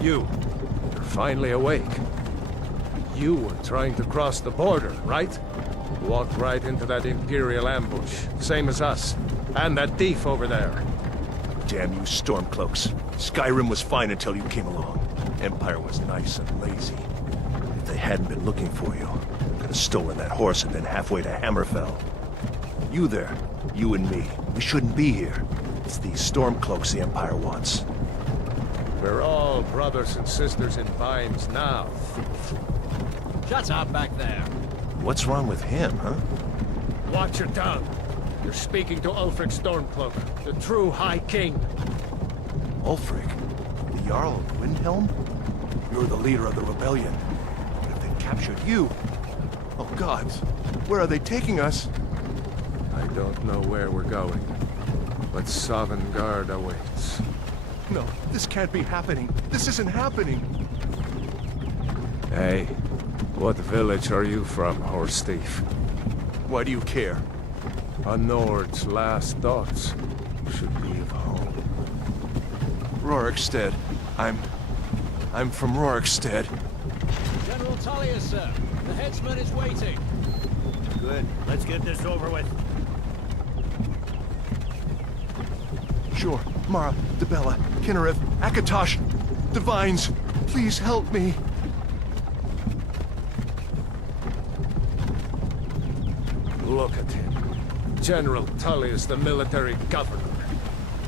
You're finally awake. You were trying to cross the border, right? Walked right into that Imperial ambush, same as us. And that thief over there. Damn you Stormcloaks. Skyrim was fine until you came along. Empire was nice and lazy. If they hadn't been looking for you, could have stolen that horse and been halfway to Hammerfell. You there, you and me, we shouldn't be here. It's these Stormcloaks the Empire wants. We're all brothers and sisters in binds now, thief. Shut up back there. What's wrong with him, huh? Watch your tongue. You're speaking to Ulfric Stormcloak, the true High King. Ulfric? The Jarl of Windhelm? You're the leader of the rebellion. But if they captured you... Oh gods, where are they taking us? I don't know where we're going, but Sovngarde awaits. No, this can't be happening. This isn't happening. Hey, what village are you from, horse thief? Why do you care? A Nord's last thoughts should be of home. Rorikstead. I'm from Rorikstead. General Tullius, sir. The headsman is waiting. Good. Let's get this over with. Sure. Mara, Dibella, Kinnereth, Akatosh, Divines, please help me. Look at him. General Tullius, the military governor.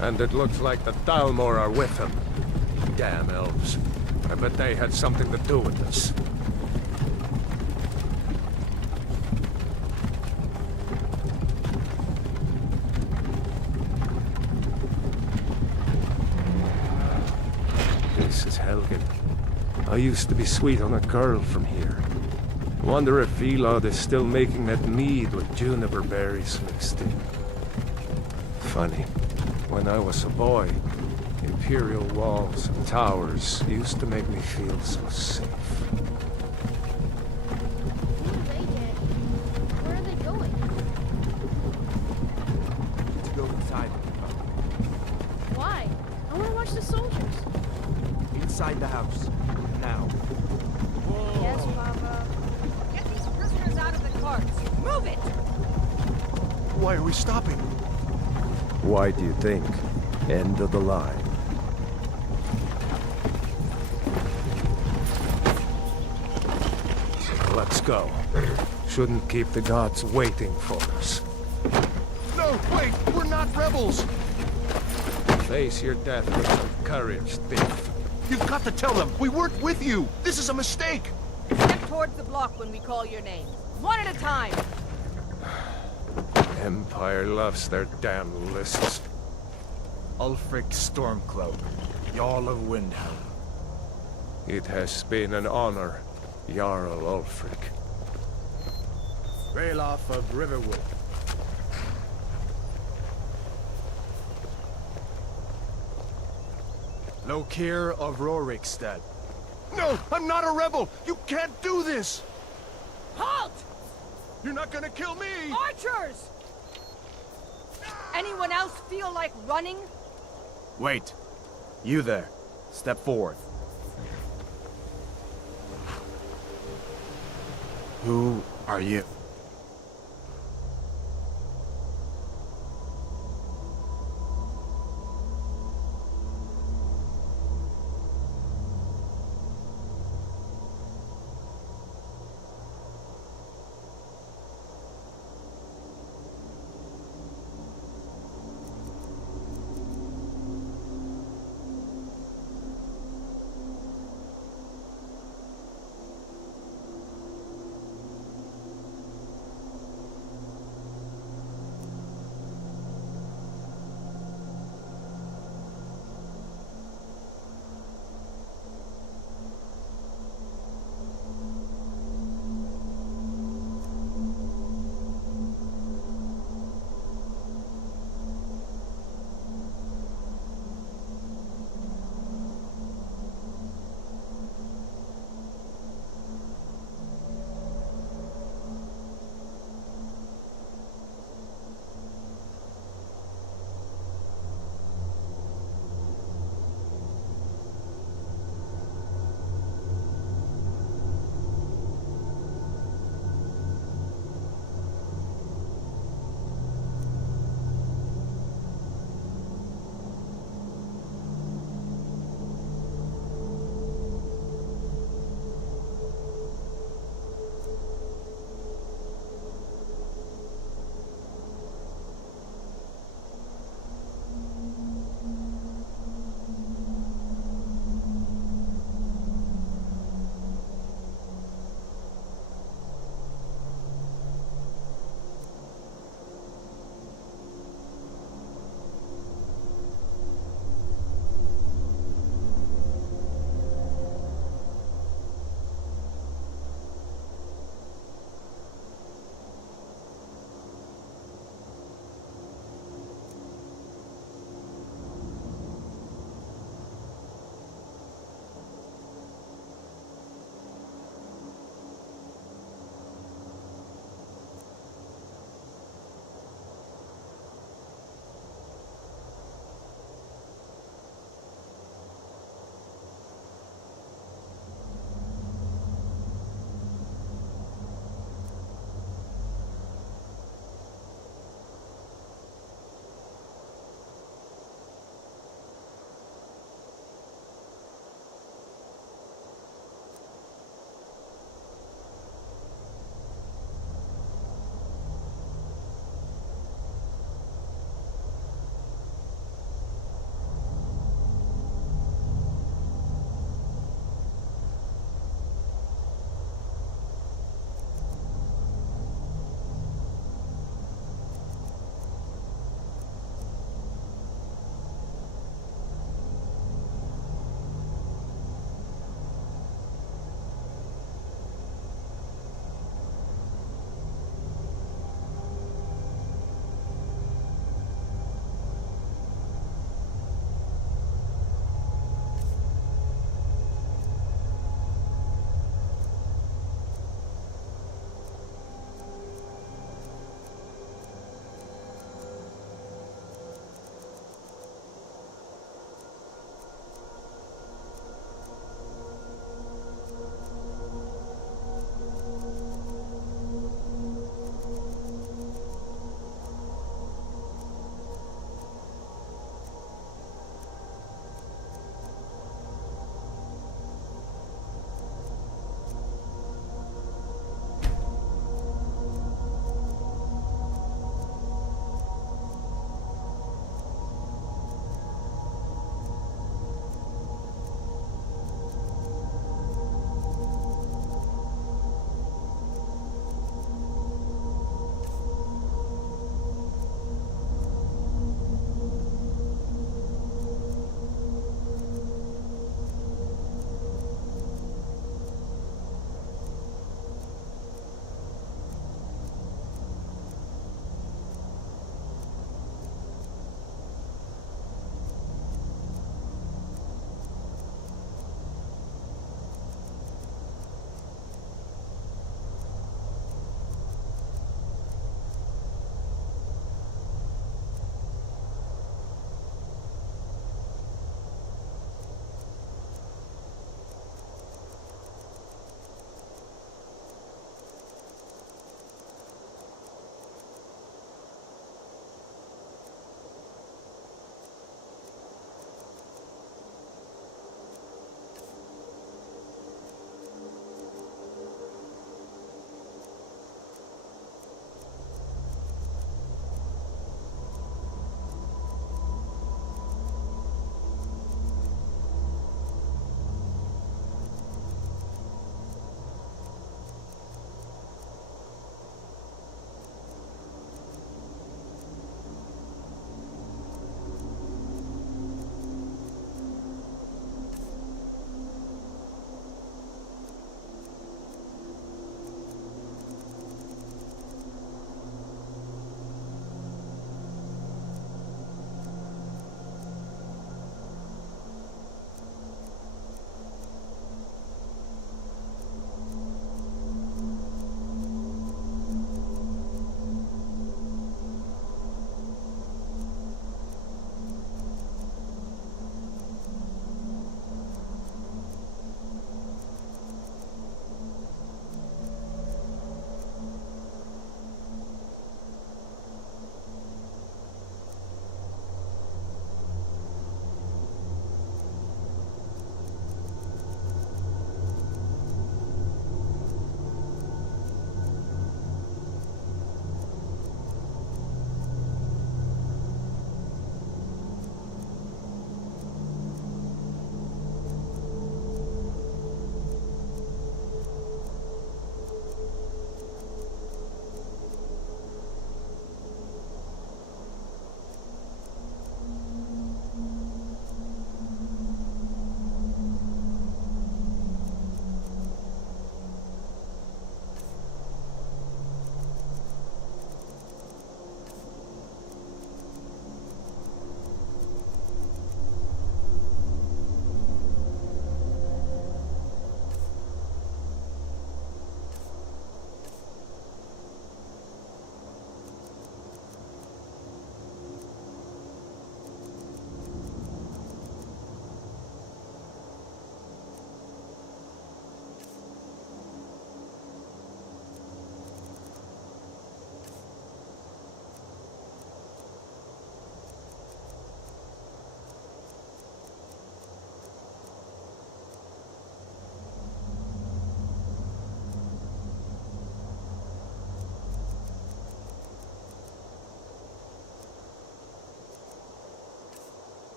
And it looks like the Thalmor are with him. Damn elves. I bet they had something to do with this. This is Helgen. I used to be sweet on a girl from here. Wonder if Vilod is still making that mead with juniper berries mixed in. Funny, when I was a boy, Imperial walls and towers used to make me feel so safe. Who are they, Daddy? Where are they going? To go inside. Why? I want to watch the soldiers. Inside the house. Now. Yes, Papa. Get these prisoners out of the carts. Move it! Why are we stopping? Why do you think? End of the line. Let's go. Shouldn't keep the gods waiting for us. No, wait! We're not rebels! Face your death with some courage, thief. You've got to tell them! We weren't with you! This is a mistake! Step towards the block when we call your name. One at a time. Empire loves their damn lists. Ulfric Stormcloak, Jarl of Windhelm. It has been an honor, Jarl Ulfric. Ralof of Riverwood. Lokir of Rorikstead. No! I'm not a rebel! You can't do this! Halt! You're not gonna kill me! Archers! Anyone else feel like running? Wait. You there. Step forward. Who are you?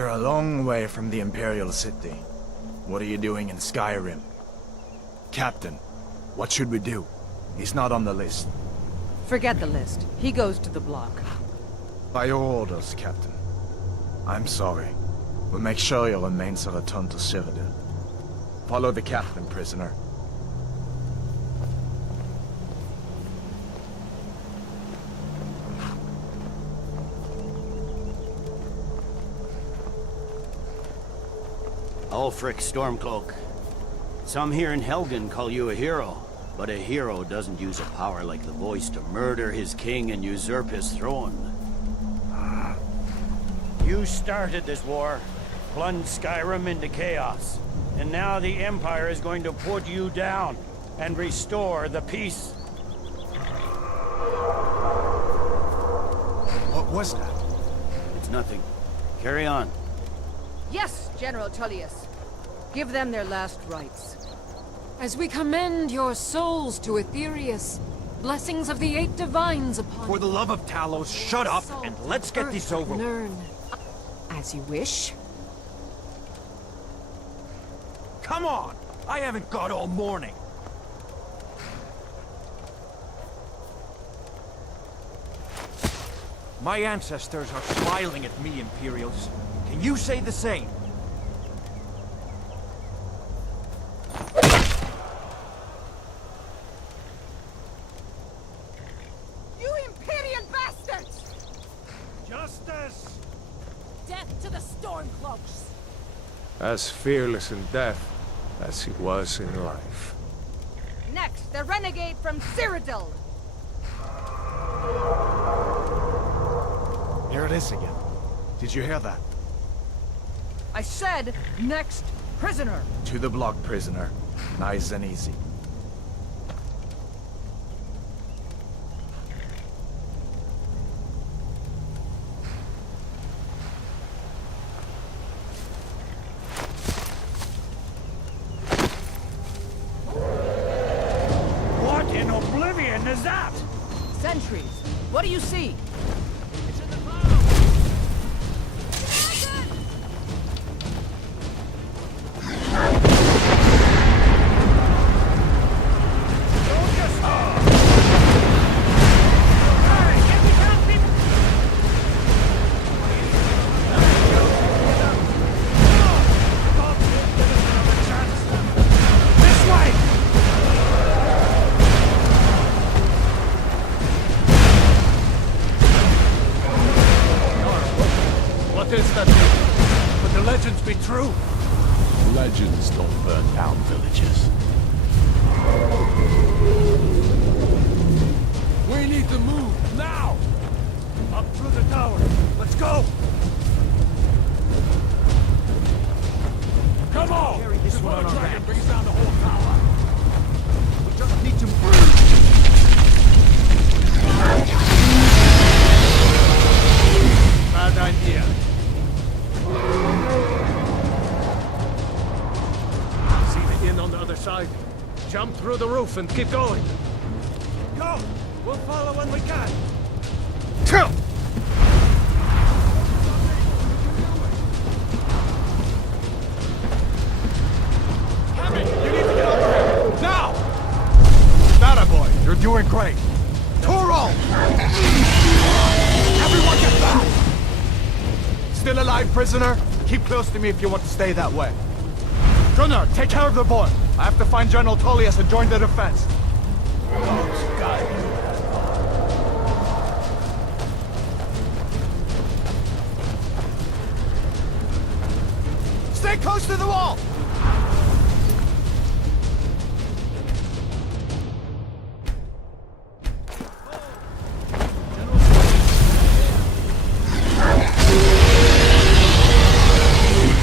You're a long way from the Imperial City. What are you doing in Skyrim? Captain, what should we do? He's not on the list. Forget the list. He goes to the block. By your orders, Captain. I'm sorry. We'll make sure your remains are returned to Cyrodiil. Follow the captain, prisoner. Ulfric Stormcloak. Some here in Helgen call you a hero, but a hero doesn't use a power like the voice to murder his king and usurp his throne. You started this war, plunged Skyrim into chaos, and now the Empire is going to put you down and restore the peace. What was that? It's nothing. Carry on. Yes, General Tullius. Give them their last rites. As we commend your souls to Aetherius, blessings of the 8 divines upon For the you. love of Talos, shut up and let's get this over with. Learn. As you wish. Come on! I haven't got all morning. My ancestors are smiling at me, Imperials. Can you say the same? You Imperial bastards! Justice! Death to the Stormcloaks! As fearless in death as he was in life. Next, the renegade from Cyrodiil! Here it is again. Did you hear that? I said, next prisoner! To the block, prisoner. Nice and easy. What in oblivion is that? Sentries, what do you see? What is that thing? Could the legends be true? Legends don't burn down villages. We need to move, now! Up through the tower. Let's go! Come on! Carry this one on our Dragon backs. brings down the whole tower. We just need to Bad idea. See the inn on the other side? Jump through the roof and keep going. Go! We'll follow when we can. You need to get over here! Now! That boy, you're doing great. Toro! Everyone get back! Still alive, prisoner? Keep close to me if you want to stay that way. Gunnar, take care of the boy. I have to find General Tullius and join the defense. Stay close to the wall!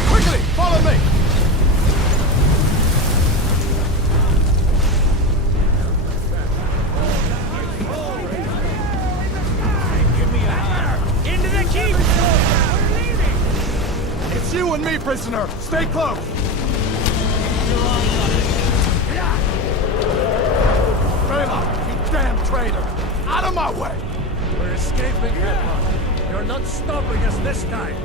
Quickly, follow me! Into the keep! It's you and me, prisoner. Stay close. Rayla, you damn traitor! Out of my way! We're escaping, Edmund. You're not stopping us this time.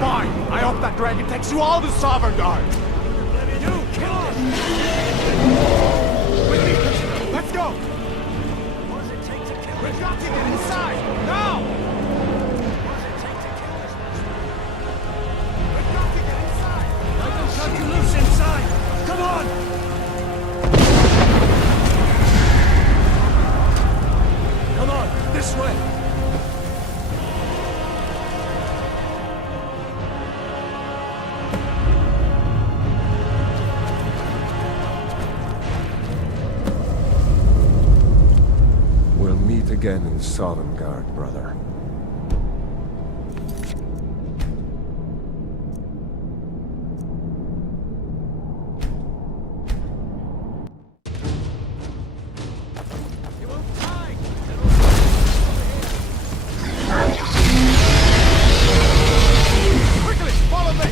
Fine. I hope that dragon takes you all to Sovereign Guard. You kill him! With me, prisoner. Let's go. What does it take to kill We've this? got to get inside. Now! What does it take to kill this monster? We've got to get inside. Let them cut you loose inside! Come on! Come on, this way! We'll meet again in Sovngarde, brother. Quickly, follow me.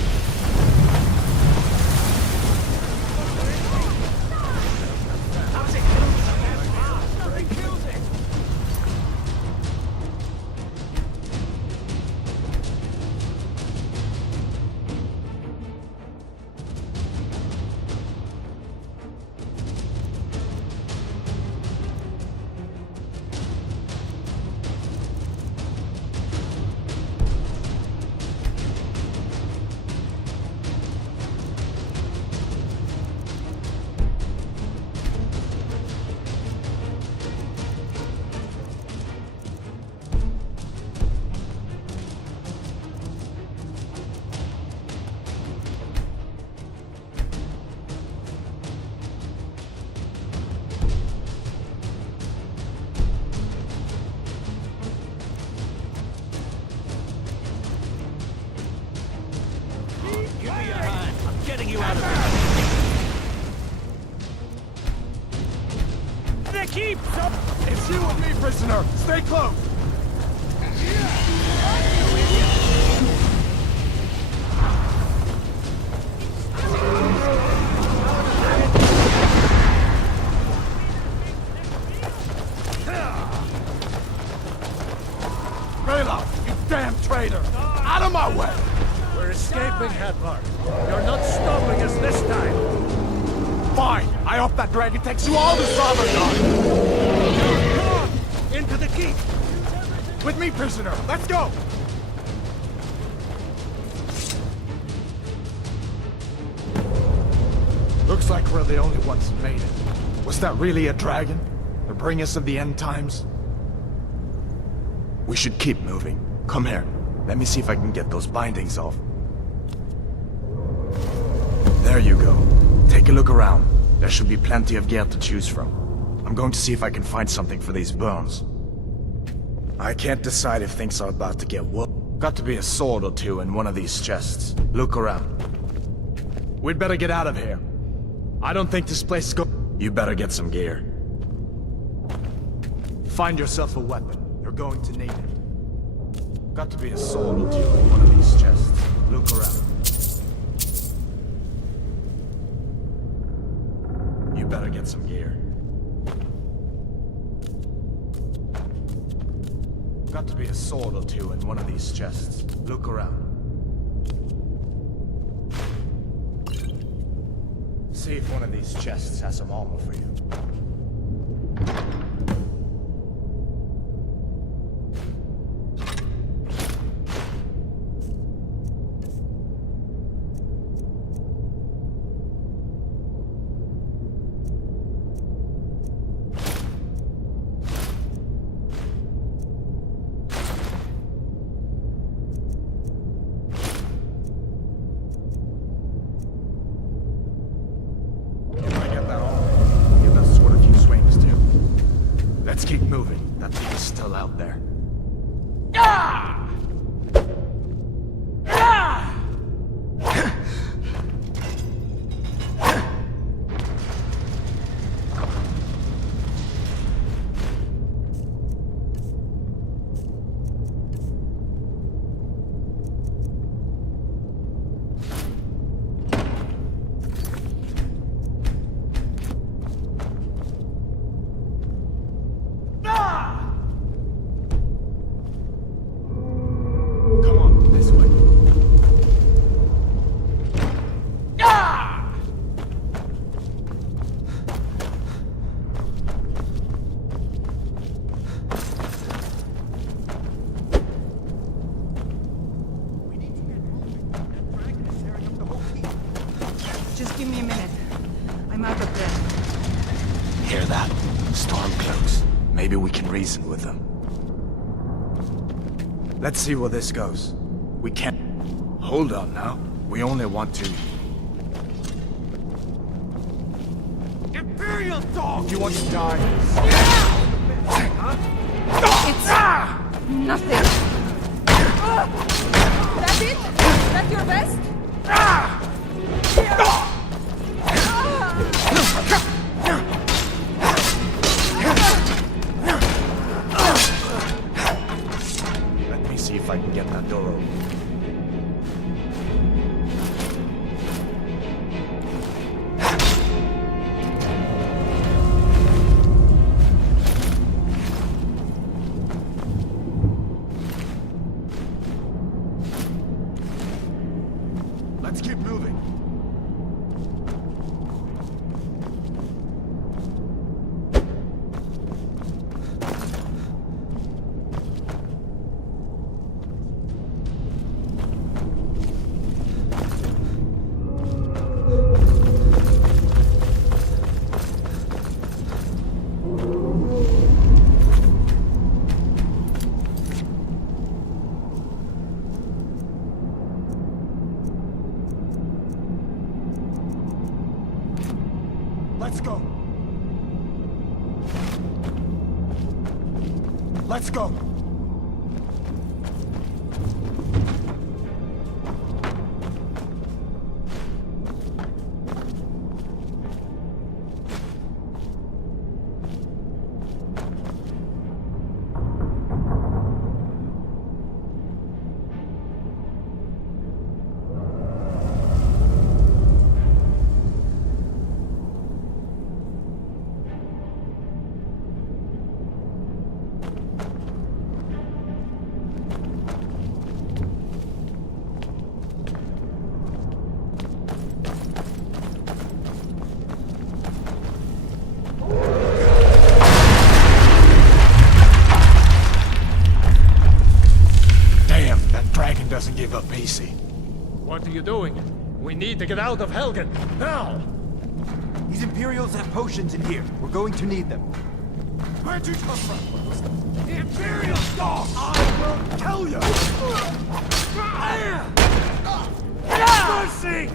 Give me your hand. I'm getting you out of here. The keep! It's you and me, prisoner. Stay close. Raylo, you damn traitor! Out of my way! We're escaping, Hadvar. You're not stopping us this time. Fine. I hope that dragon takes you all to Sovereign Guard. Come on! Into the keep! With me, prisoner. Let's go. Looks like we're the only ones who made it. Was that really a dragon? The bringers of the end times? We should keep moving. Come here. Let me see if I can get those bindings off. There you go. Take a look around. There should be plenty of gear to choose from. I'm going to see if I can find something for these burns. I can't decide if things are about to get worse. Got to be a sword or two in one of these chests. Look around. We'd better get out of here. I don't think this place is You better get some gear. Find yourself a weapon. You're going to need it. Got to be a sword or two in one of these chests. Look around. You better get some gear. Got to be a sword or two in one of these chests. Look around. See if one of these chests has some armor for you. Let's keep moving. That thing is still out there. Ah! Ah! Maybe we can reason with them. Let's see where this goes. We can't... Hold on now. We only want to... Imperial dog! You want to die? It's nothing. That's it? That's your best? Let me see if I can get that door open. Let's keep moving. Let's go. Let's go. Doesn't give up easy. What are you doing? We need to get out of Helgen, now! These Imperials have potions in here. We're going to need them. Where'd you come from? The Imperial dog! I will kill you! Mercy!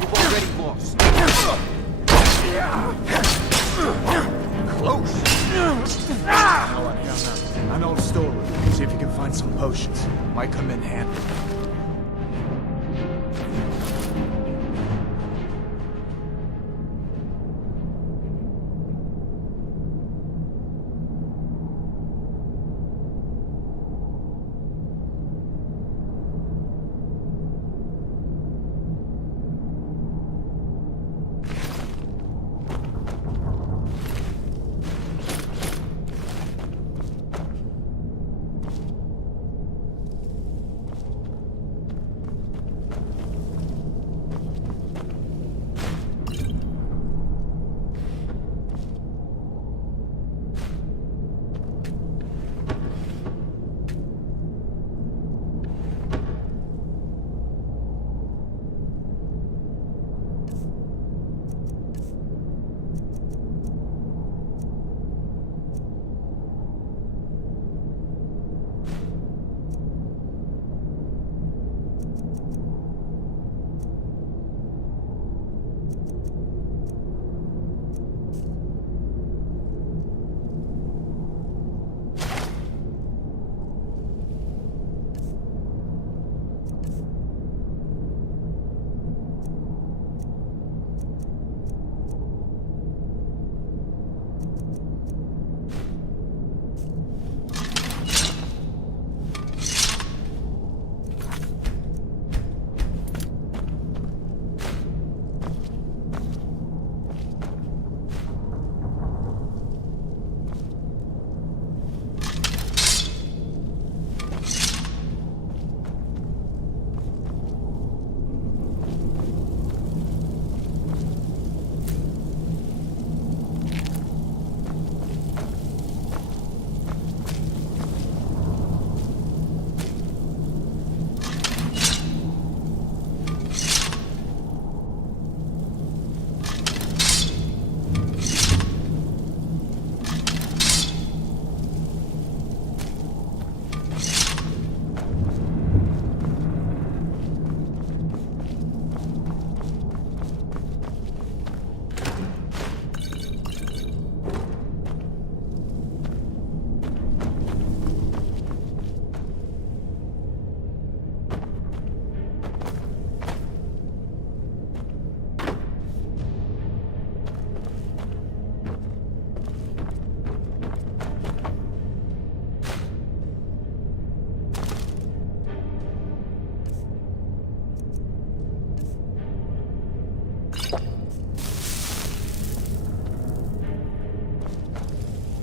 You've already lost. Close! An old storeroom. See if you can find some potions. Might come in handy.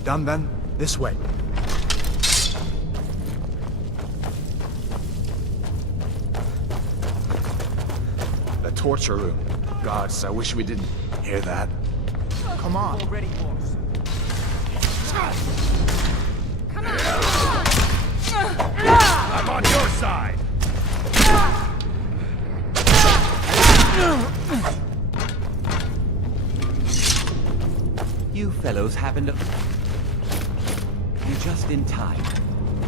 Done then? This way. The torture room. Gods, I wish we didn't hear that. Come on. Already, boss. I'm on your side! You fellows happened to... You're just in time.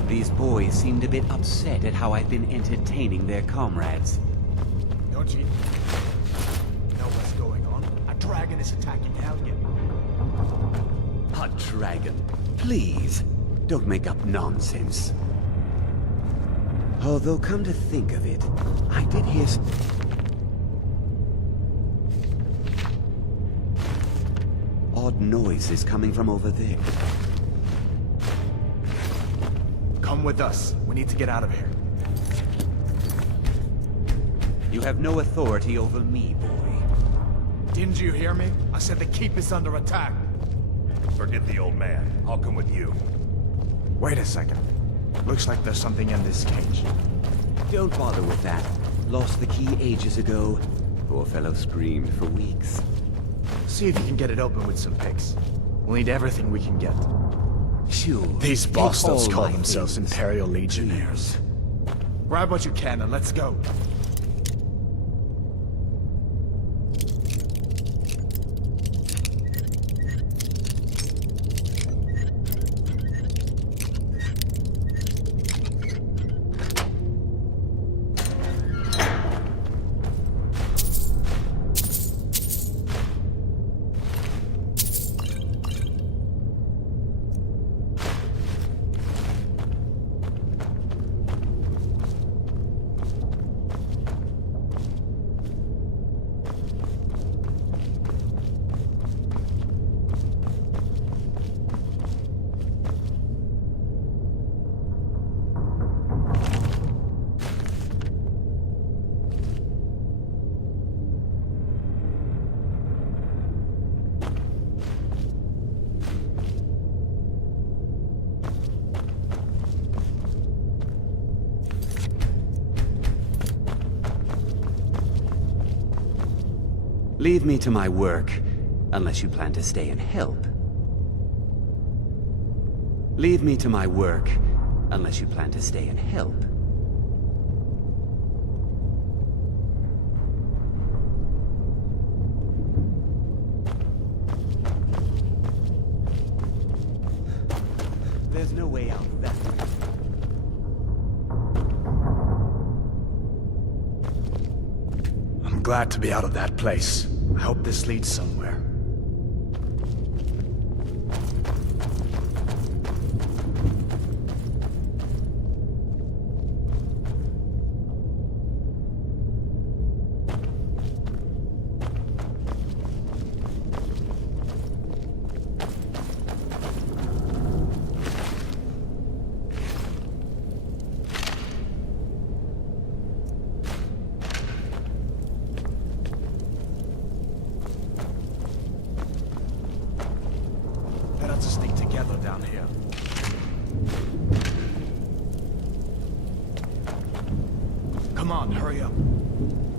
These boys seemed a bit upset at how I've been entertaining their comrades. Don't you know what's going on? A dragon is attacking Helgen. A dragon. Please, don't make up nonsense. Although, come to think of it, I did hear odd noises coming from over there. Come with us. We need to get out of here. You have no authority over me, boy. Didn't you hear me? I said the keep is under attack. Forget the old man. I'll come with you. Wait a second. Looks like there's something in this cage. Don't bother with that. Lost the key ages ago. Poor fellow screamed for weeks. See if you can get it open with some picks. We'll need everything we can get. Sure. These take bastards all call my themselves things. Imperial Legionnaires. Grab what you can and let's go. Leave me to my work, unless you plan to stay and help. Leave me to my work, unless you plan to stay and help. There's no way out that way. I'm glad to be out of that place. I hope this leads somewhere. Better to stick together down here. Come on, hurry up.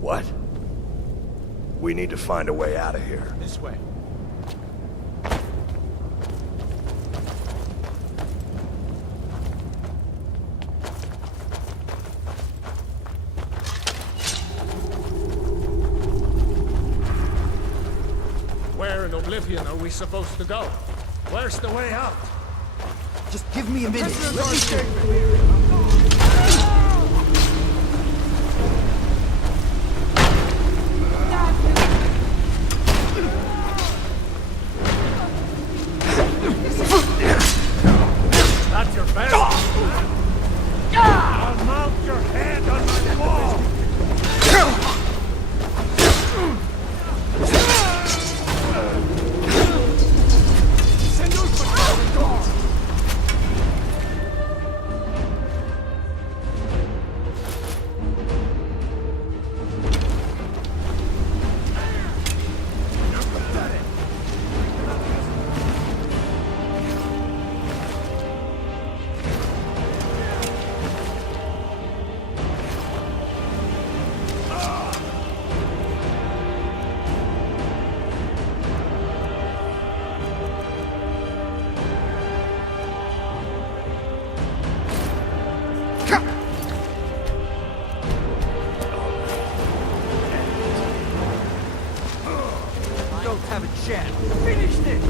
What? We need to find a way out of here. This way. Where in Oblivion are we supposed to go? Where's the way out? Just give me a minute. Let me check. That's your best. I'll mount your head on my wall. have a chance. Finish this!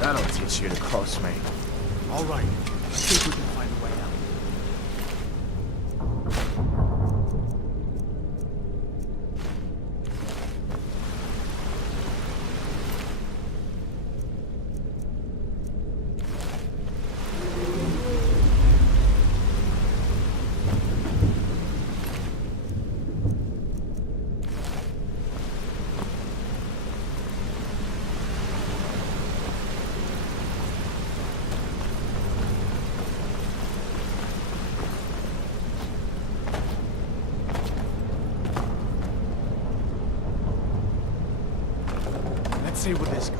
That'll teach you to close, mate. All right, let's see if we can find a way out. Let's see where this goes.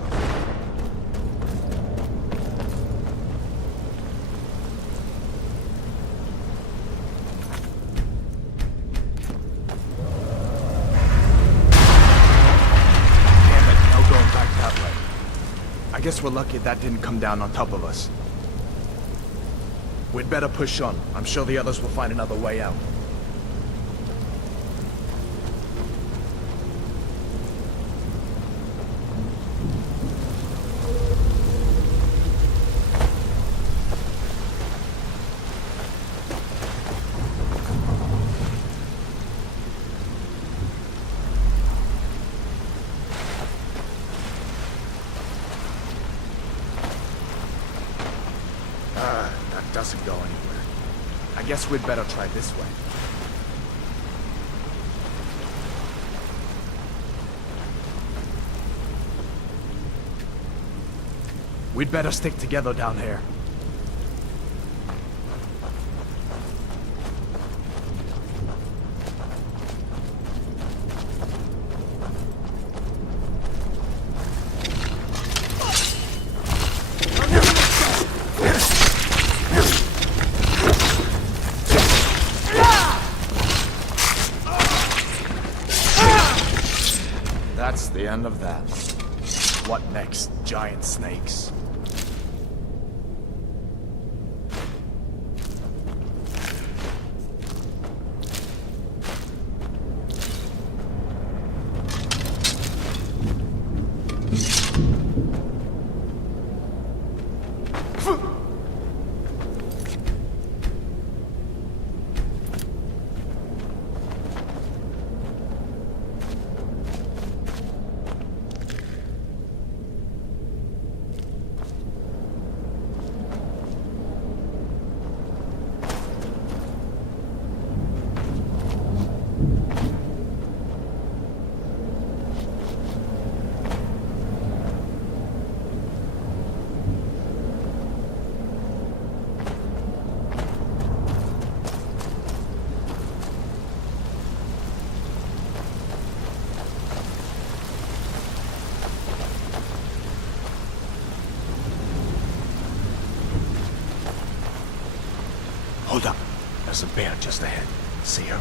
Damn it, no going back that way. I guess we're lucky that didn't come down on top of us. We'd better push on. I'm sure the others will find another way out. That doesn't go anywhere. I guess we'd better try this way. We'd better stick together down here. That's the end of that. What next? Giant snakes. Hold up. There's a bear just ahead. See her?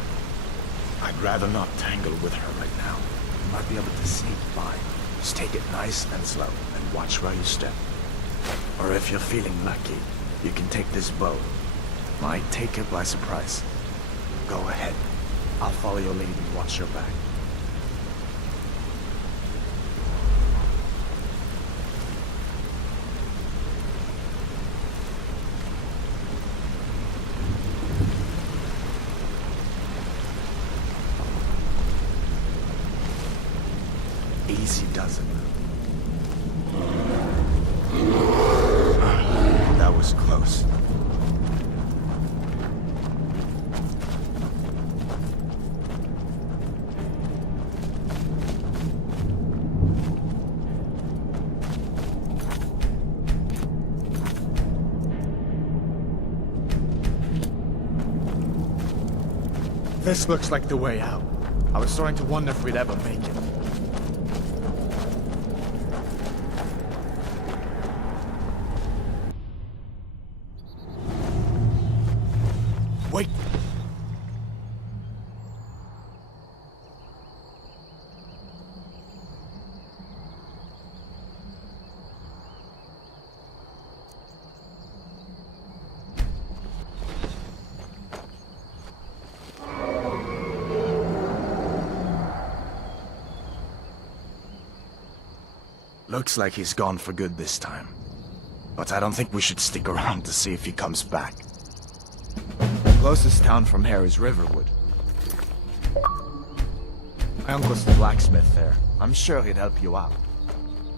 I'd rather not tangle with her right now. You might be able to sneak by. Just take it nice and slow, and watch where you step. Or if you're feeling lucky, you can take this bow. Might take it by surprise. Go ahead. I'll follow your lead and watch your back. Easy does it. That was close. This looks like the way out. I was starting to wonder if we'd ever make it. Wait! Looks like he's gone for good this time. But I don't think we should stick around to see if he comes back. Closest town from here is Riverwood. My uncle's the blacksmith there. I'm sure he'd help you out.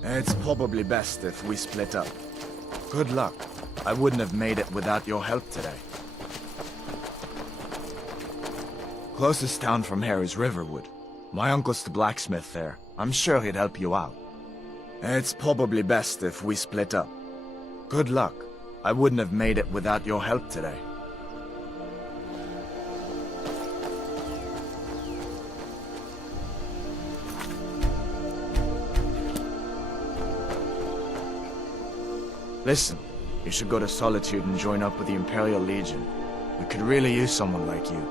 It's probably best if we split up. Good luck. I wouldn't have made it without your help today. Closest town from here is Riverwood. My uncle's the blacksmith there. I'm sure he'd help you out. It's probably best if we split up. Good luck. I wouldn't have made it without your help today. Listen, you should go to Solitude and join up with the Imperial Legion. We could really use someone like you.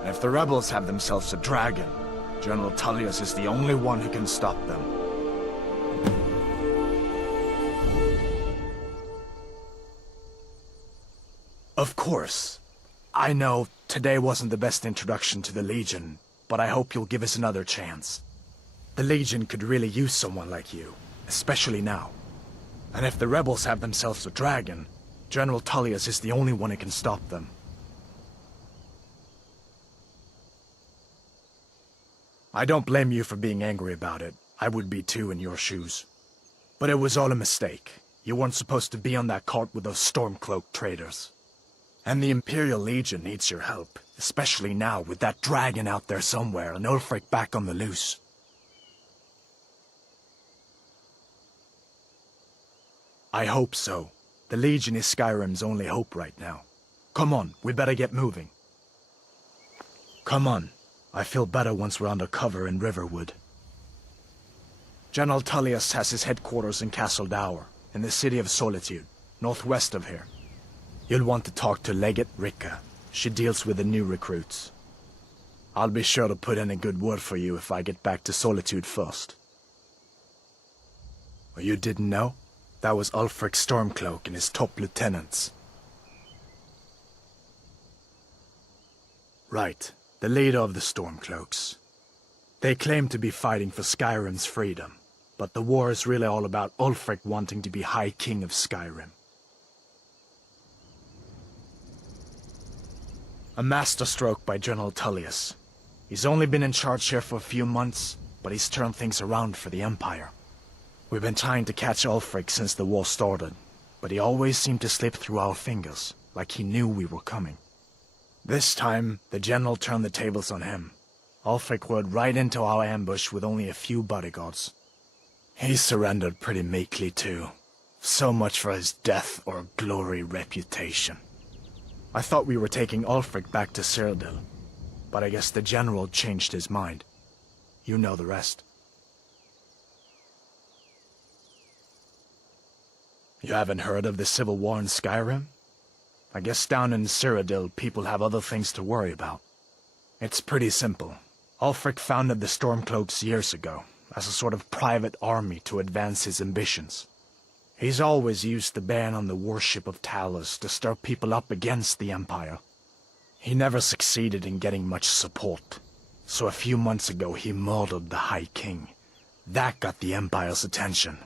And if the rebels have themselves a dragon, General Tullius is the only one who can stop them. Of course. I know today wasn't the best introduction to the Legion, but I hope you'll give us another chance. The Legion could really use someone like you, especially now. And if the rebels have themselves a dragon, General Tullius is the only one who can stop them. I don't blame you for being angry about it. I would be too in your shoes. But it was all a mistake. You weren't supposed to be on that cart with those Stormcloak traitors. And the Imperial Legion needs your help, especially now with that dragon out there somewhere and Ulfric back on the loose. I hope so. The Legion is Skyrim's only hope right now. Come on, we better get moving. Come on. I feel better once we're under cover in Riverwood. General Tullius has his headquarters in Castle Dower, in the city of Solitude, northwest of here. You'll want to talk to Legate Ricka. She deals with the new recruits. I'll be sure to put in a good word for you if I get back to Solitude first. Oh, you didn't know? That was Ulfric Stormcloak and his top lieutenants. Right, the leader of the Stormcloaks. They claim to be fighting for Skyrim's freedom, but the war is really all about Ulfric wanting to be High King of Skyrim. A masterstroke by General Tullius. He's only been in charge here for a few months, but he's turned things around for the Empire. We've been trying to catch Ulfric since the war started, but he always seemed to slip through our fingers, like he knew we were coming. This time, the General turned the tables on him. Ulfric rode right into our ambush with only a few bodyguards. He surrendered pretty meekly too. So much for his death or glory reputation. I thought we were taking Ulfric back to Cyrodiil, but I guess the General changed his mind. You know the rest. You haven't heard of the civil war in Skyrim? I guess down in Cyrodiil, people have other things to worry about. It's pretty simple. Ulfric founded the Stormcloaks years ago, as a sort of private army to advance his ambitions. He's always used the ban on the worship of Talos to stir people up against the Empire. He never succeeded in getting much support, so a few months ago he murdered the High King. That got the Empire's attention.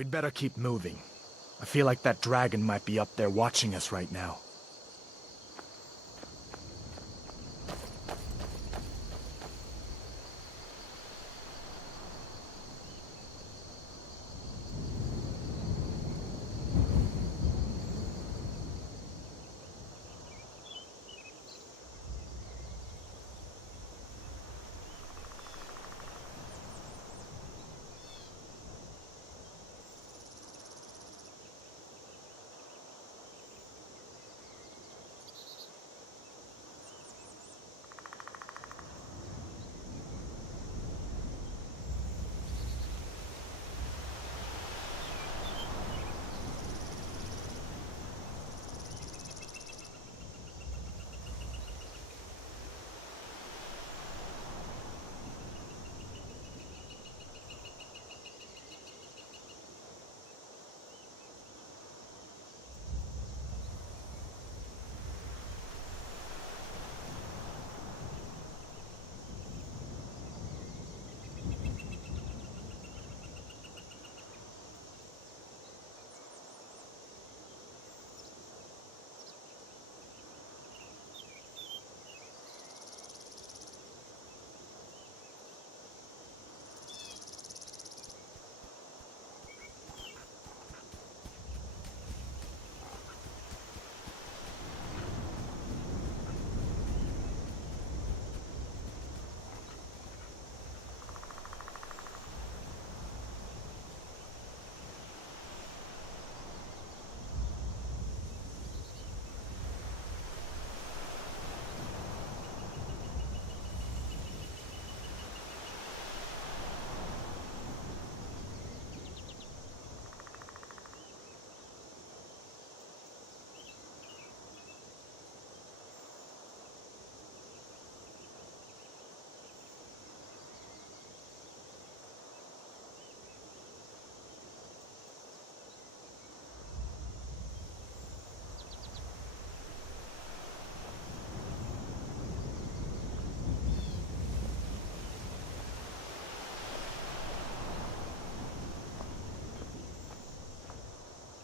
We'd better keep moving. I feel like that dragon might be up there watching us right now.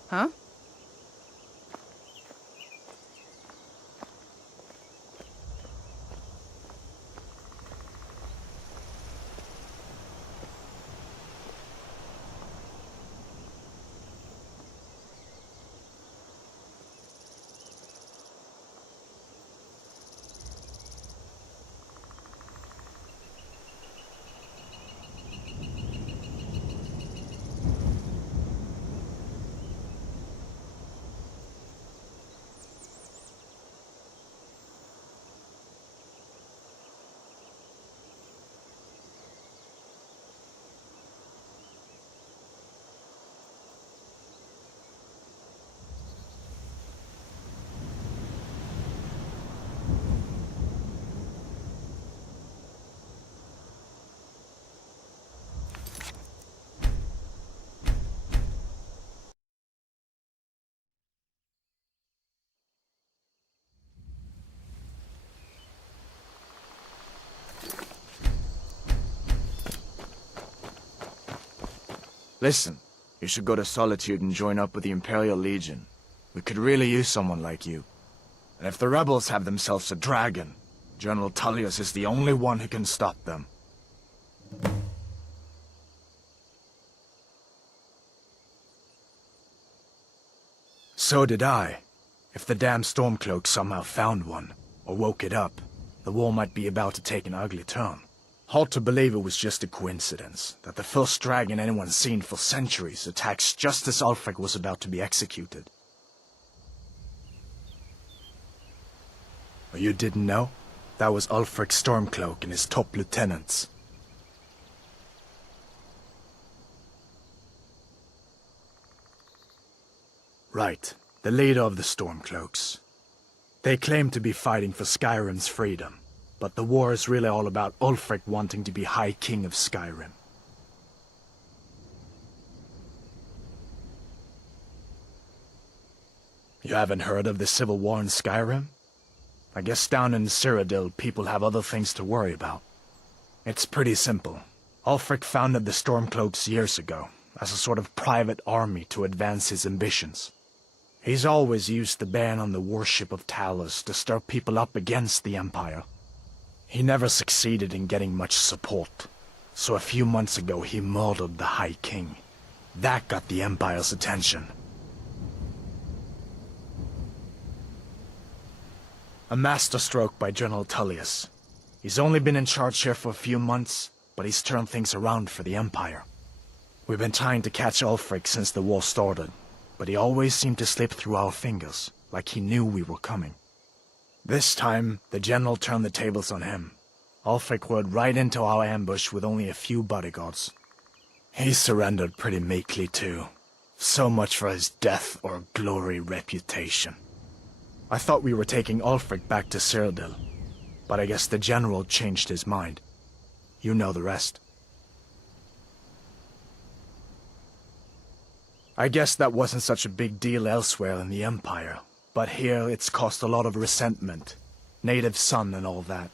Huh? Listen, you should go to Solitude and join up with the Imperial Legion. We could really use someone like you. And if the rebels have themselves a dragon, General Tullius is the only one who can stop them. So did I. If the damn Stormcloak somehow found one, or woke it up, the war might be about to take an ugly turn. Hard to believe it was just a coincidence, that the first dragon anyone's seen for centuries attacks just as Ulfric was about to be executed. Oh, you didn't know? That was Ulfric's Stormcloak and his top lieutenants. Right, the leader of the Stormcloaks. They claim to be fighting for Skyrim's freedom. But the war is really all about Ulfric wanting to be High King of Skyrim. You haven't heard of the civil war in Skyrim? I guess down in Cyrodiil people have other things to worry about. It's pretty simple. Ulfric founded the Stormcloaks years ago, as a sort of private army to advance his ambitions. He's always used the ban on the worship of Talos to stir people up against the Empire. He never succeeded in getting much support, so a few months ago he murdered the High King. That got the Empire's attention. A masterstroke by General Tullius. He's only been in charge here for a few months, but he's turned things around for the Empire. We've been trying to catch Ulfric since the war started, but he always seemed to slip through our fingers, like he knew we were coming. This time, the General turned the tables on him. Ulfric rode right into our ambush with only a few bodyguards. He surrendered pretty meekly too. So much for his death or glory reputation. I thought we were taking Ulfric back to Cyrodiil, but I guess the General changed his mind. You know the rest. I guess that wasn't such a big deal elsewhere in the Empire. But here, it's caused a lot of resentment. Native son and all that.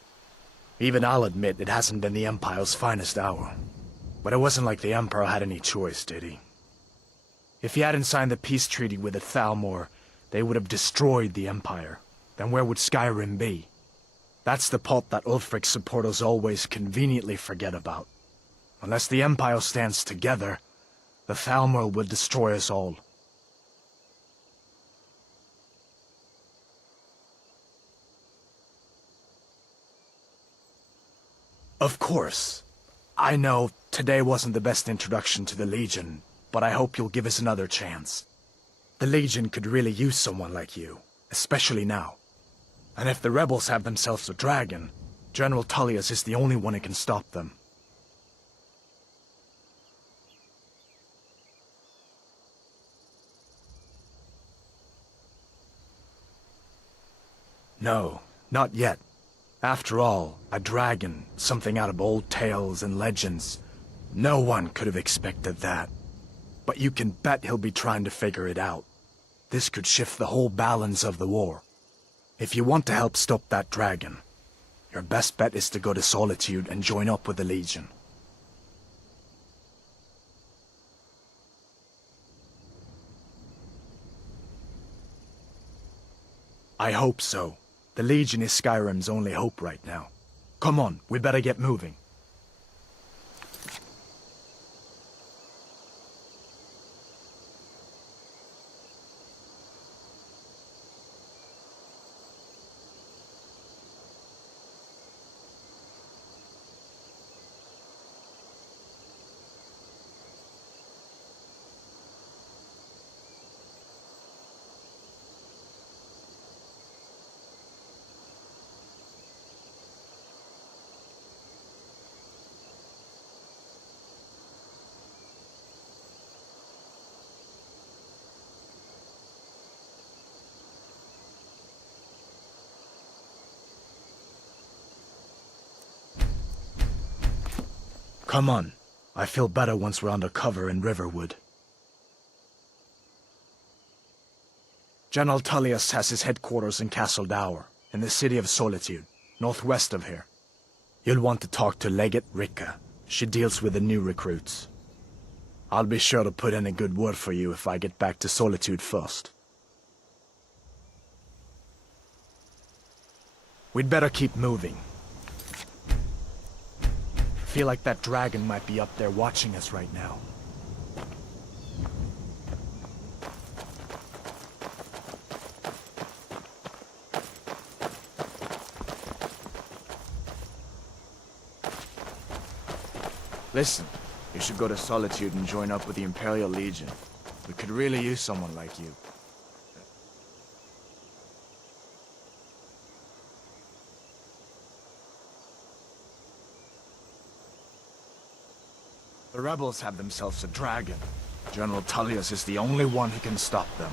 Even I'll admit it hasn't been the Empire's finest hour. But it wasn't like the Emperor had any choice, did he? If he hadn't signed the peace treaty with the Thalmor, they would have destroyed the Empire. Then where would Skyrim be? That's the part that Ulfric's supporters always conveniently forget about. Unless the Empire stands together, the Thalmor will destroy us all. Of course. I know today wasn't the best introduction to the Legion, but I hope you'll give us another chance. The Legion could really use someone like you, especially now. And if the rebels have themselves a dragon, General Tullius is the only one who can stop them. No, not yet. After all, a dragon, something out of old tales and legends. No one could have expected that. But you can bet he'll be trying to figure it out. This could shift the whole balance of the war. If you want to help stop that dragon, your best bet is to go to Solitude and join up with the Legion. I hope so. The Legion is Skyrim's only hope right now. Come on, we better get moving. Come on. I feel better once we're under cover in Riverwood. General Tullius has his headquarters in Castle Dower, in the City of Solitude, northwest of here. You'll want to talk to Legate Ricka. She deals with the new recruits. I'll be sure to put in a good word for you if I get back to Solitude first. We'd better keep moving. Feel like that dragon might be up there watching us right now. Listen, you should go to Solitude and join up with the Imperial Legion. We could really use someone like you. The rebels have themselves a dragon. General Tullius is the only one who can stop them.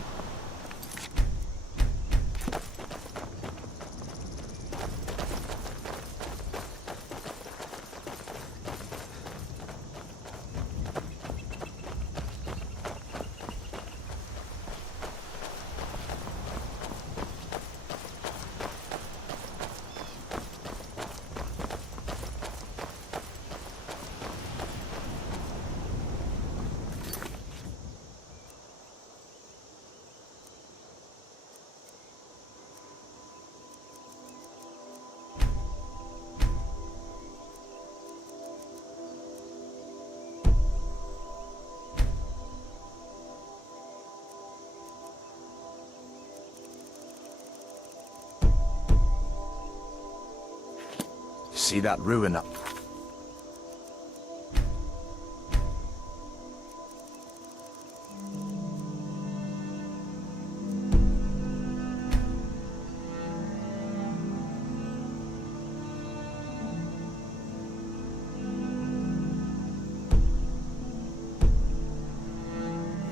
See that ruin up?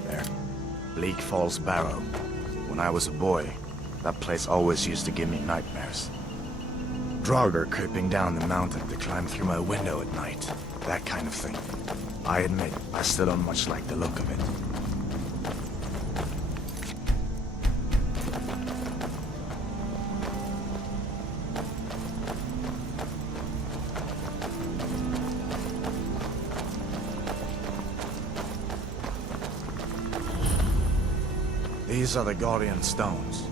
There. Bleak Falls Barrow. When I was a boy, that place always used to give me nightmares. Draugr creeping down the mountain to climb through my window at night. That kind of thing. I admit, I still don't much like the look of it. These are the Guardian Stones.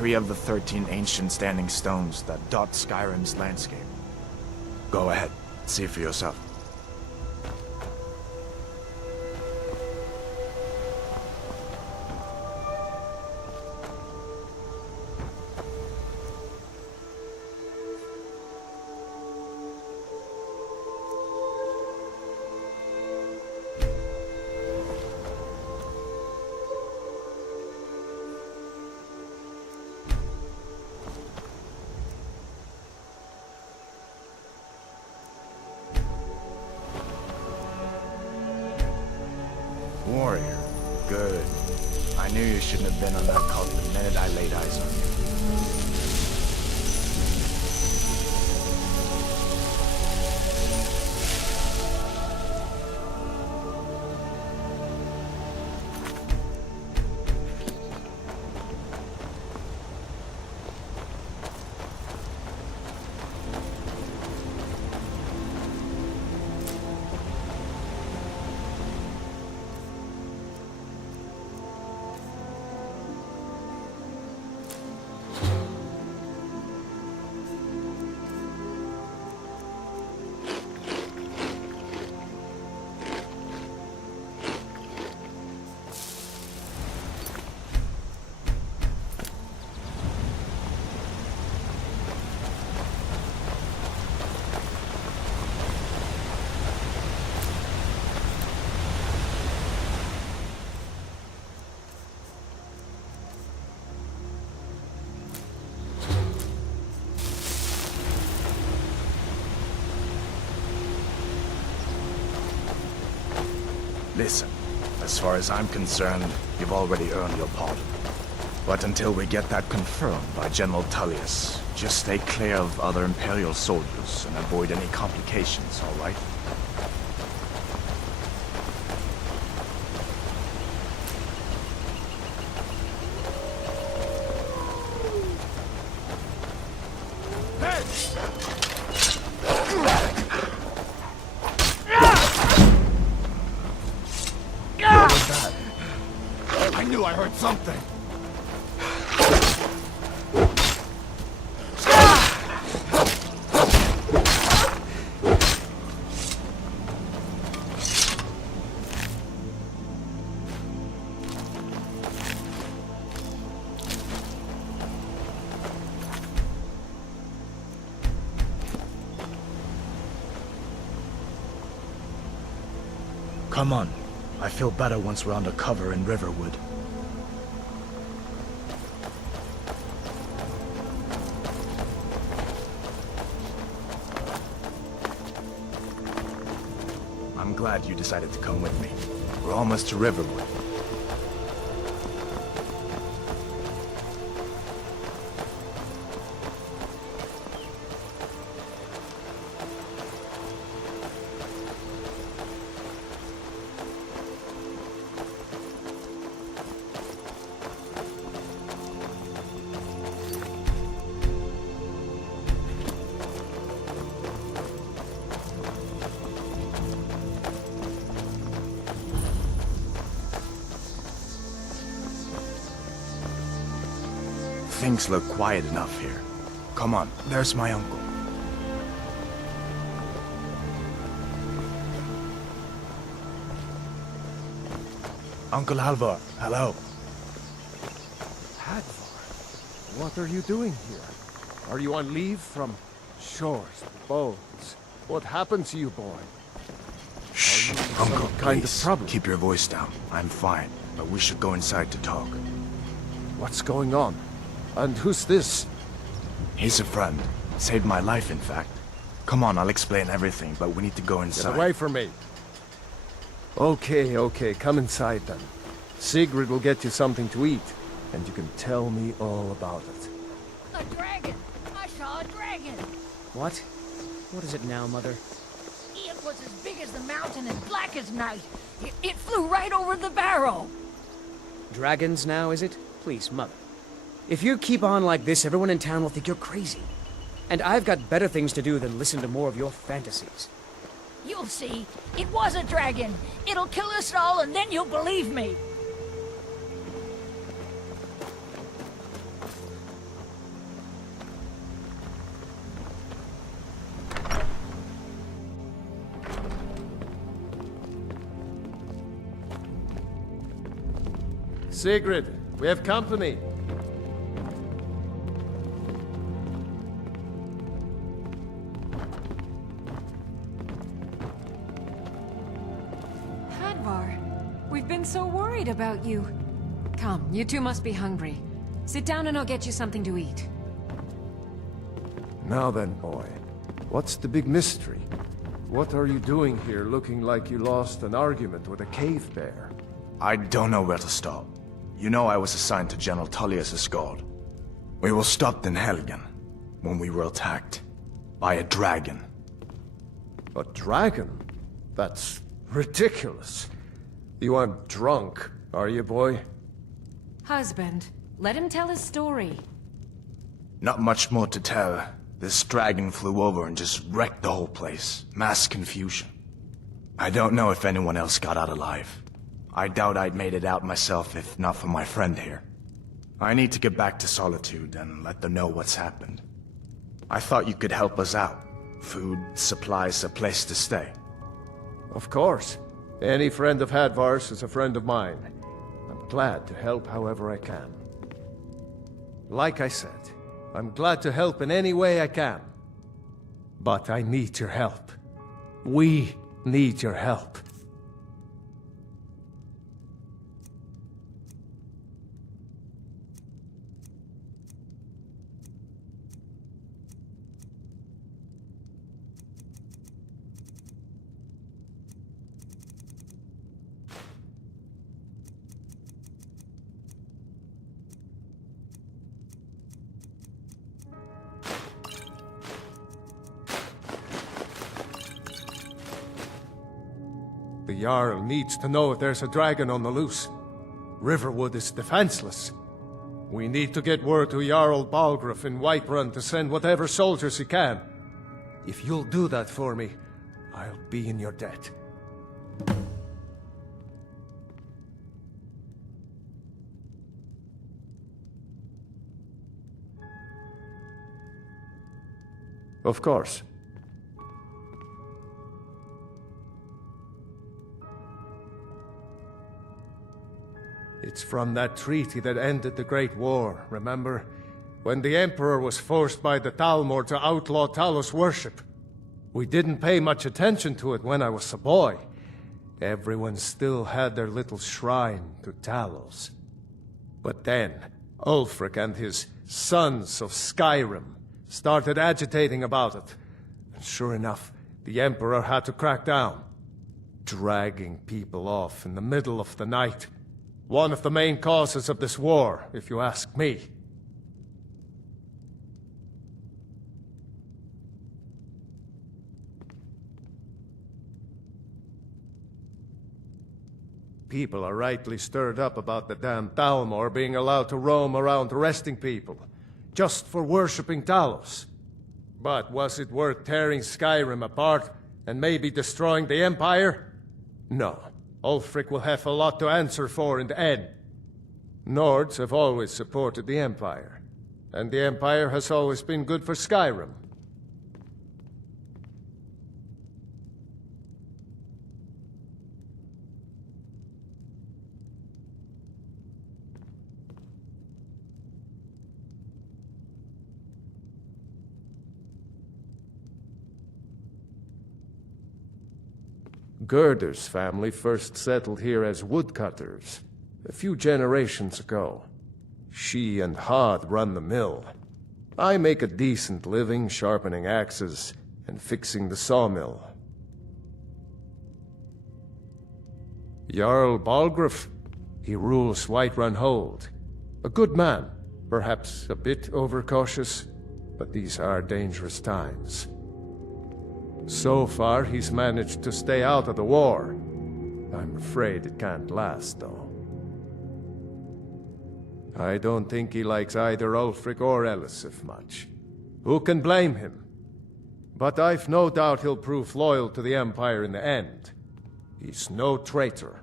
3 of the 13 ancient standing stones that dot Skyrim's landscape. Go ahead, see for yourself. Warrior. Good. I knew you shouldn't have been on that cult the minute I laid eyes on you. Listen, as far as I'm concerned, you've already earned your pardon. But until we get that confirmed by General Tullius, just stay clear of other Imperial soldiers and avoid any complications, all right? I knew I heard something. Come on. I feel better once we're under cover in Riverwood. I'm glad you decided to come with me. We're almost to Riverwood. Things look quiet enough here. Come on, there's my uncle. Uncle Halvor, hello. Hadvar, what are you doing here? Are you on leave from shores, boats? What happened to you, boy? Shh, Are you in Uncle, some kind of please, trouble? keep your voice down. I'm fine, but we should go inside to talk. What's going on? And who's this? He's a friend. Saved my life, in fact. Come on, I'll explain everything, but we need to go inside. Get away from me. Okay, come inside then. Sigrid will get you something to eat, and you can tell me all about it. A dragon! I saw a dragon! What? What is it now, Mother? It was as big as the mountain and black as night. It flew right over the barrow. Dragons now, is it? Please, Mother. If you keep on like this, everyone in town will think you're crazy. And I've got better things to do than listen to more of your fantasies. You'll see. It was a dragon. It'll kill us all, and then you'll believe me. Sigrid, we have company. Hadvar, we've been so worried about you. Come, you two must be hungry. Sit down and I'll get you something to eat. Now then, boy, what's the big mystery? What are you doing here looking like you lost an argument with a cave bear? I don't know where to start. You know I was assigned to General Tullius' guard. We were stopped in Helgen when we were attacked by a dragon. A dragon? That's ridiculous. You aren't drunk, are you, boy? Husband, let him tell his story. Not much more to tell. This dragon flew over and just wrecked the whole place. Mass confusion. I don't know if anyone else got out alive. I doubt I'd made it out myself if not for my friend here. I need to get back to Solitude and let them know what's happened. I thought you could help us out. Food, supplies, a place to stay. Of course. Any friend of Hadvar's is a friend of mine. I'm glad to help however I can. Like I said, I'm glad to help in any way I can. But I need your help. We need your help. The Jarl needs to know if there's a dragon on the loose. Riverwood is defenseless. We need to get word to Jarl Balgruuf in Whiterun to send whatever soldiers he can. If you'll do that for me, I'll be in your debt. Of course. It's from that treaty that ended the Great War, remember? When the Emperor was forced by the Thalmor to outlaw Talos worship. We didn't pay much attention to it when I was a boy. Everyone still had their little shrine to Talos. But then, Ulfric and his Sons of Skyrim started agitating about it. And sure enough, the Emperor had to crack down. Dragging people off in the middle of the night. One of the main causes of this war, if you ask me. People are rightly stirred up about the damn Thalmor being allowed to roam around arresting people, just for worshipping Talos. But was it worth tearing Skyrim apart and maybe destroying the Empire? No. Ulfric will have a lot to answer for in the end. Nords have always supported the Empire, and the Empire has always been good for Skyrim. Gerder's family first settled here as woodcutters, a few generations ago. She and Hod run the mill. I make a decent living sharpening axes and fixing the sawmill. Jarl Balgruuf, he rules Whiterun Hold. A good man, perhaps a bit overcautious, but these are dangerous times. So far, he's managed to stay out of the war. I'm afraid it can't last, though. I don't think he likes either Ulfric or Elisif much. Who can blame him? But I've no doubt he'll prove loyal to the Empire in the end. He's no traitor.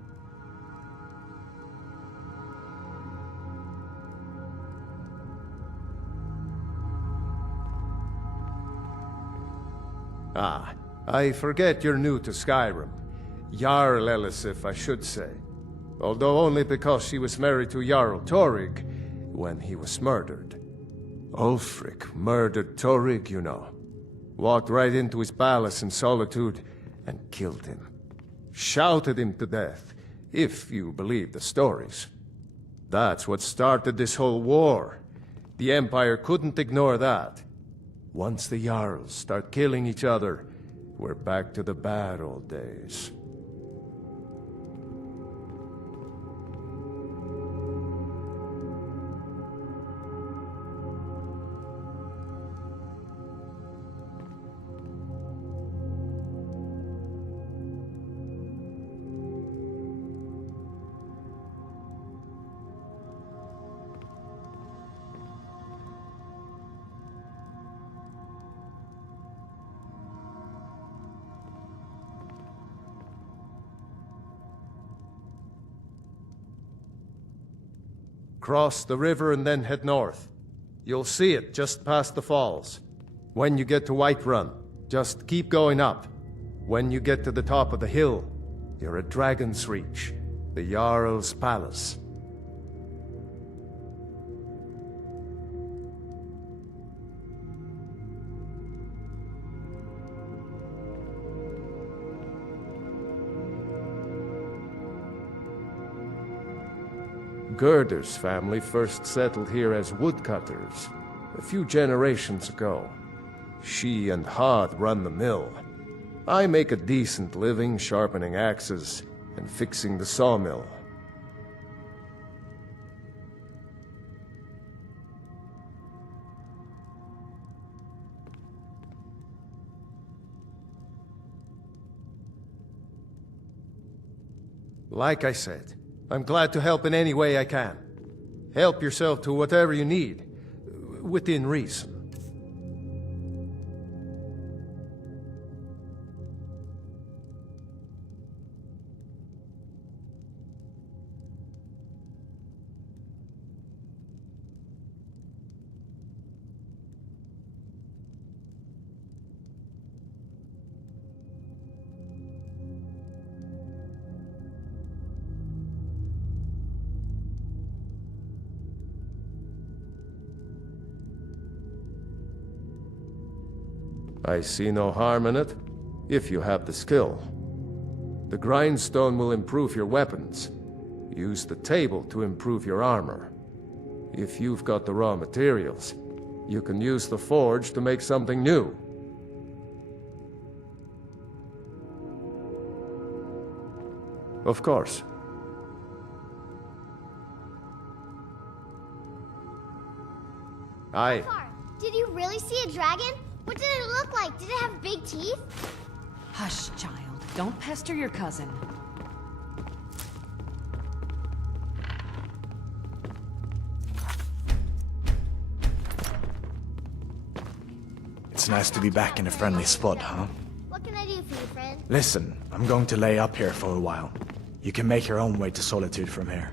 Ah, I forget you're new to Skyrim. Jarl Elisif, I should say. Although only because she was married to Jarl Torygg when he was murdered. Ulfric murdered Torygg, you know. Walked right into his palace in Solitude and killed him. Shouted him to death, if you believe the stories. That's what started this whole war. The Empire couldn't ignore that. Once the Jarls start killing each other, we're back to the bad old days. Cross the river and then head north. You'll see it just past the falls. When you get to Whiterun, just keep going up. When you get to the top of the hill, you're at Dragon's Reach, the Jarl's palace. Gerder's family first settled here as woodcutters, a few generations ago. She and Hod run the mill. I make a decent living sharpening axes and fixing the sawmill. Like I said, I'm glad to help in any way I can. Help yourself to whatever you need, within reason. I see no harm in it, if you have the skill. The grindstone will improve your weapons. Use the table to improve your armor. If you've got the raw materials, you can use the forge to make something new. Of course. Did you really see a dragon? What did it look like? Did it have big teeth? Hush, child. Don't pester your cousin. It's nice to be back in a friendly spot, huh? What can I do for you, friend? Listen, I'm going to lay up here for a while. You can make your own way to Solitude from here.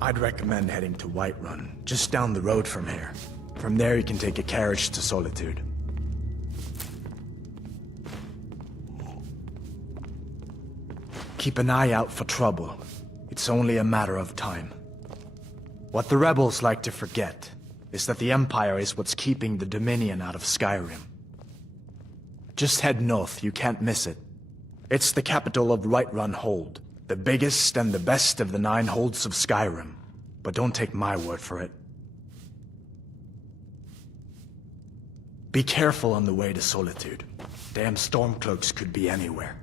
I'd recommend heading to Whiterun, just down the road from here. From there you can take a carriage to Solitude. Keep an eye out for trouble. It's only a matter of time. What the rebels like to forget is that the Empire is what's keeping the Dominion out of Skyrim. Just head north, you can't miss it. It's the capital of Whiterun Hold, the biggest and the best of the 9 holds of Skyrim. But don't take my word for it. Be careful on the way to Solitude. Damn Stormcloaks could be anywhere.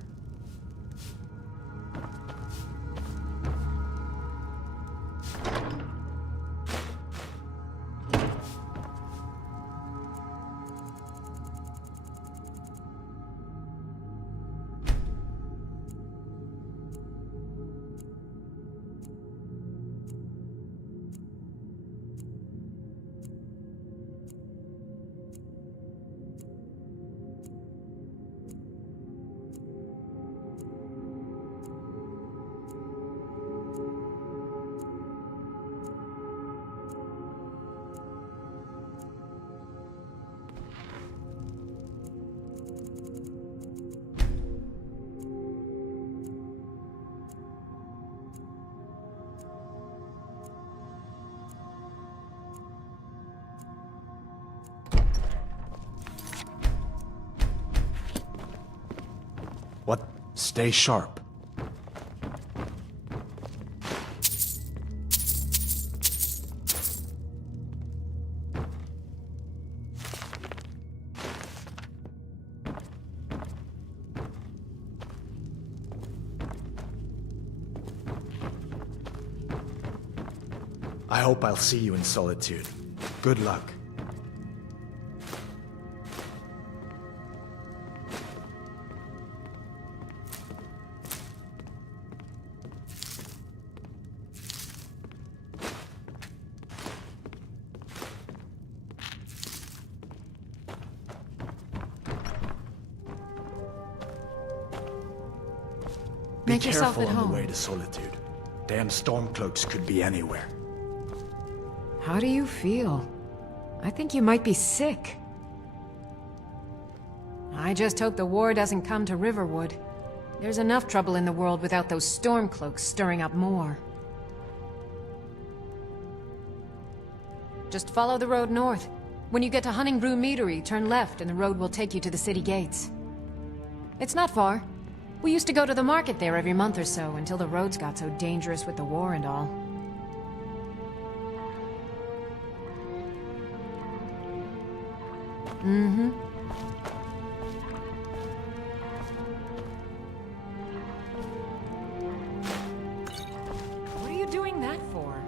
What? Stay sharp. I hope I'll see you in Solitude. Good luck. Be Make yourself careful at on home. the way to Solitude. Damn Stormcloaks could be anywhere. How do you feel? I think you might be sick. I just hope the war doesn't come to Riverwood. There's enough trouble in the world without those Stormcloaks stirring up more. Just follow the road north. When you get to Hunting Brew Meadery, turn left and the road will take you to the city gates. It's not far. We used to go to the market there every month or so until the roads got so dangerous with the war and all. Mm-hmm. What are you doing that for?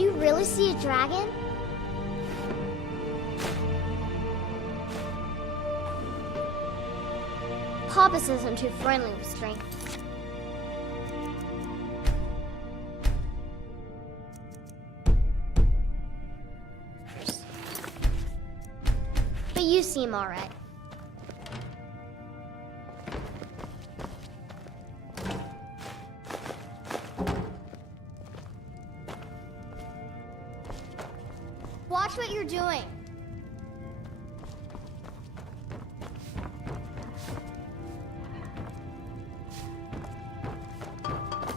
you really see a dragon? Papa says I'm too friendly with strength. But you seem alright. Watch what you're doing.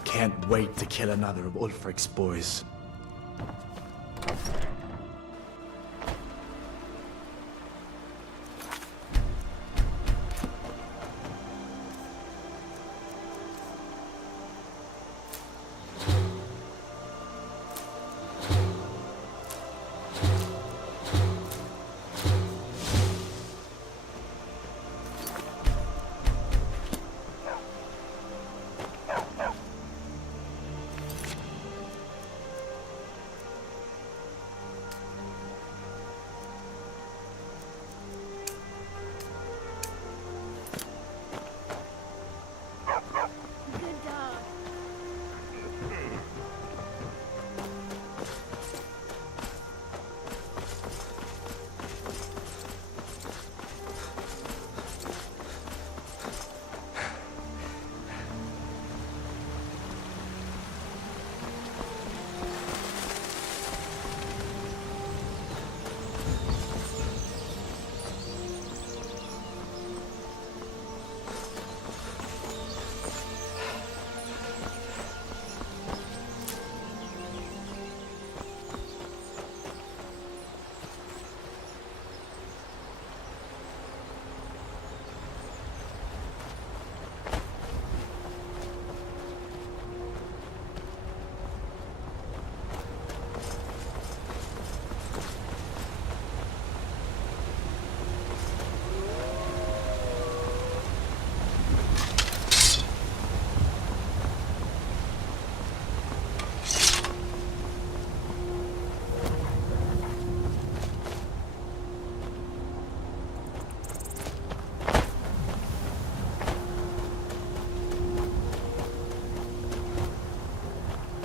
Can't wait to kill another of Ulfric's boys. Good dog.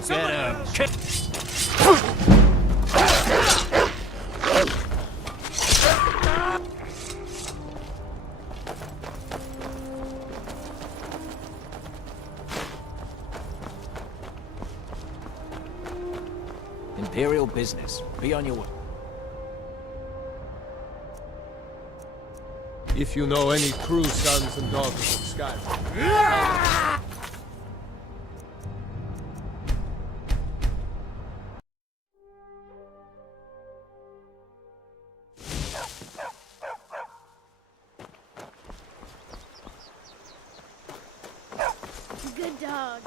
Get him! Kick! Imperial business. Be on your way. If you know any true sons and daughters of Skyrim. Good dog.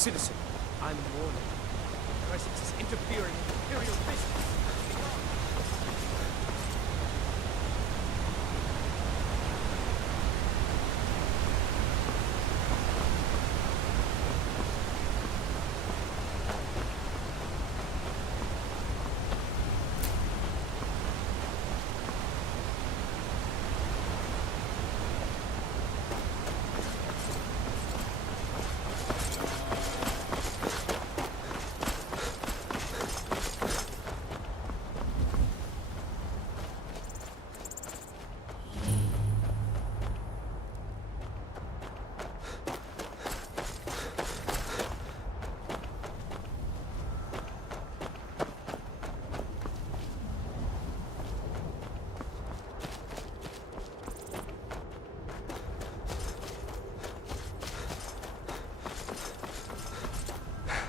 citizen. I'm warning you. Your presence is interfering with Imperial business.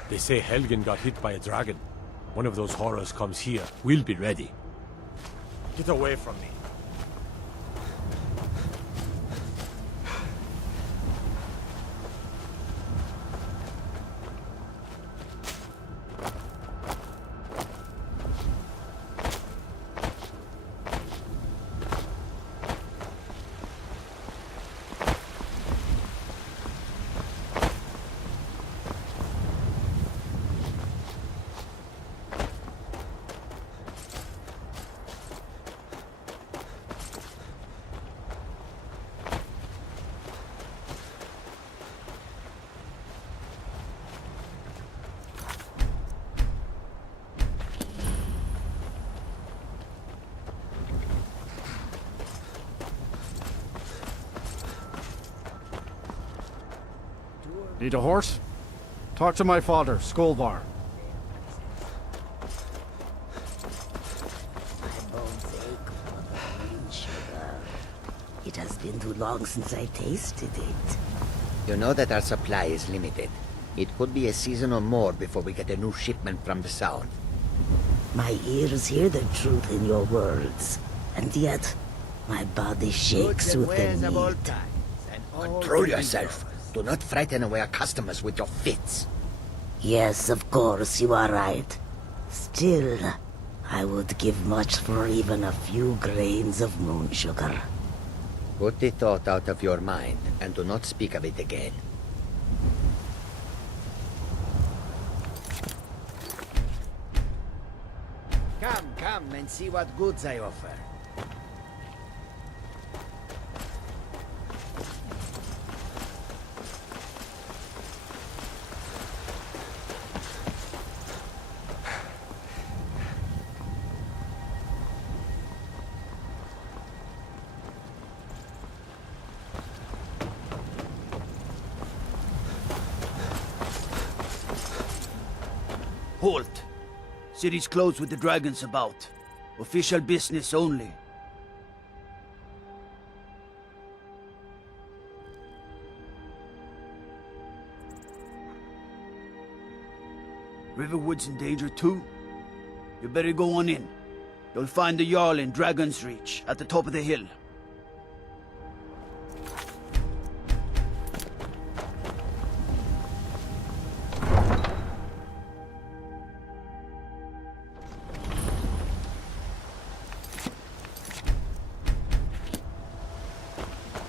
They say Helgen got hit by a dragon. One of those horrors comes here. We'll be ready. Get away from me. Need a horse? Talk to my father, Skolvar. It has been too long since I tasted it. You know that our supply is limited. It could be a season or more before we get a new shipment from the south. My ears hear the truth in your words, and yet my body shakes with the need. Control yourself. Do not frighten away our customers with your fits. Yes, of course, you are right. Still, I would give much for even a few grains of moon sugar. Put the thought out of your mind, and do not speak of it again. Come and see what goods I offer. Halt! City's closed with the dragons about. Official business only. Riverwood's in danger too. You better go on in. You'll find the Jarl in Dragon's Reach, at the top of the hill.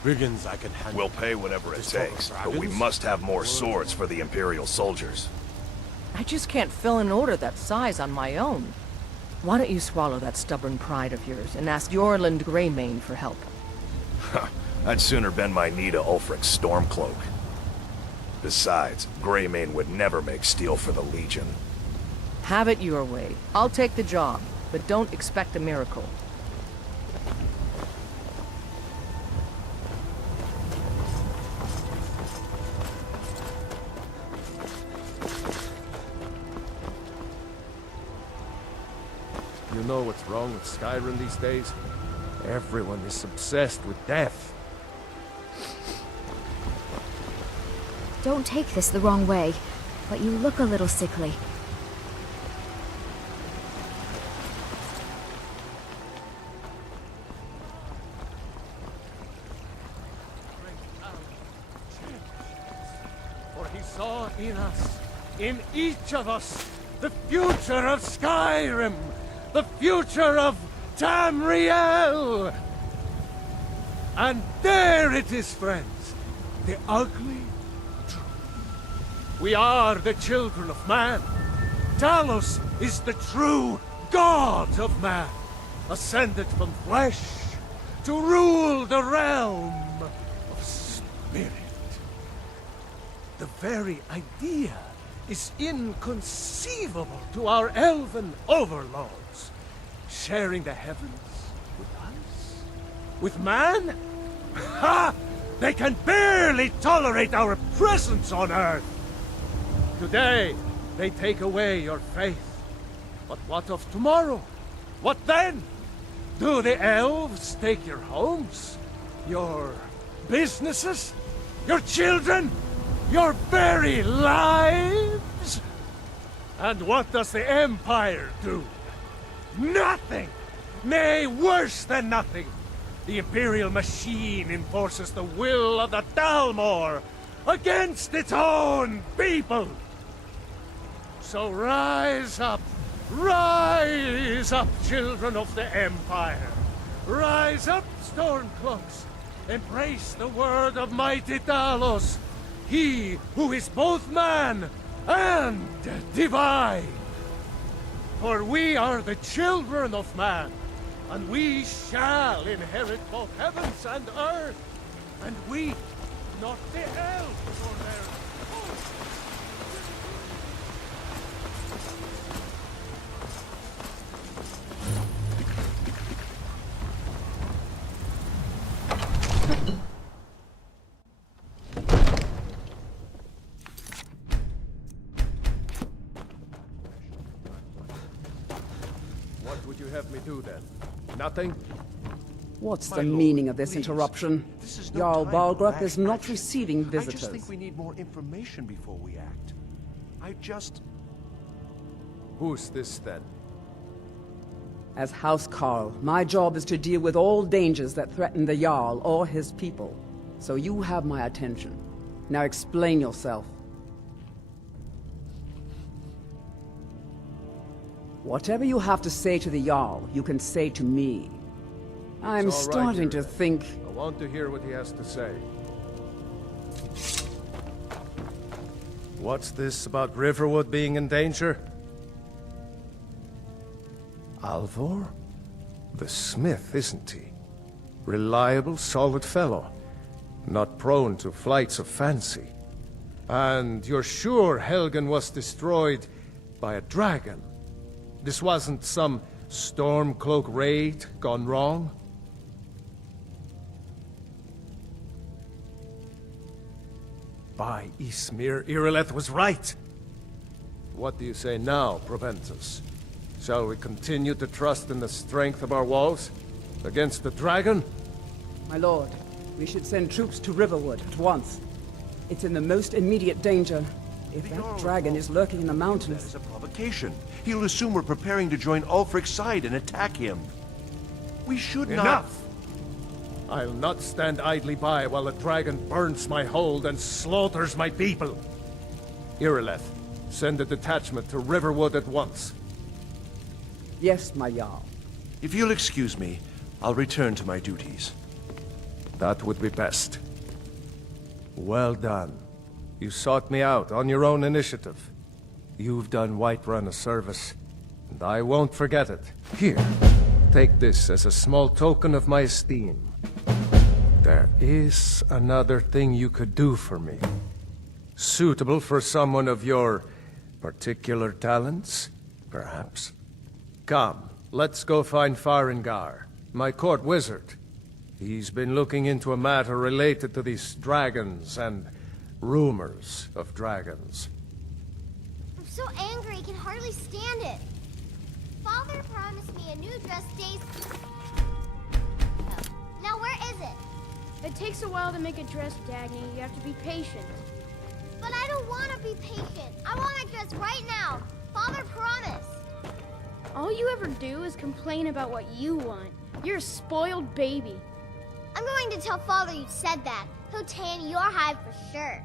Brigands I can handle. We'll pay whatever it takes, but we must have more swords for the Imperial soldiers. I just can't fill an order that size on my own. Why don't you swallow that stubborn pride of yours and ask Yorland Greymane for help? I'd sooner bend my knee to Ulfric's Stormcloak. Besides, Greymane would never make steel for the Legion. Have it your way. I'll take the job, but don't expect a miracle. You know what's wrong with Skyrim these days? Everyone is obsessed with death. Don't take this the wrong way, but you look a little sickly. For he saw in us, in each of us, the future of Skyrim, the future of Tamriel. And there it is, friends, the ugly truth. We are the children of man. Talos is the true god of man, ascended from flesh to rule the realm of spirit. The very idea is inconceivable to our elven overlords. Sharing the heavens with us? With man? Ha! They can barely tolerate our presence on Earth! Today, they take away your faith. But what of tomorrow? What then? Do the elves take your homes? Your businesses? Your children? Your very lives? And what does the Empire do? Nothing! Nay, worse than nothing! The Imperial machine enforces the will of the Dalmor against its own people! So rise up, children of the Empire! Rise up, Stormcloaks! Embrace the word of mighty Talos, he who is both man and divine! For we are the children of man, and we shall inherit both heavens and earth, and we, not the elves or their... What would you have me do then? Nothing? What's the meaning of this interruption? Jarl Balgrup is not receiving visitors. I just think we need more information before we act. Who's this then? As House Carl, my job is to deal with all dangers that threaten the Jarl or his people. So you have my attention. Now explain yourself. Whatever you have to say to the Jarl, you can say to me. I'm It's all right, starting to think... I want to hear what he has to say. What's this about Riverwood being in danger? Alvor? The smith, isn't he? Reliable, solid fellow. Not prone to flights of fancy. And you're sure Helgen was destroyed by a dragon? This wasn't some Stormcloak raid gone wrong? By Ysmir, Irileth was right! What do you say now, Proventus? Shall we continue to trust in the strength of our walls? Against the dragon? My lord, we should send troops to Riverwood at once. It's in the most immediate danger. If that dragon is lurking in the mountains... That is a provocation. He'll assume we're preparing to join Ulfric's side and attack him. We should not... Enough! I'll not stand idly by while the dragon burns my hold and slaughters my people. Irileth, send a detachment to Riverwood at once. Yes, my Jarl. If you'll excuse me, I'll return to my duties. That would be best. Well done. You sought me out on your own initiative. You've done Whiterun a service, and I won't forget it. Here, take this as a small token of my esteem. There is another thing you could do for me. Suitable for someone of your particular talents, perhaps. Come, let's go find Farengar, my court wizard. He's been looking into a matter related to these dragons and rumors of dragons. I'm so angry I can hardly stand it. Father promised me a new dress days... Oh. Now where is it? It takes a while to make a dress, Dagny. You have to be patient. But I don't want to be patient. I want my dress right now. Father promised. All you ever do is complain about what you want. You're a spoiled baby. I'm going to tell Father you said that. He'll tan your hide for sure.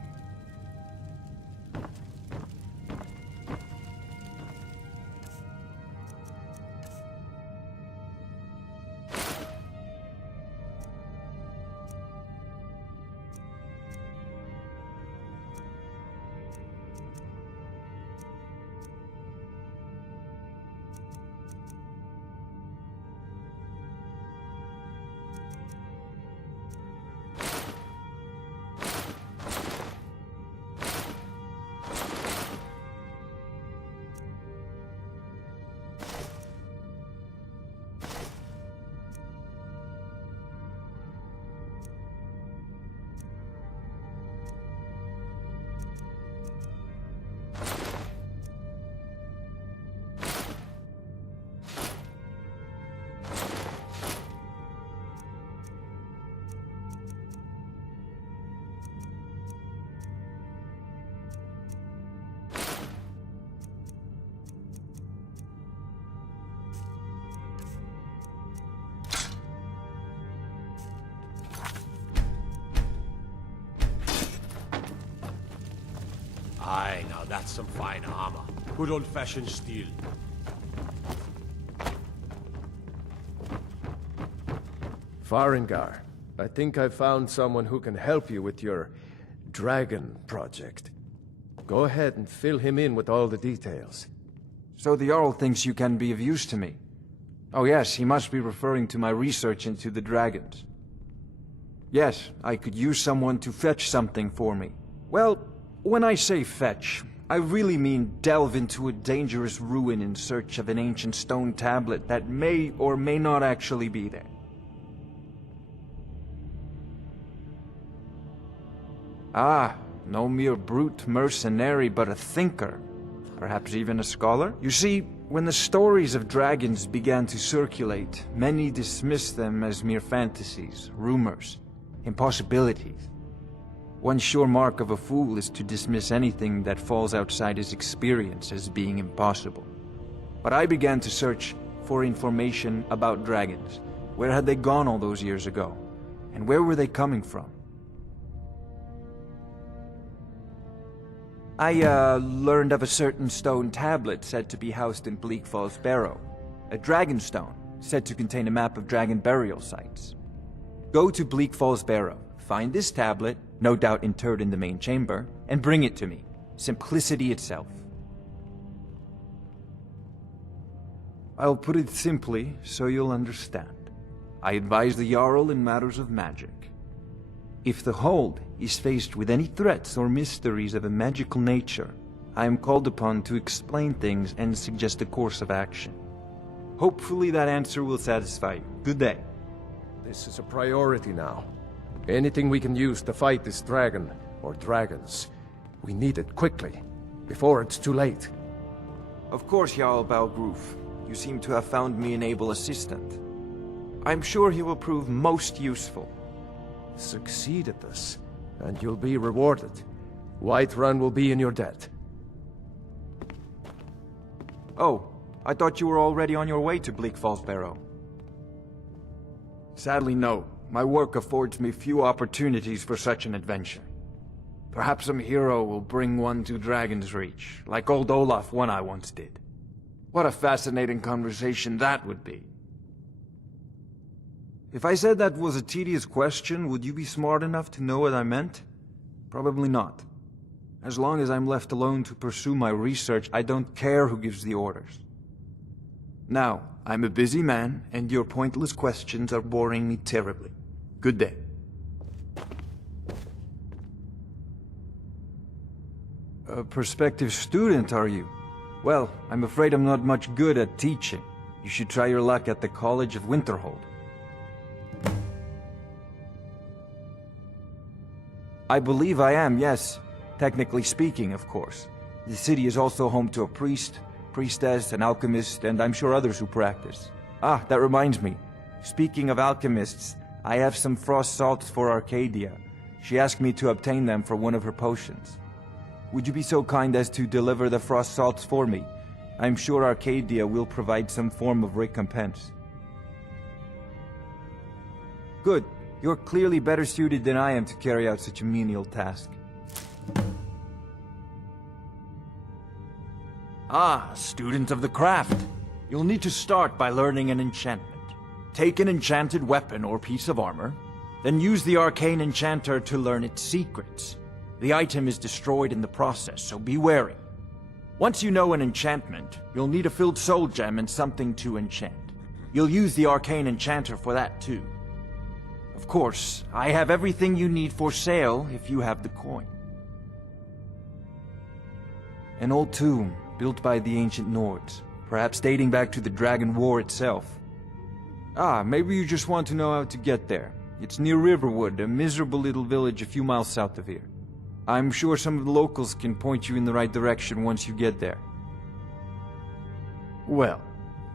Aye, now that's some fine armor. Good old-fashioned steel. Farengar, I think I've found someone who can help you with your dragon project. Go ahead and fill him in with all the details. So the Jarl thinks you can be of use to me. Oh yes, he must be referring to my research into the dragons. Yes, I could use someone to fetch something for me. Well, when I say fetch, I really mean delve into a dangerous ruin in search of an ancient stone tablet that may or may not actually be there. Ah, no mere brute mercenary, but a thinker. Perhaps even a scholar? You see, when the stories of dragons began to circulate, many dismissed them as mere fantasies, rumors, impossibilities. One sure mark of a fool is to dismiss anything that falls outside his experience as being impossible. But I began to search for information about dragons. Where had they gone all those years ago? And where were they coming from? I learned of a certain stone tablet said to be housed in Bleak Falls Barrow. A dragon stone, said to contain a map of dragon burial sites. Go to Bleak Falls Barrow, find this tablet, no doubt interred in the main chamber, and bring it to me. Simplicity itself. I'll put it simply so you'll understand. I advise the Jarl in matters of magic. If the Hold is faced with any threats or mysteries of a magical nature, I am called upon to explain things and suggest a course of action. Hopefully that answer will satisfy you. Good day. This is a priority now. Anything we can use to fight this dragon, or dragons, we need it quickly, before it's too late. Of course, Jarl Balgroof. You seem to have found me an able assistant. I'm sure he will prove most useful. Succeed at this, and you'll be rewarded. Whiterun will be in your debt. Oh, I thought you were already on your way to Bleak Falls Barrow. Sadly, no. My work affords me few opportunities for such an adventure. Perhaps some hero will bring one to Dragon's Reach, like old Olaf one I once did. What a fascinating conversation that would be. If I said that was a tedious question, would you be smart enough to know what I meant? Probably not. As long as I'm left alone to pursue my research, I don't care who gives the orders. Now, I'm a busy man, and your pointless questions are boring me terribly. Good day. A prospective student, are you? Well, I'm afraid I'm not much good at teaching. You should try your luck at the College of Winterhold. I believe I am, yes. Technically speaking, of course. The city is also home to a priest, priestess, an alchemist, and I'm sure others who practice. Ah, that reminds me. Speaking of alchemists, I have some frost salts for Arcadia. She asked me to obtain them for one of her potions. Would you be so kind as to deliver the frost salts for me? I'm sure Arcadia will provide some form of recompense. Good. You're clearly better suited than I am to carry out such a menial task. Ah, student of the craft. You'll need to start by learning an enchantment. Take an enchanted weapon or piece of armor, then use the arcane enchanter to learn its secrets. The item is destroyed in the process, so be wary. Once you know an enchantment, you'll need a filled soul gem and something to enchant. You'll use the arcane enchanter for that too. Of course, I have everything you need for sale if you have the coin. An old tomb, built by the ancient Nords, perhaps dating back to the Dragon War itself. Ah, maybe you just want to know how to get there. It's near Riverwood, a miserable little village a few miles south of here. I'm sure some of the locals can point you in the right direction once you get there. Well,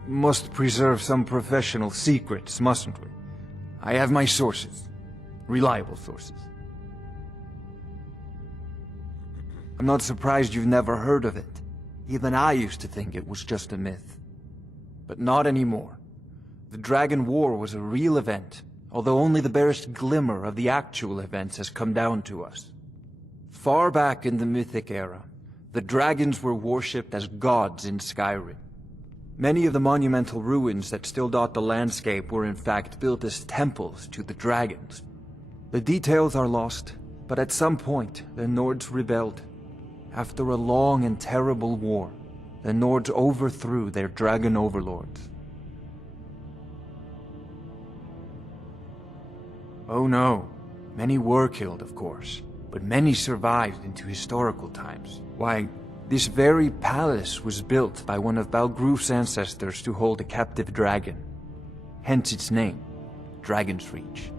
must preserve some professional secrets, mustn't we? I have my sources. Reliable sources. I'm not surprised you've never heard of it. Even I used to think it was just a myth. But not anymore. The Dragon War was a real event, although only the barest glimmer of the actual events has come down to us. Far back in the Mythic era, The dragons were worshipped as gods in Skyrim. Many of the monumental ruins that still dot the landscape were in fact built as temples to the dragons. The details are lost, but at some point, the Nords rebelled. After a long and terrible war, the Nords overthrew their dragon overlords. Oh no, many were killed, of course, but many survived into historical times. Why, this very palace was built by one of Balgruf's ancestors to hold a captive dragon. Hence its name, Dragon's Reach.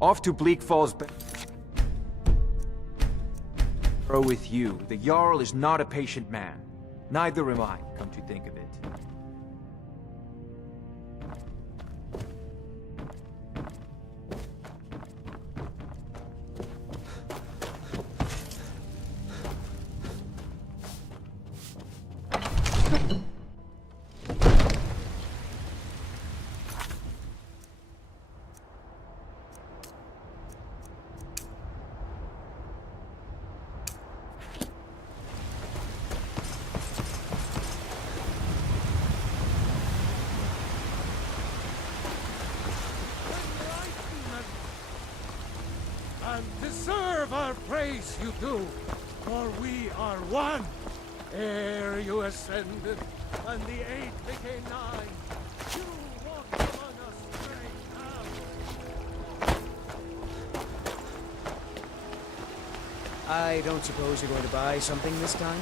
Off to Bleak Falls. With you, the Jarl is not a patient man. Neither am I, come to think of it. And deserve our praise you do, for we are one. Ere you ascended, and the 8 became 9, you walked among us straight now. I don't suppose you're going to buy something this time?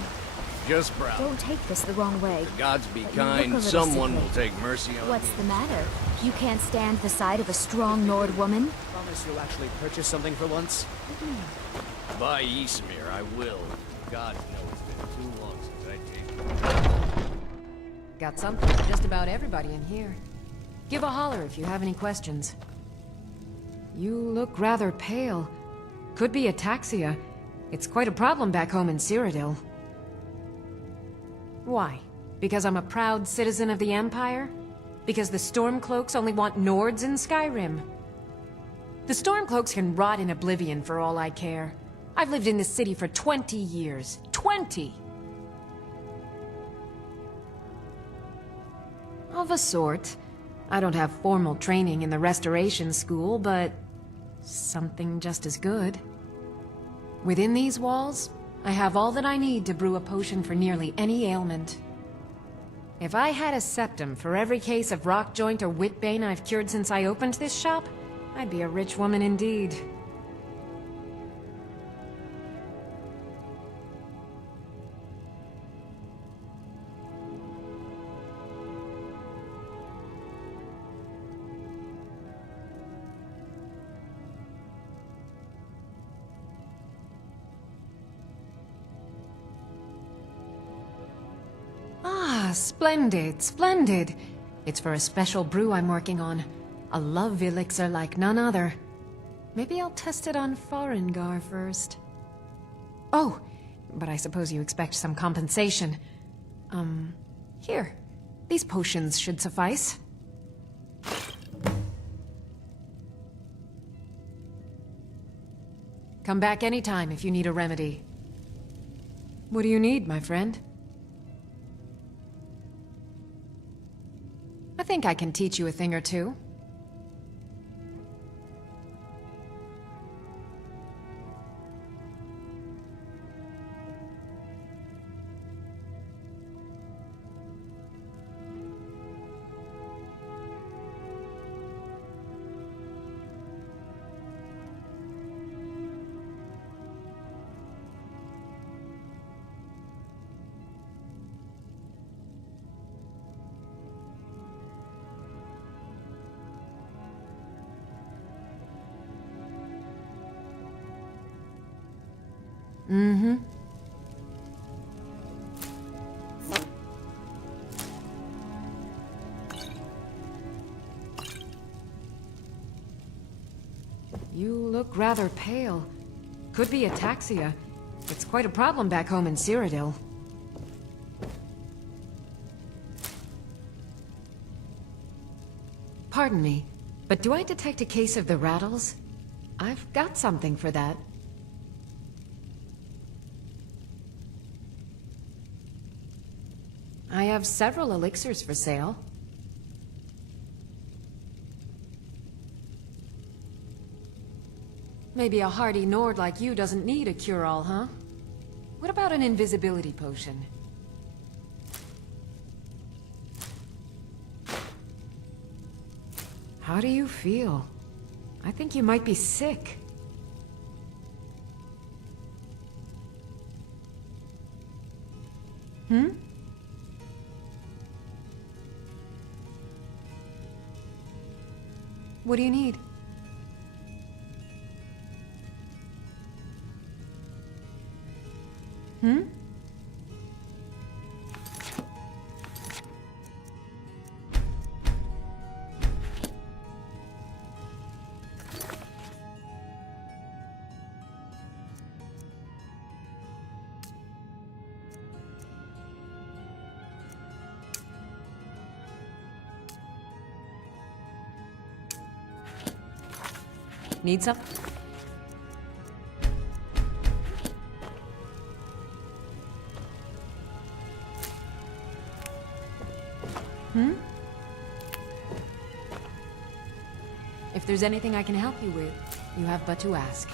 Just browse. Don't take this the wrong way. The gods be But you look a kind, little someone sickly. will take mercy on What's me. the matter? You can't stand the sight of a strong Nord woman? Promise you'll actually purchase something for once? By Ysmir, I will. God knows it's been too long since I tasted. Got something for just about everybody in here. Give a holler if you have any questions. You look rather pale. Could be ataxia. It's quite a problem back home in Cyrodiil. Why? Because I'm a proud citizen of the Empire? Because the Stormcloaks only want Nords in Skyrim? The Stormcloaks can rot in oblivion for all I care. I've lived in this city for 20 years. 20! Of a sort. I don't have formal training in the Restoration School, but something just as good. Within these walls, I have all that I need to brew a potion for nearly any ailment. If I had a septum for every case of rock joint or whitbane I've cured since I opened this shop, I'd be a rich woman indeed. Ah, splendid, splendid. It's for a special brew I'm working on. A love elixir like none other. Maybe I'll test it on Farengar first. Oh, but I suppose you expect some compensation. Here. These potions should suffice. Come back anytime if you need a remedy. What do you need, my friend? I think I can teach you a thing or two. Mm-hmm. You look rather pale. Could be ataxia. It's quite a problem back home in Cyrodiil. pardon me, but do I detect a case of the rattles? I've got something for that. I have several elixirs for sale. Maybe a hardy Nord like you doesn't need a cure-all, huh? What about an invisibility potion? How do you feel? I think you might be sick. Hmm? What do you need? Hmm? Need some? Hmm? If there's anything I can help you with, you have but to ask.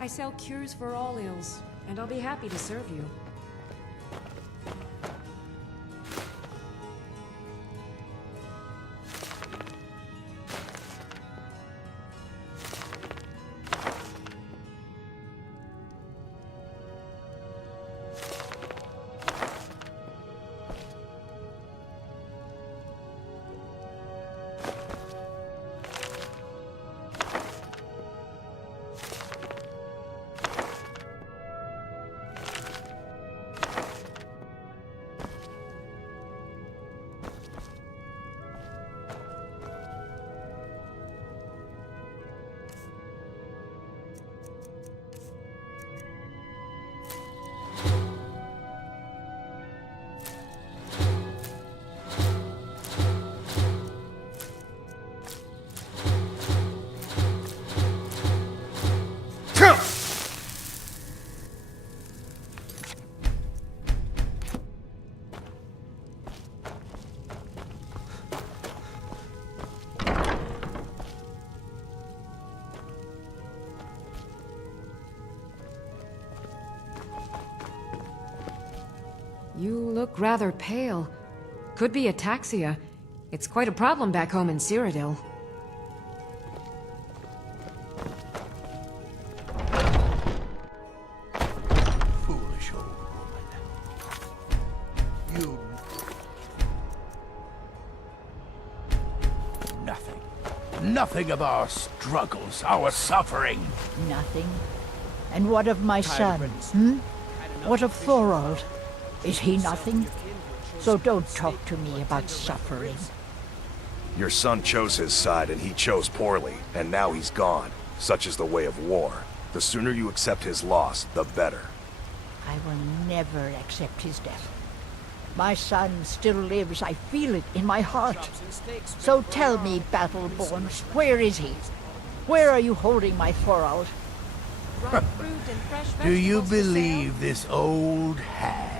I sell cures for all ills, and I'll be happy to serve you. You look rather pale. Could be ataxia. It's quite a problem back home in Cyrodiil. Foolish old woman. You... Nothing. Nothing of our struggles, our suffering. Nothing. And what of my son, hmm? What of Thorold? Is he nothing? So don't talk to me about suffering. Your son chose his side and he chose poorly, and now he's gone. Such is the way of war. The sooner you accept his loss, the better. I will never accept his death. My son still lives, I feel it in my heart. So tell me, Battleborns, where is he? Where are you holding my Thorold? Do you believe this old hag?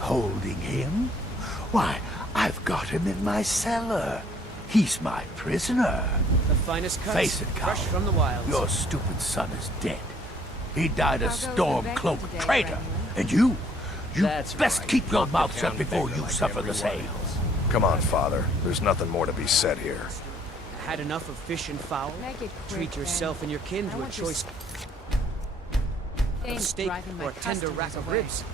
Holding him? Why, I've got him in my cellar. He's my prisoner. The finest cuts, Face it, fresh coward. from the wilds. Your stupid son is dead. He died a Stormcloak traitor. And you best keep your mouth shut before you suffer the same. Come on, Father. There's nothing more to be said here. Had enough of fish and fowl? Make it quick, Treat yourself and your kin I to a want choice Thanks, steak driving my or a tender customers rack of away. ribs.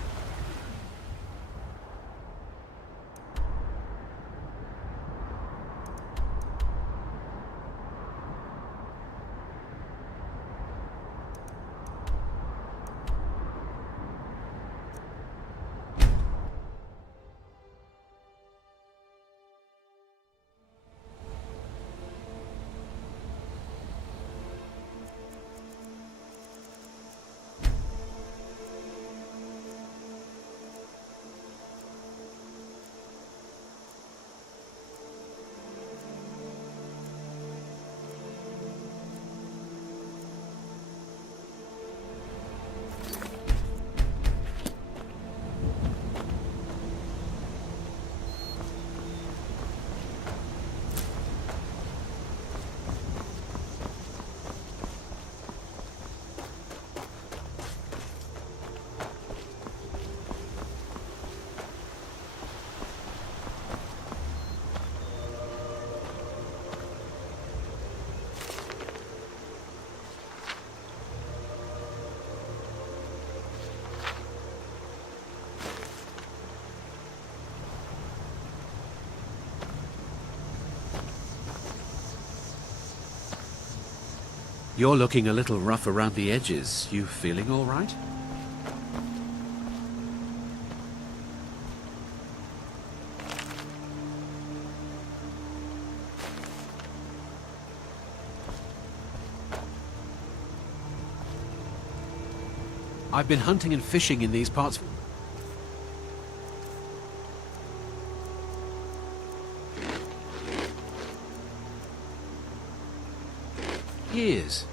You're looking a little rough around the edges. You feeling all right? I've been hunting and fishing in these parts. Years.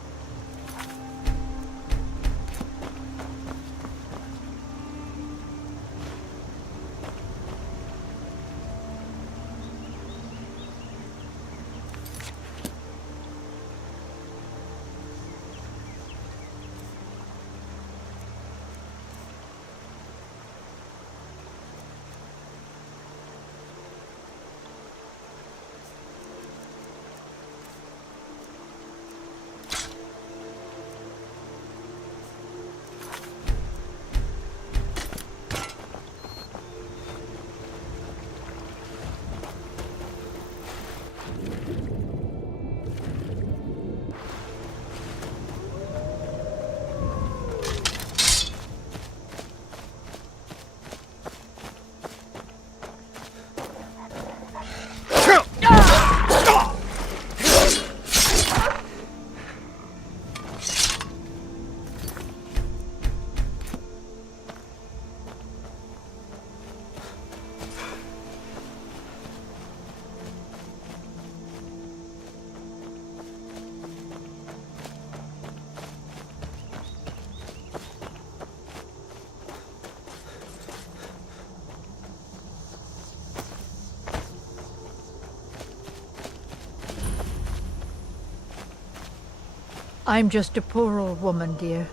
I'm just a poor old woman, dear.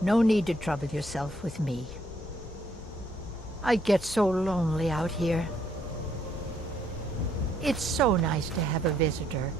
No need to trouble yourself with me. I get so lonely out here. It's so nice to have a visitor.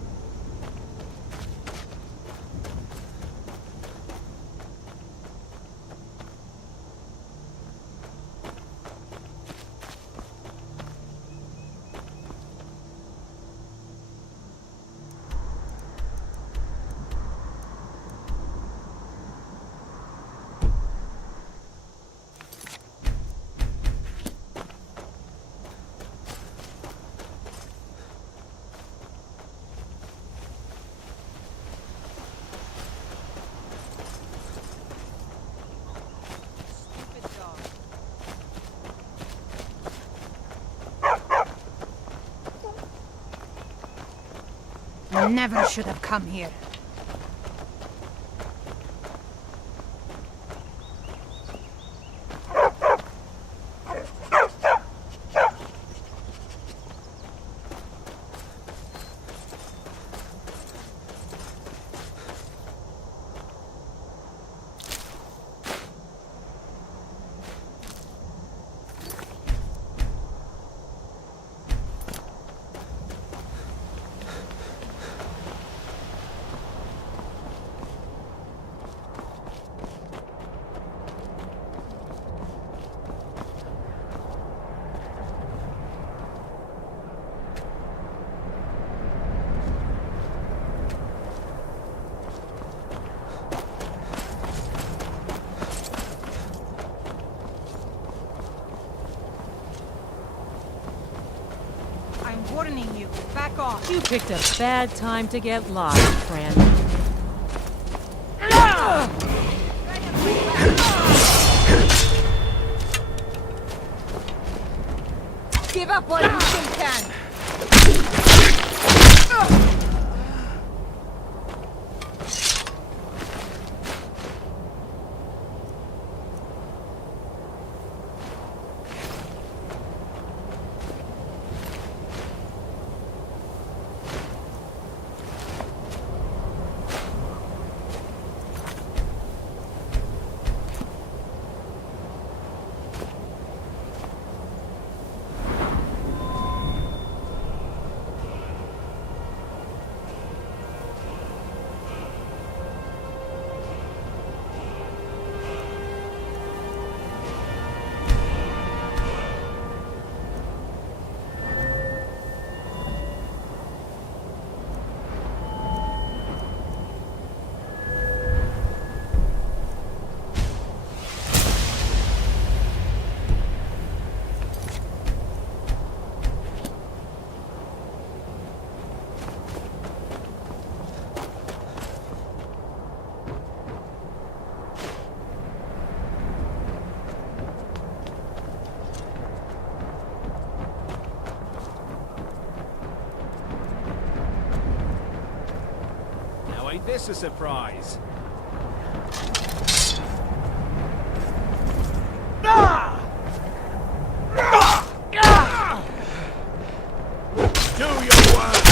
Never should have come here. Warning you, back off. You picked a bad time to get lost, friend. Give up while you still can. Now ain't this a surprise? Do your work!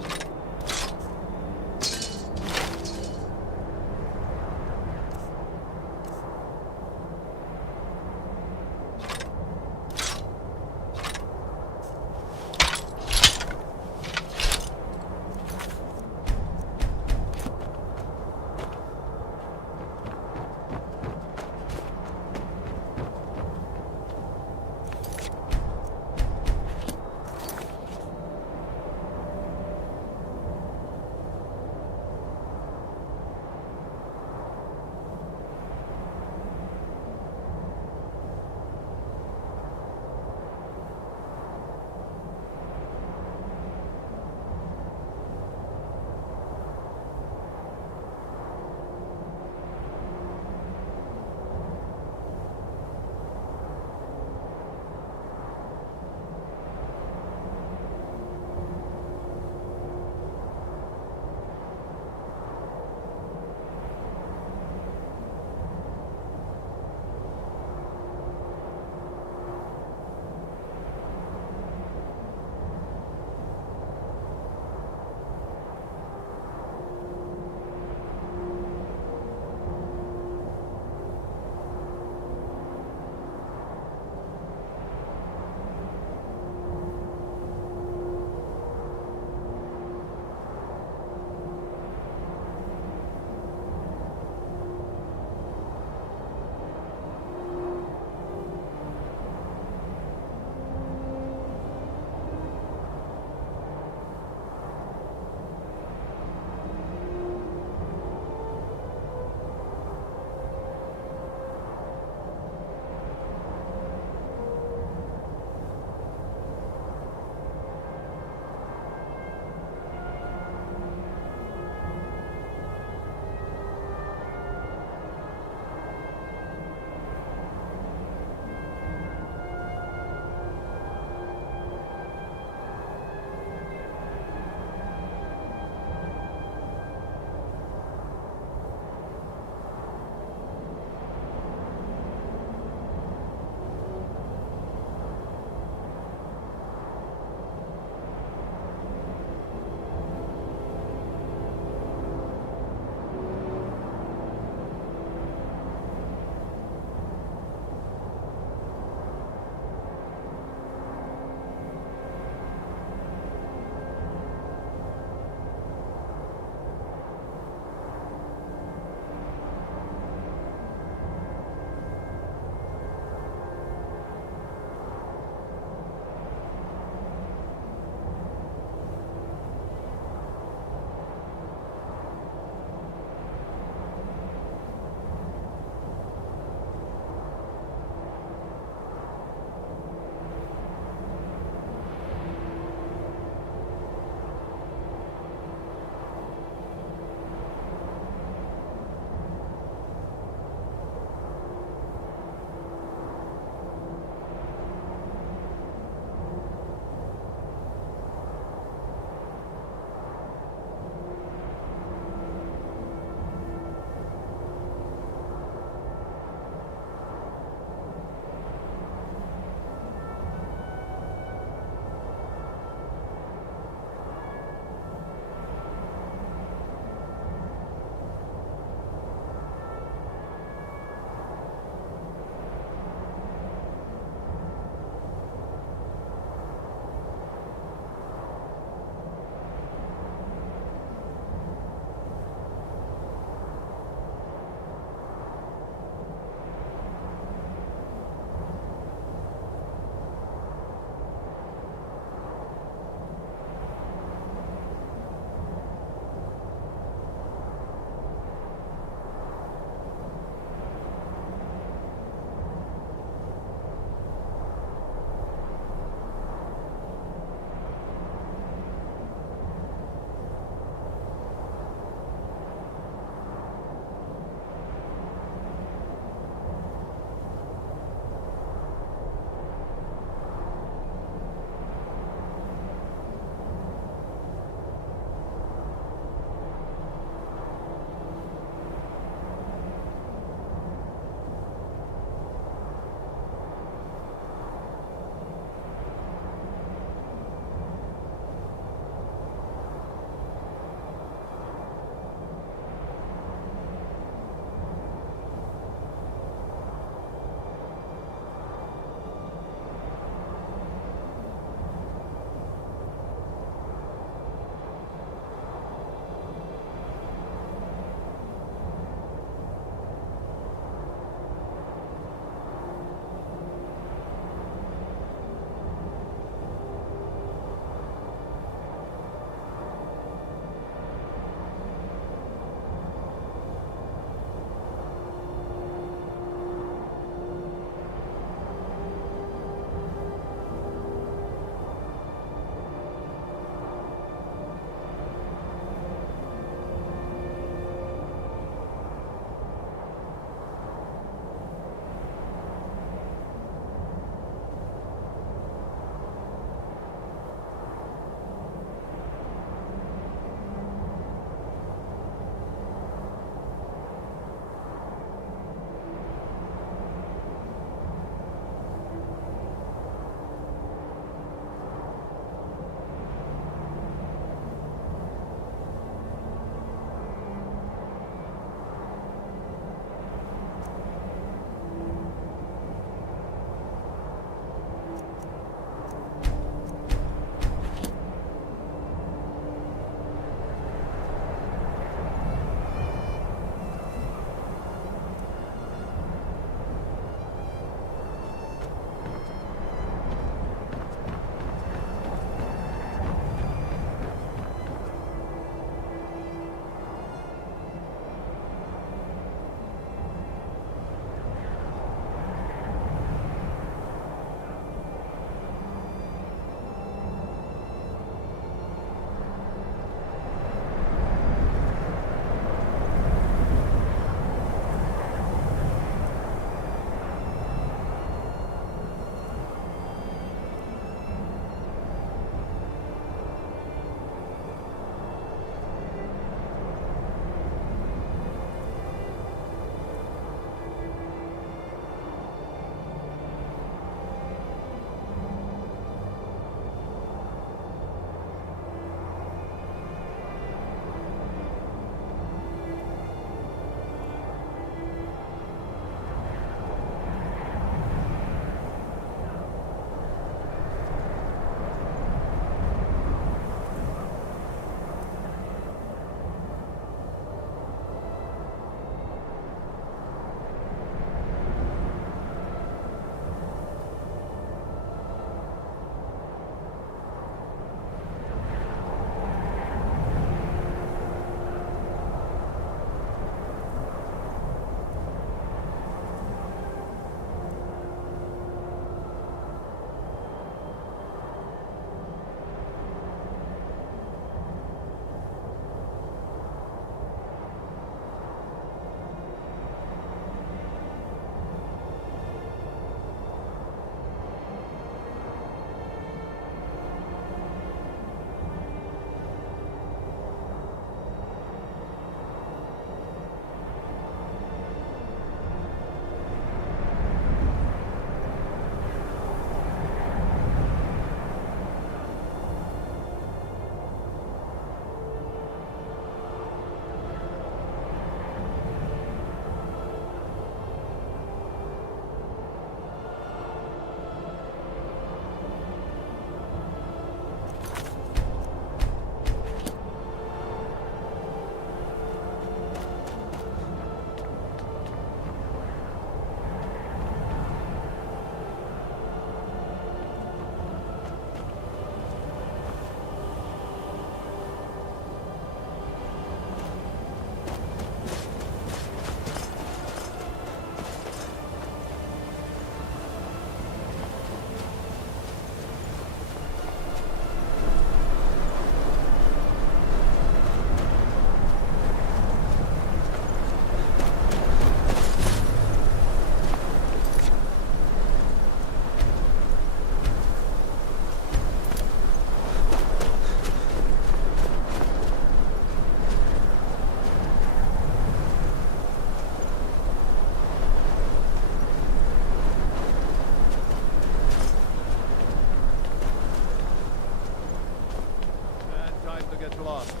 lost.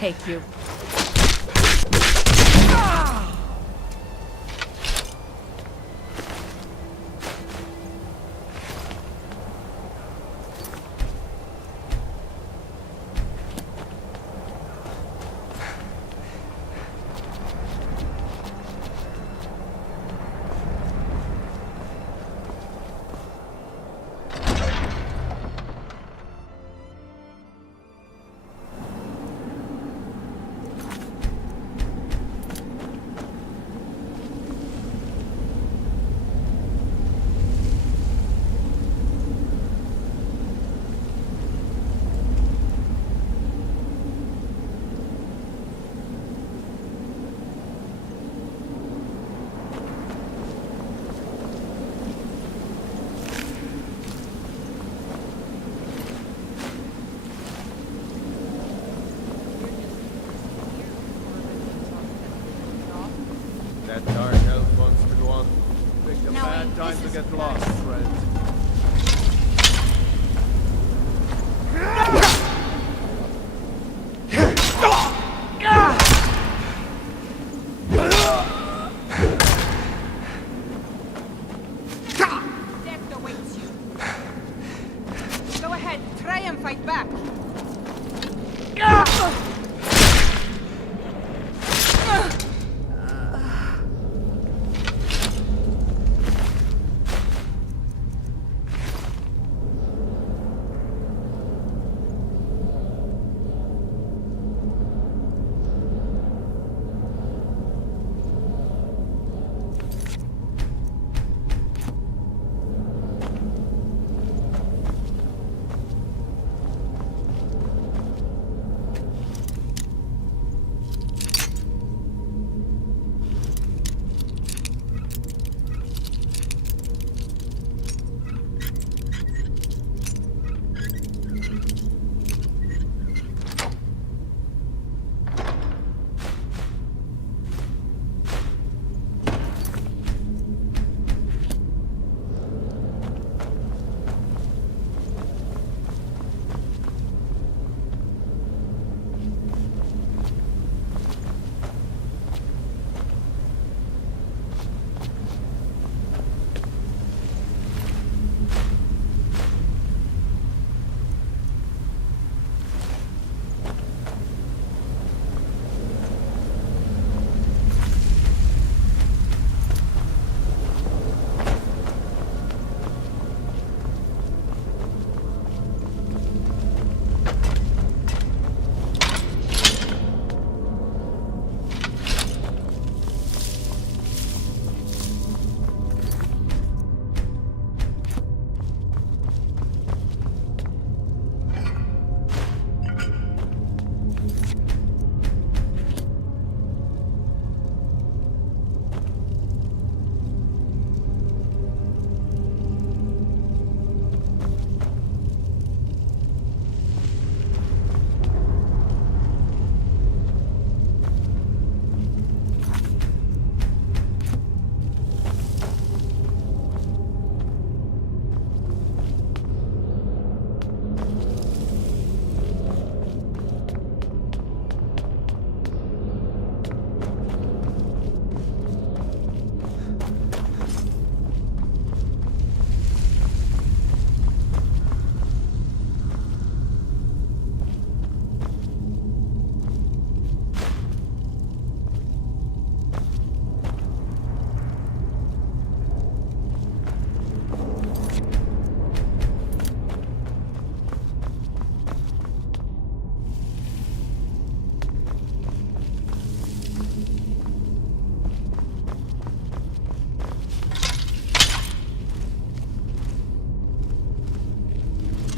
Take you.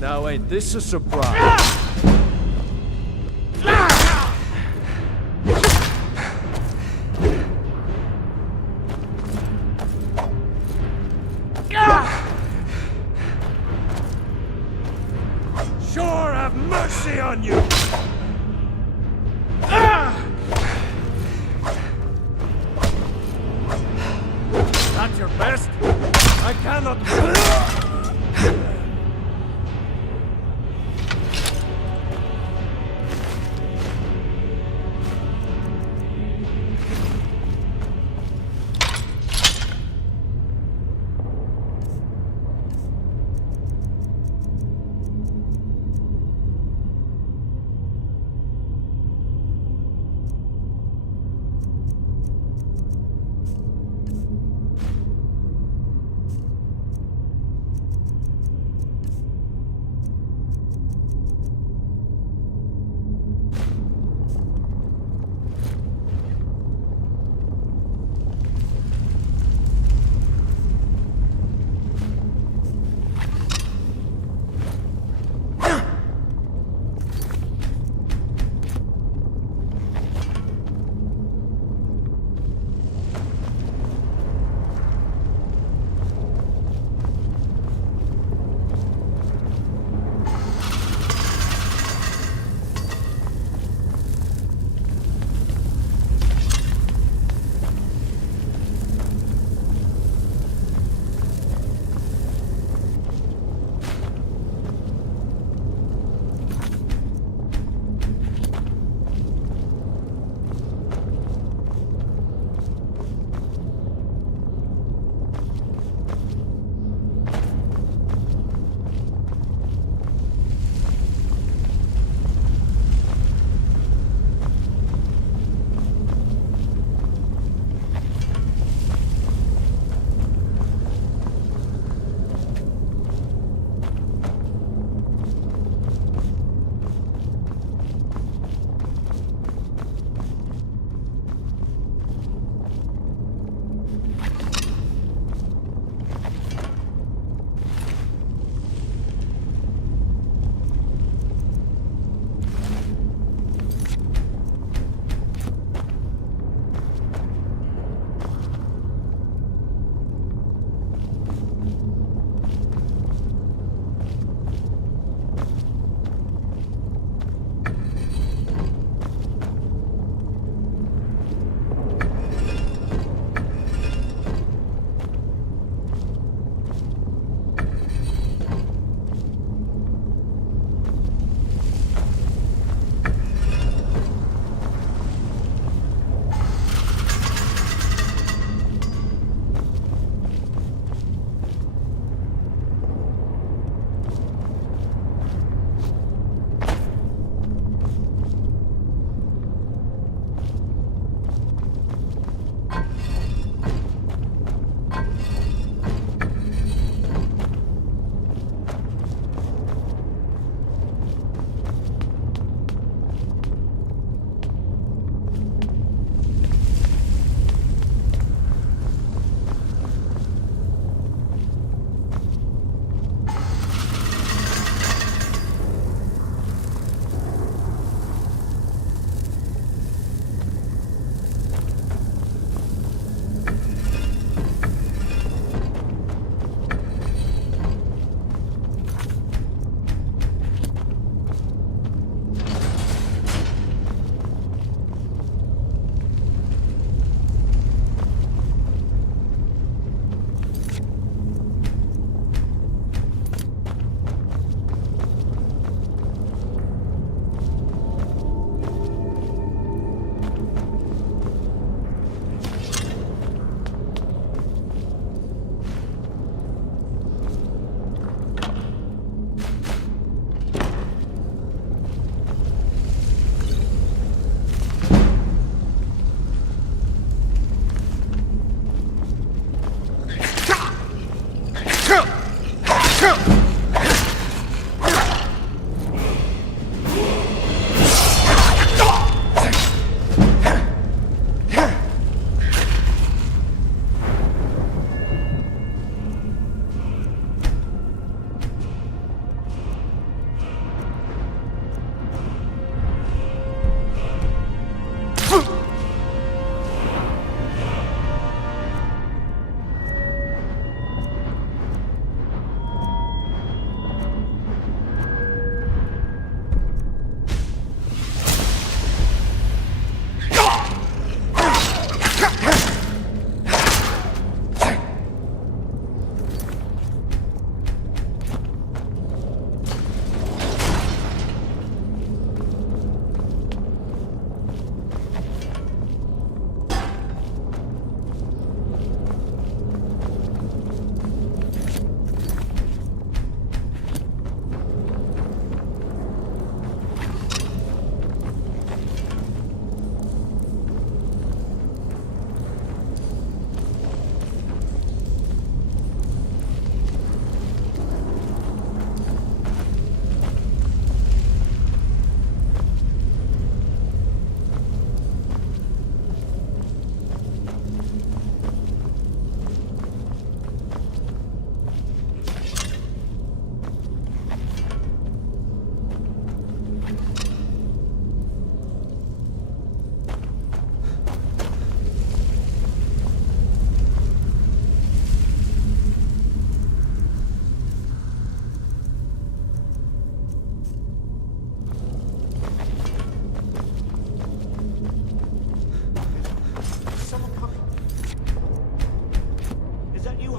Now ain't this a surprise? Sure, have mercy on you! That's your best? I cannot...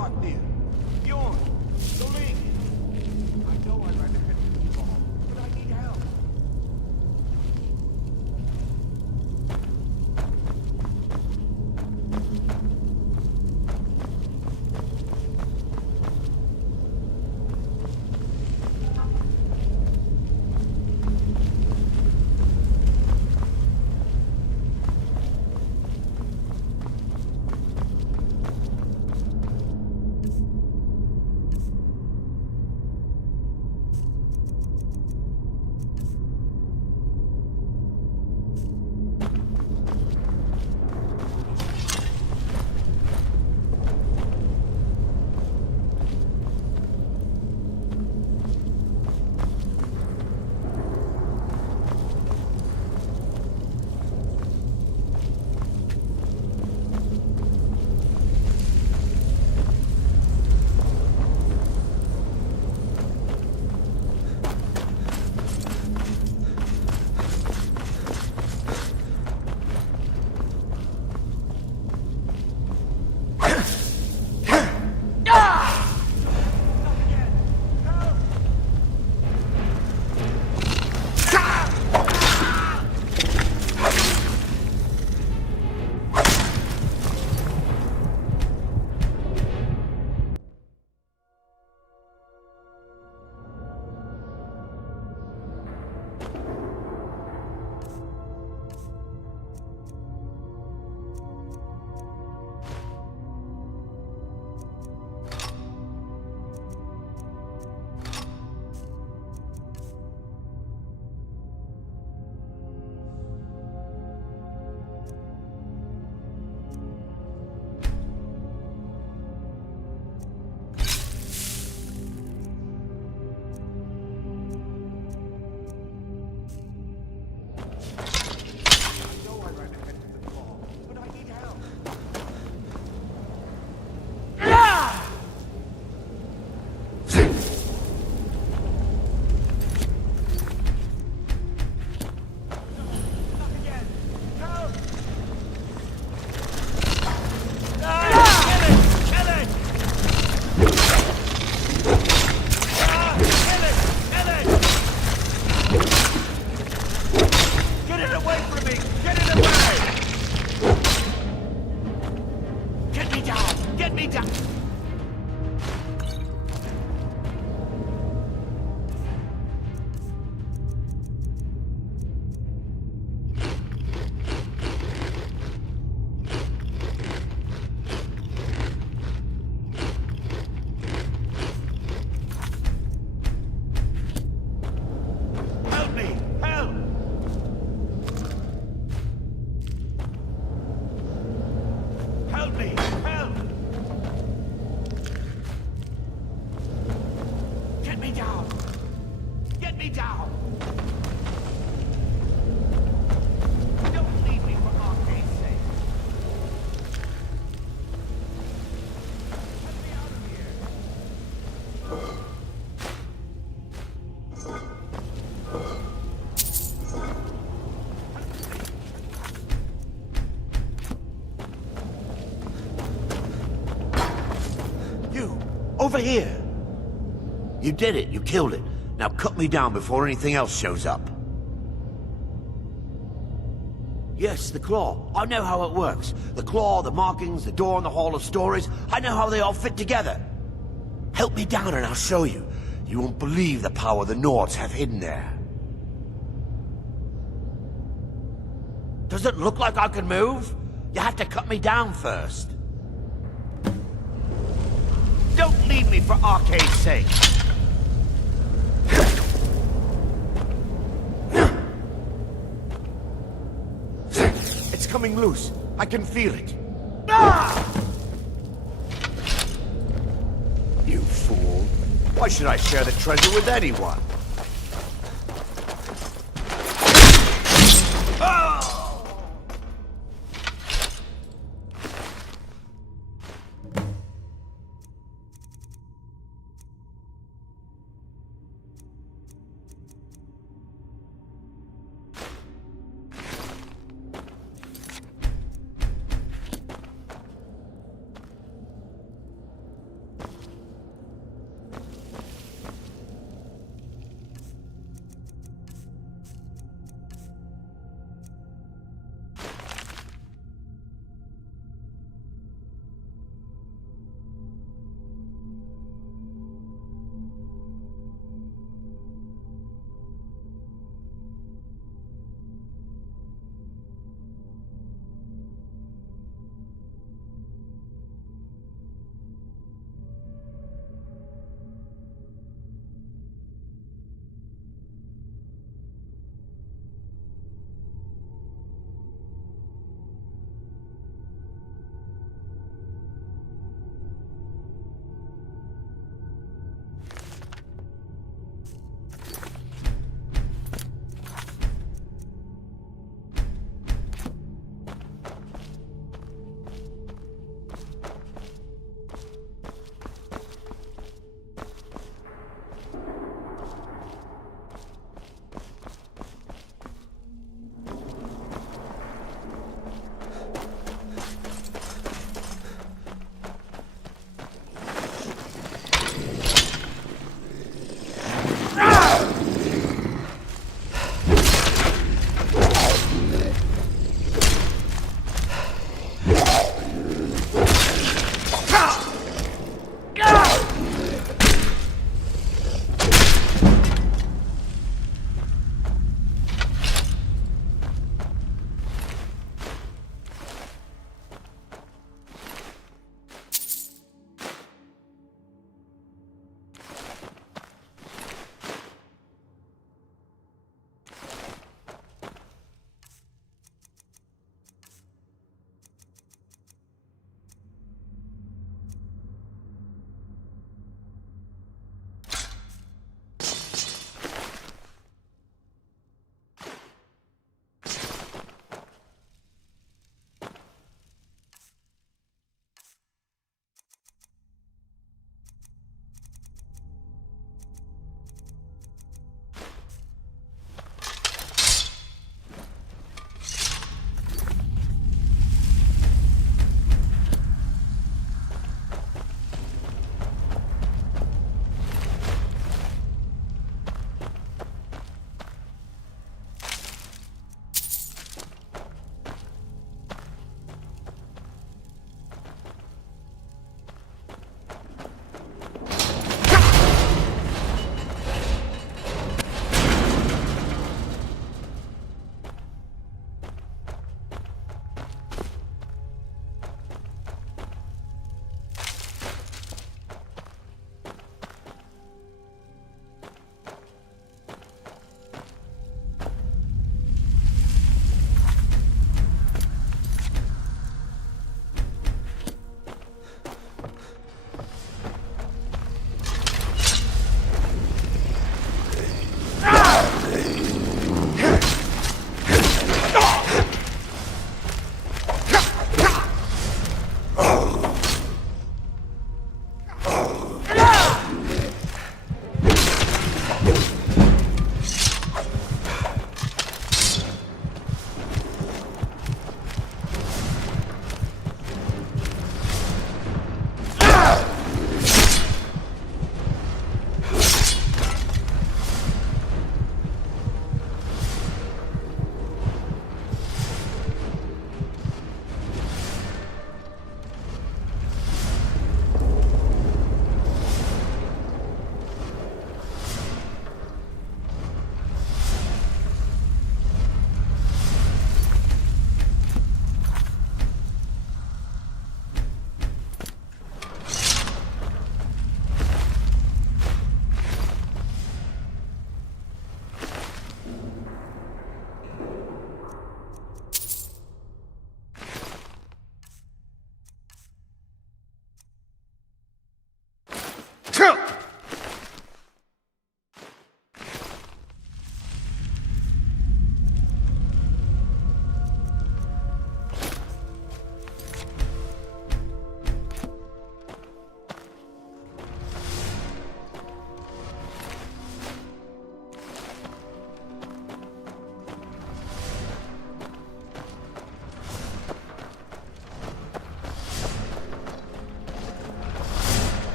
parked near. Bjorn, the link. I know I'd rather head to the fall, but I need help. Over here! You did it. You killed it. Now cut me down before anything else shows up. Yes, the claw. I know how it works. The claw, the markings, the door in the Hall of Stories. I know how they all fit together. Help me down and I'll show you. You won't believe the power the Nords have hidden there. Does it look like I can move? You have to cut me down first. Don't leave me for arcade's sake. It's coming loose. I can feel it. Ah! You fool. Why should I share the treasure with anyone?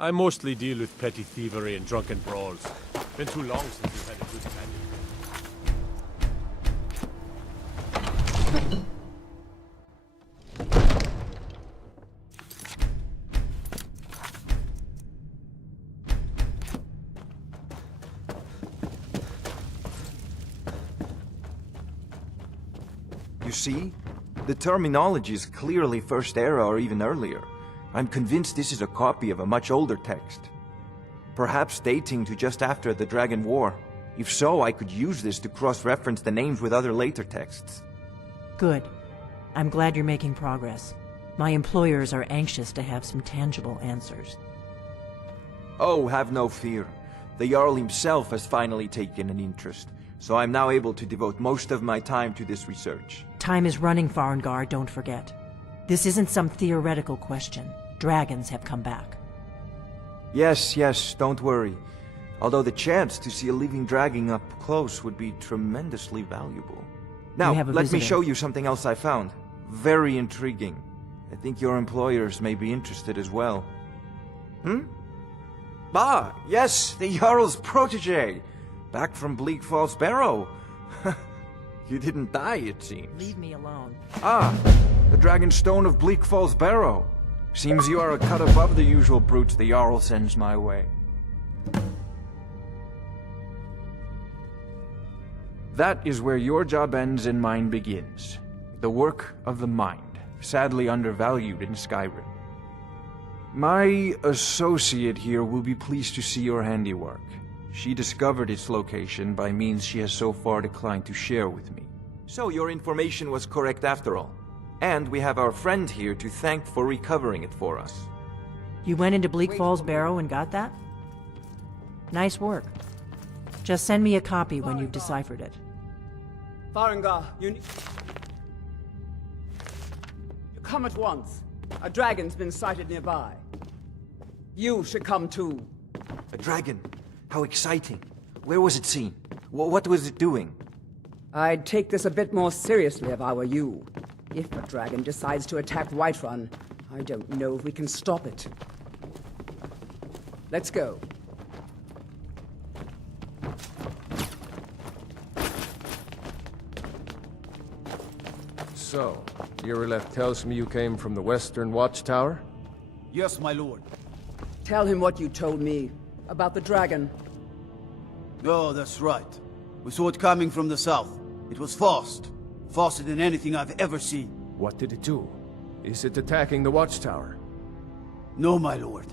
I mostly deal with petty thievery and drunken brawls. Been too long since we've had a good time. You see? The terminology is clearly First Era or even earlier. I'm convinced this is a copy of a much older text. Perhaps dating to just after the Dragon War. If so, I could use this to cross-reference the names with other later texts. Good. I'm glad you're making progress. My employers are anxious to have some tangible answers. Oh, have no fear. The Jarl himself has finally taken an interest, so I'm now able to devote most of my time to this research. Time is running, Farengar, don't forget. This isn't some theoretical question. Dragons have come back. Yes, don't worry. Although the chance to see a living dragon up close would be tremendously valuable. Now, let me show you something else I found. Very intriguing. I think your employers may be interested as well. Ah, yes, the Jarl's protege! Back from Bleak Falls Barrow. You didn't die, it seems. Leave me alone. Ah, the Dragon Stone of Bleak Falls Barrow. Seems you are a cut above the usual brutes the Jarl sends my way. That is where your job ends and mine begins. The work of the mind, sadly undervalued in Skyrim. My associate here will be pleased to see your handiwork. She discovered its location by means she has so far declined to share with me. So your information was correct after all. And we have our friend here to thank for recovering it for us. You went into Bleak Falls Barrow and got that? Nice work. Just send me a copy when you've deciphered it. Farengar, you come at once. A dragon's been sighted nearby. You should come too. A dragon? How exciting. Where was it seen? What was it doing? I'd take this a bit more seriously if I were you. If a dragon decides to attack Whiterun, I don't know if we can stop it. Let's go. So, Irileth tells me you came from the Western Watchtower? Yes, my lord. Tell him what you told me about the dragon. Oh, that's right. We saw it coming from the south. It was fast. Faster than anything I've ever seen. What did it do? Is it attacking the Watchtower? No, my lord.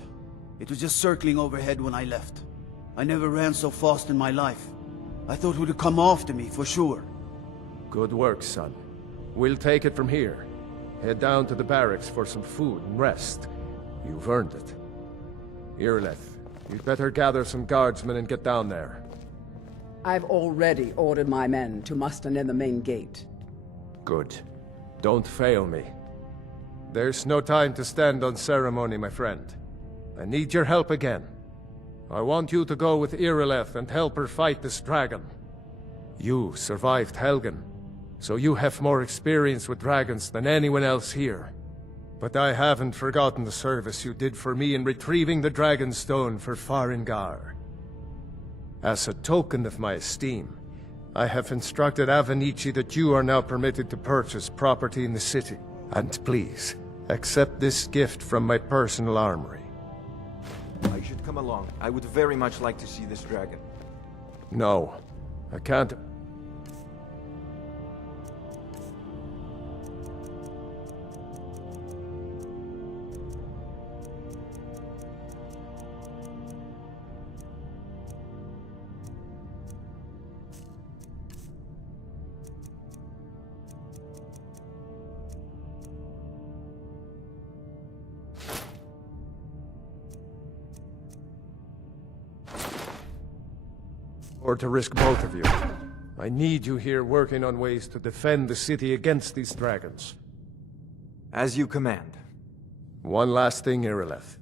It was just circling overhead when I left. I never ran so fast in my life. I thought it would come after me, for sure. Good work, son. We'll take it from here. Head down to the barracks for some food and rest. You've earned it. Irileth, you'd better gather some guardsmen and get down there. I've already ordered my men to muster near the main gate. Good. Don't fail me. There's no time to stand on ceremony, my friend. I need your help again. I want you to go with Irileth and help her fight this dragon. You survived Helgen, so you have more experience with dragons than anyone else here. But I haven't forgotten the service you did for me in retrieving the Dragon Stone for Farengar. As a token of my esteem, I have instructed Avenici that you are now permitted to purchase property in the city. And please, accept this gift from my personal armory. I should come along. I would very much like to see this dragon. No, I can't. Or to risk both of you. I need you here working on ways to defend the city against these dragons. As you command. One last thing, Irileth.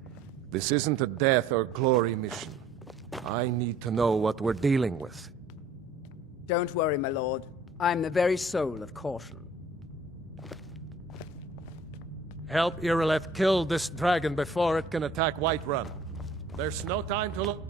This isn't a death or glory mission. I need to know what we're dealing with. Don't worry, my lord. I'm the very soul of caution. Help Irileth kill this dragon before it can attack Whiterun. There's no time to look.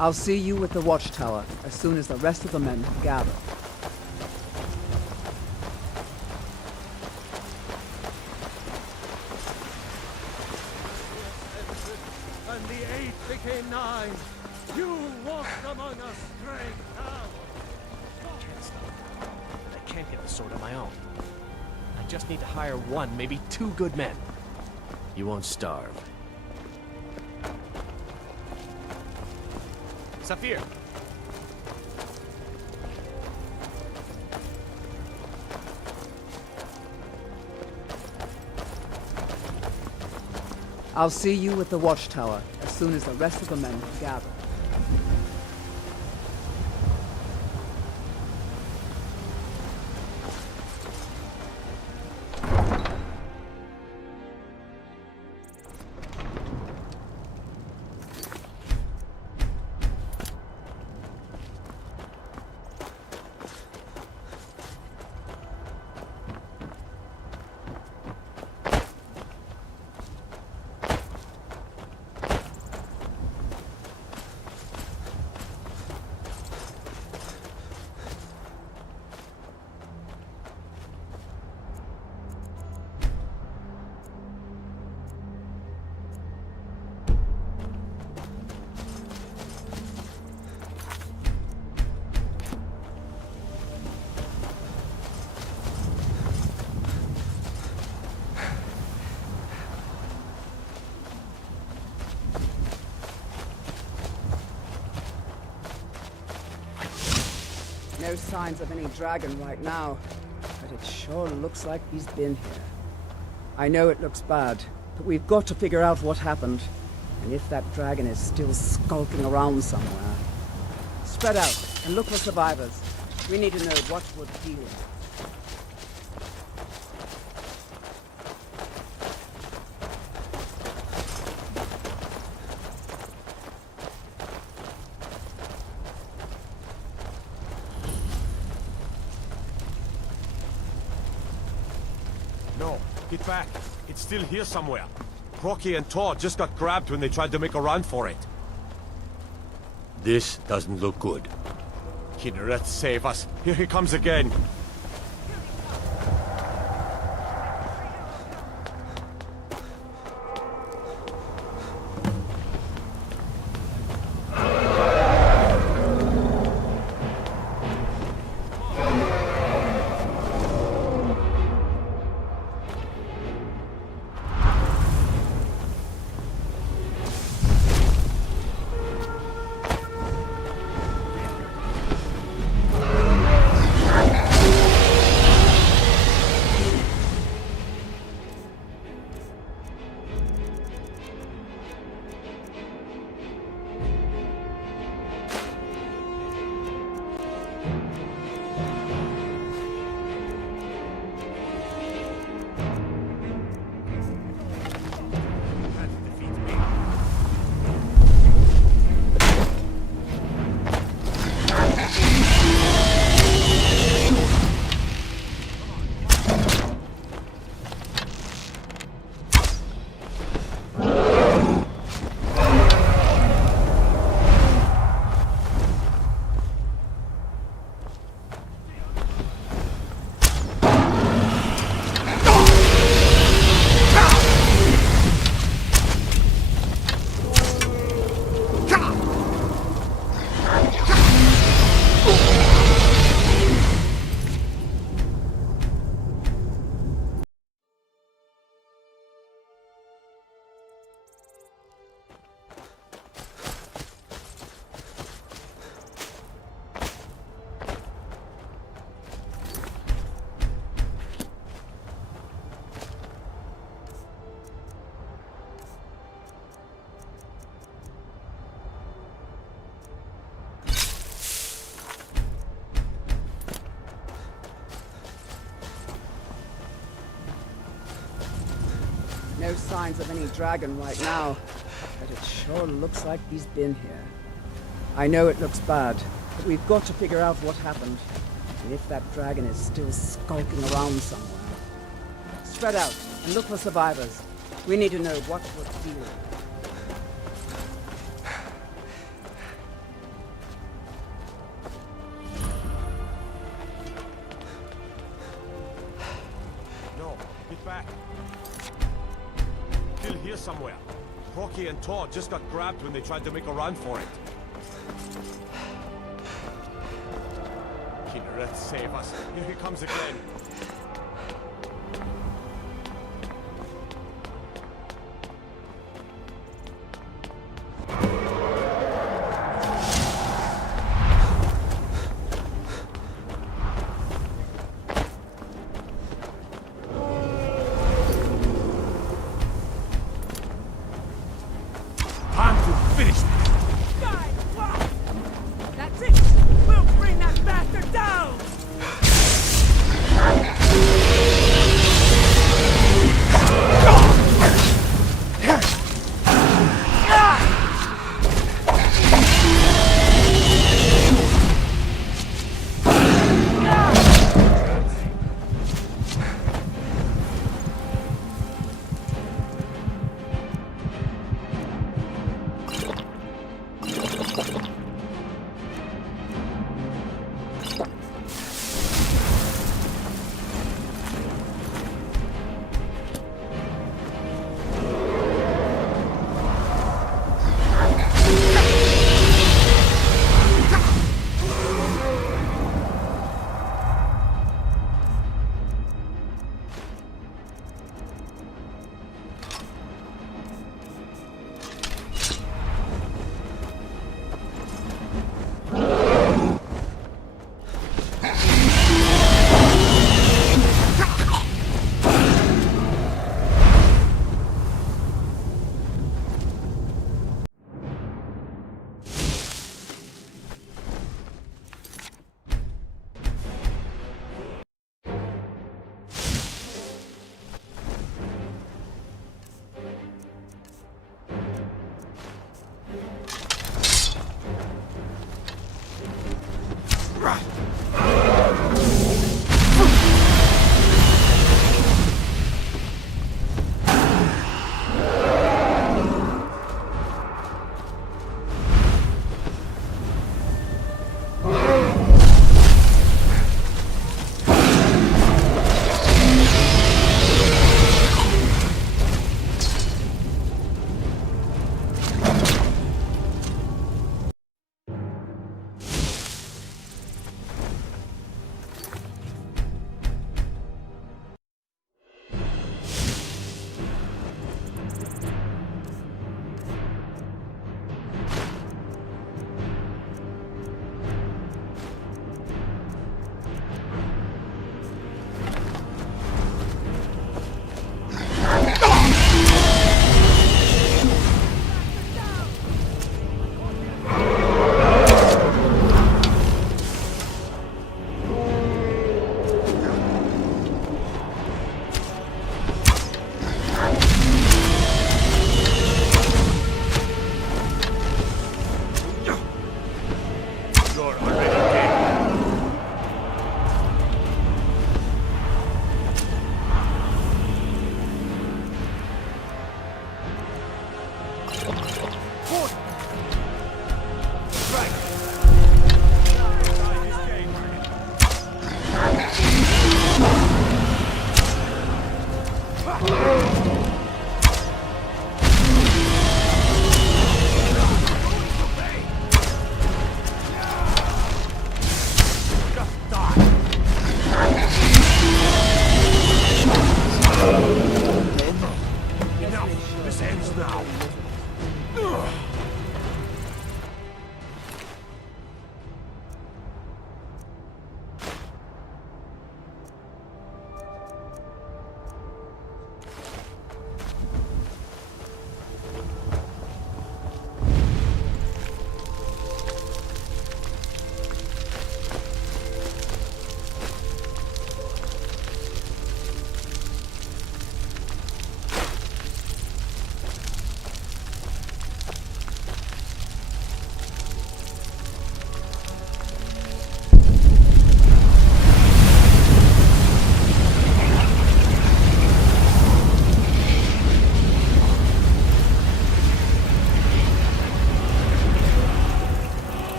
I'll see you at the watchtower as soon as the rest of the men have gathered. And the 8 became 9. You walked among us, straight out. Can't stop. I can't get the sword on my own. I just need to hire 1, maybe 2 good men. You won't starve. Saphir! I'll see you at the watchtower as soon as the rest of the men have gathered. No signs of any dragon right now, but it sure looks like he's been here. I know it looks bad, but we've got to figure out what happened, and if that dragon is still skulking around somewhere. Spread out and look for survivors. We need to know what would heal him. No, get back. It's still here somewhere. Crocky and Todd just got grabbed when they tried to make a run for it. This doesn't look good. Kynareth, save us. Here he comes again. No signs of any dragon right now, but it sure looks like he's been here. I know it looks bad, but we've got to figure out what happened. And if that dragon is still skulking around somewhere. Spread out and look for survivors. We need to know what we're dealing with. No, get back. Still here somewhere. Rocky and Todd just got grabbed when they tried to make a run for it. Kinnereth, save us. Here he comes again. That's it! We'll bring that bastard down!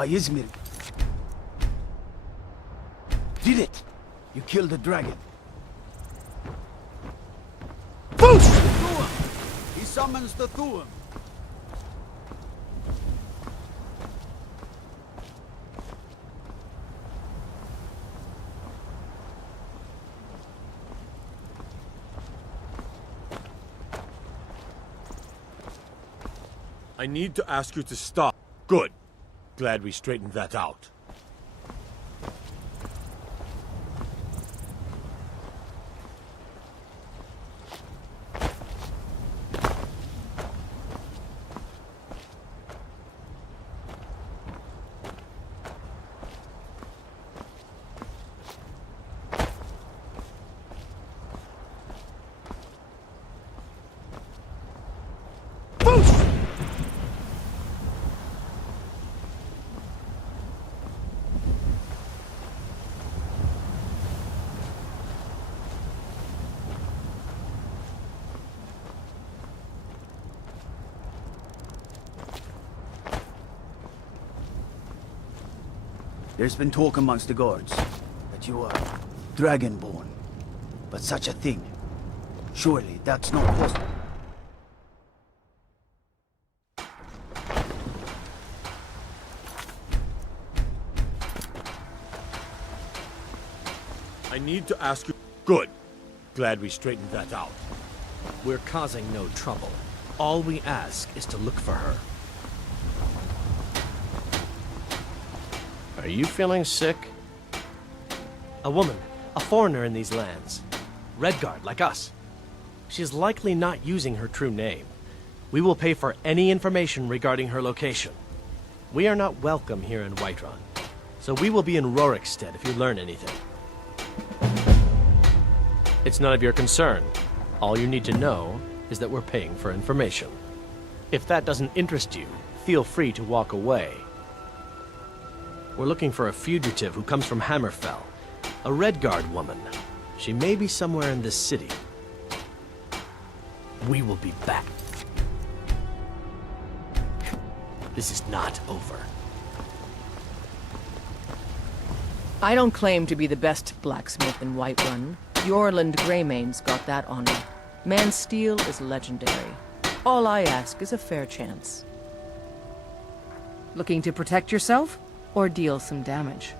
by Izmir. Did it! You killed the dragon. Boosh! Thu'um! He summons the Thu'um. I need to ask you to stop. Good. Glad we straightened that out. There's been talk amongst the guards that you are dragonborn. But such a thing, surely that's not possible. I need to ask you... Good. Glad we straightened that out. We're causing no trouble. All we ask is to look for her. Are you feeling sick? A woman, a foreigner in these lands. Redguard, like us. She is likely not using her true name. We will pay for any information regarding her location. We are not welcome here in Whiterun, so we will be in Rorikstead if you learn anything. It's none of your concern. All you need to know is that we're paying for information. If that doesn't interest you, feel free to walk away. We're looking for a fugitive who comes from Hammerfell. A Redguard woman. She may be somewhere in this city. We will be back. This is not over. I don't claim to be the best blacksmith in Whiterun. Yorland Greymane's got that honor. Man's steel is legendary. All I ask is a fair chance. Looking to protect yourself? Or deal some damage?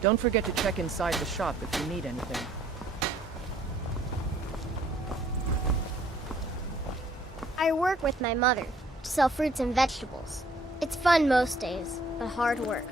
Don't forget to check inside the shop if you need anything. I work with my mother to sell fruits and vegetables. It's fun most days, but hard work.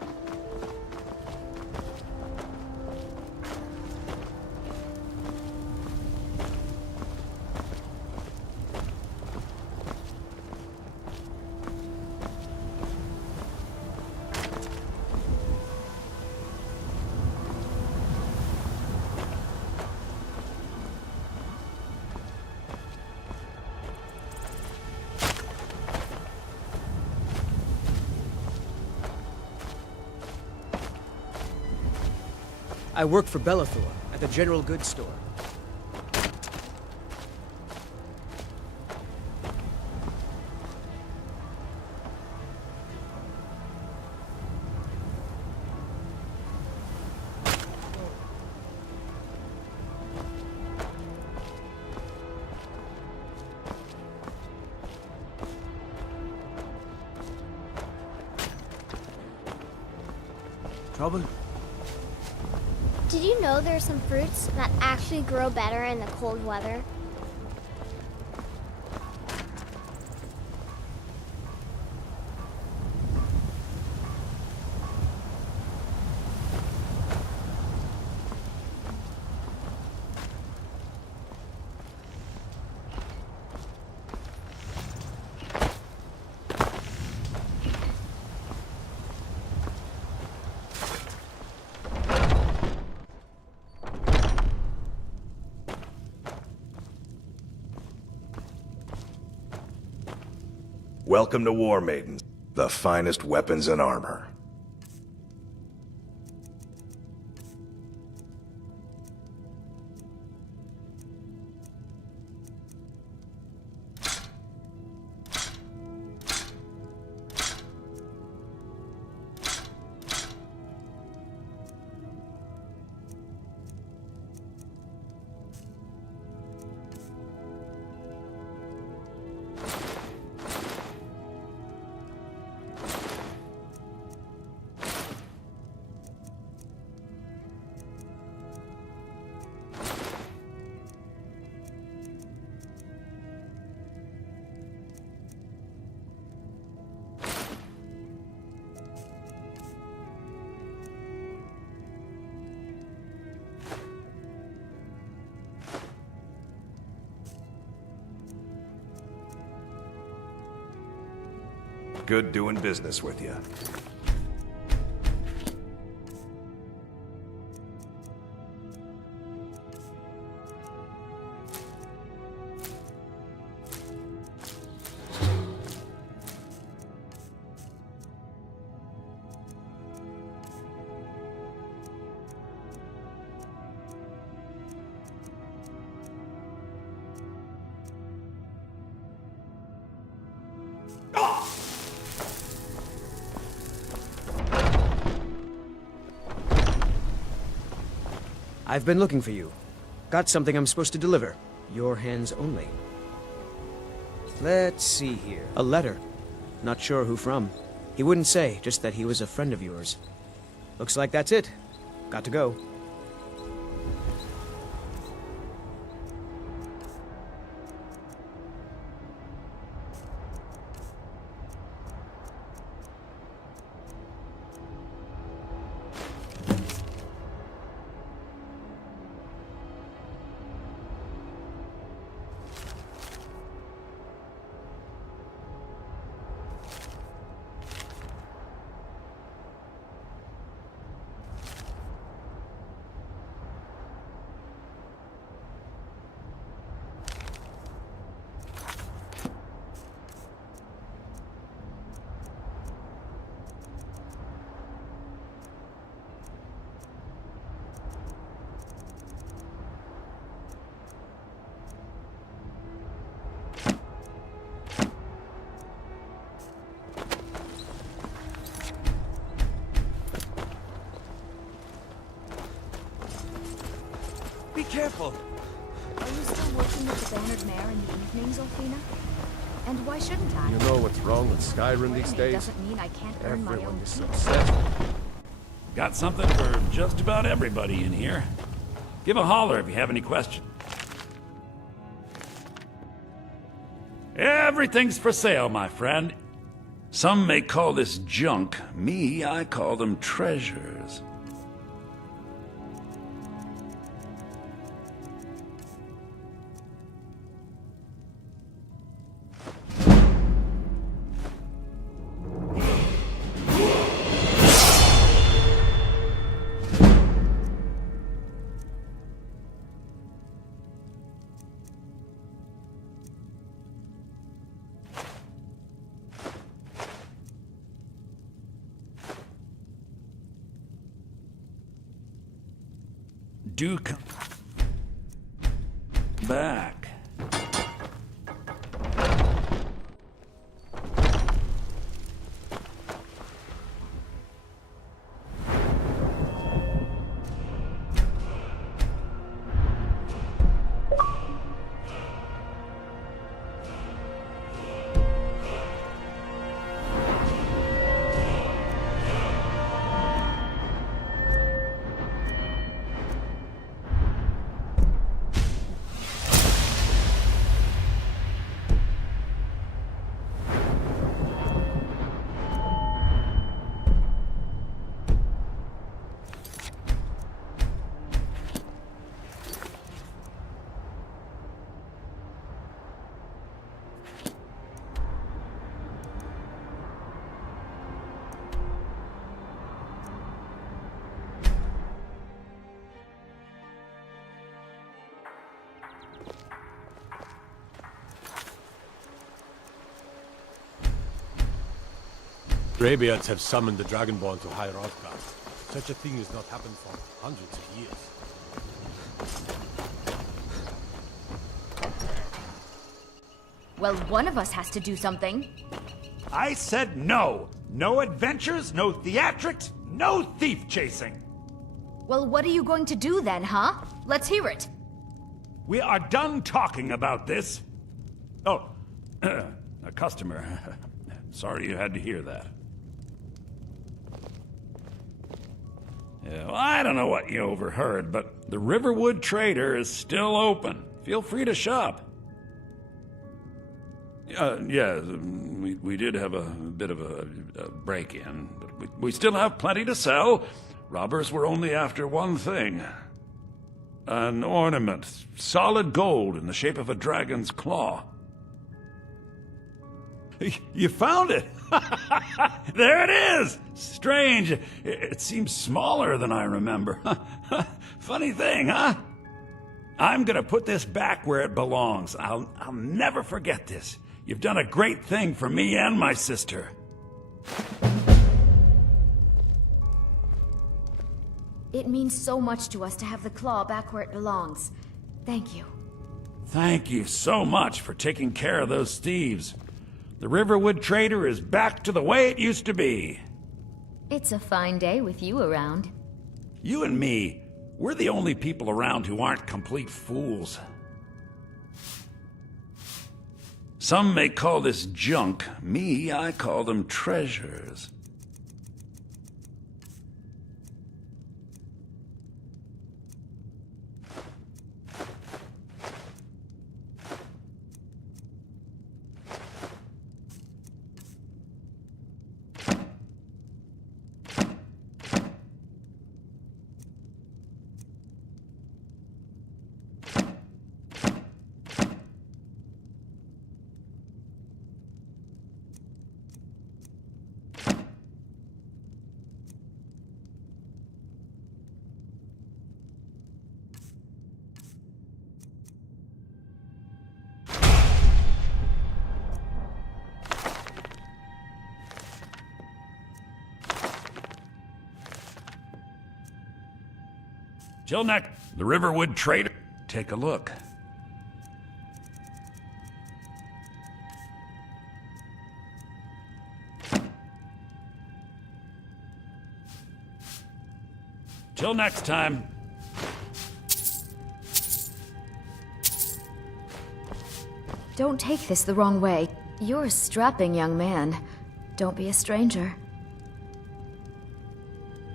I work for Bellathor at the general goods store. Trouble? Did you know there are some fruits that actually grow better in the cold weather? Welcome to War Maidens, the finest weapons and armor. Good doing business with you. I've been looking for you. Got something I'm supposed to deliver. Your hands only. Let's see here. A letter. Not sure who from. He wouldn't say, just that he was a friend of yours. Looks like that's it. Got to go. Be careful! Are you still working with the Bannered Mare in the evenings, Olfina? And why shouldn't I? You know what's wrong with Skyrim these It days? doesn't mean I can't earn my Everyone own is keep. obsessed. Got something for just about everybody in here. Give a holler if you have any questions. Everything's for sale, my friend. Some may call this junk. Me, I call them treasures. Do come back. Greybeards have summoned the Dragonborn to High Hrothgar. Such a thing has not happened for hundreds of years. Well, one of us has to do something. I said no! No adventures, no theatrics, no thief chasing! Well, what are you going to do then, huh? Let's hear it. We are done talking about this. Oh, a customer. Sorry you had to hear that. Yeah, well, I don't know what you overheard, but the Riverwood Trader is still open. Feel free to shop. Yeah, we did have a bit of a break-in, but we still have plenty to sell. Robbers were only after one thing. An ornament, solid gold in the shape of a dragon's claw. You found it! There it is! Strange. It seems smaller than I remember. Funny thing, huh? I'm gonna put this back where it belongs. I'll never forget this. You've done a great thing for me and my sister. It means so much to us to have the claw back where it belongs. Thank you. Thank you so much for taking care of those thieves. The Riverwood Trader is back to the way it used to be. It's a fine day with you around. You and me, we're the only people around who aren't complete fools. Some may call this junk. Me, I call them treasures. Till next, the Riverwood Trader. Take a look. Till next time. Don't take this the wrong way. You're a strapping young man. Don't be a stranger.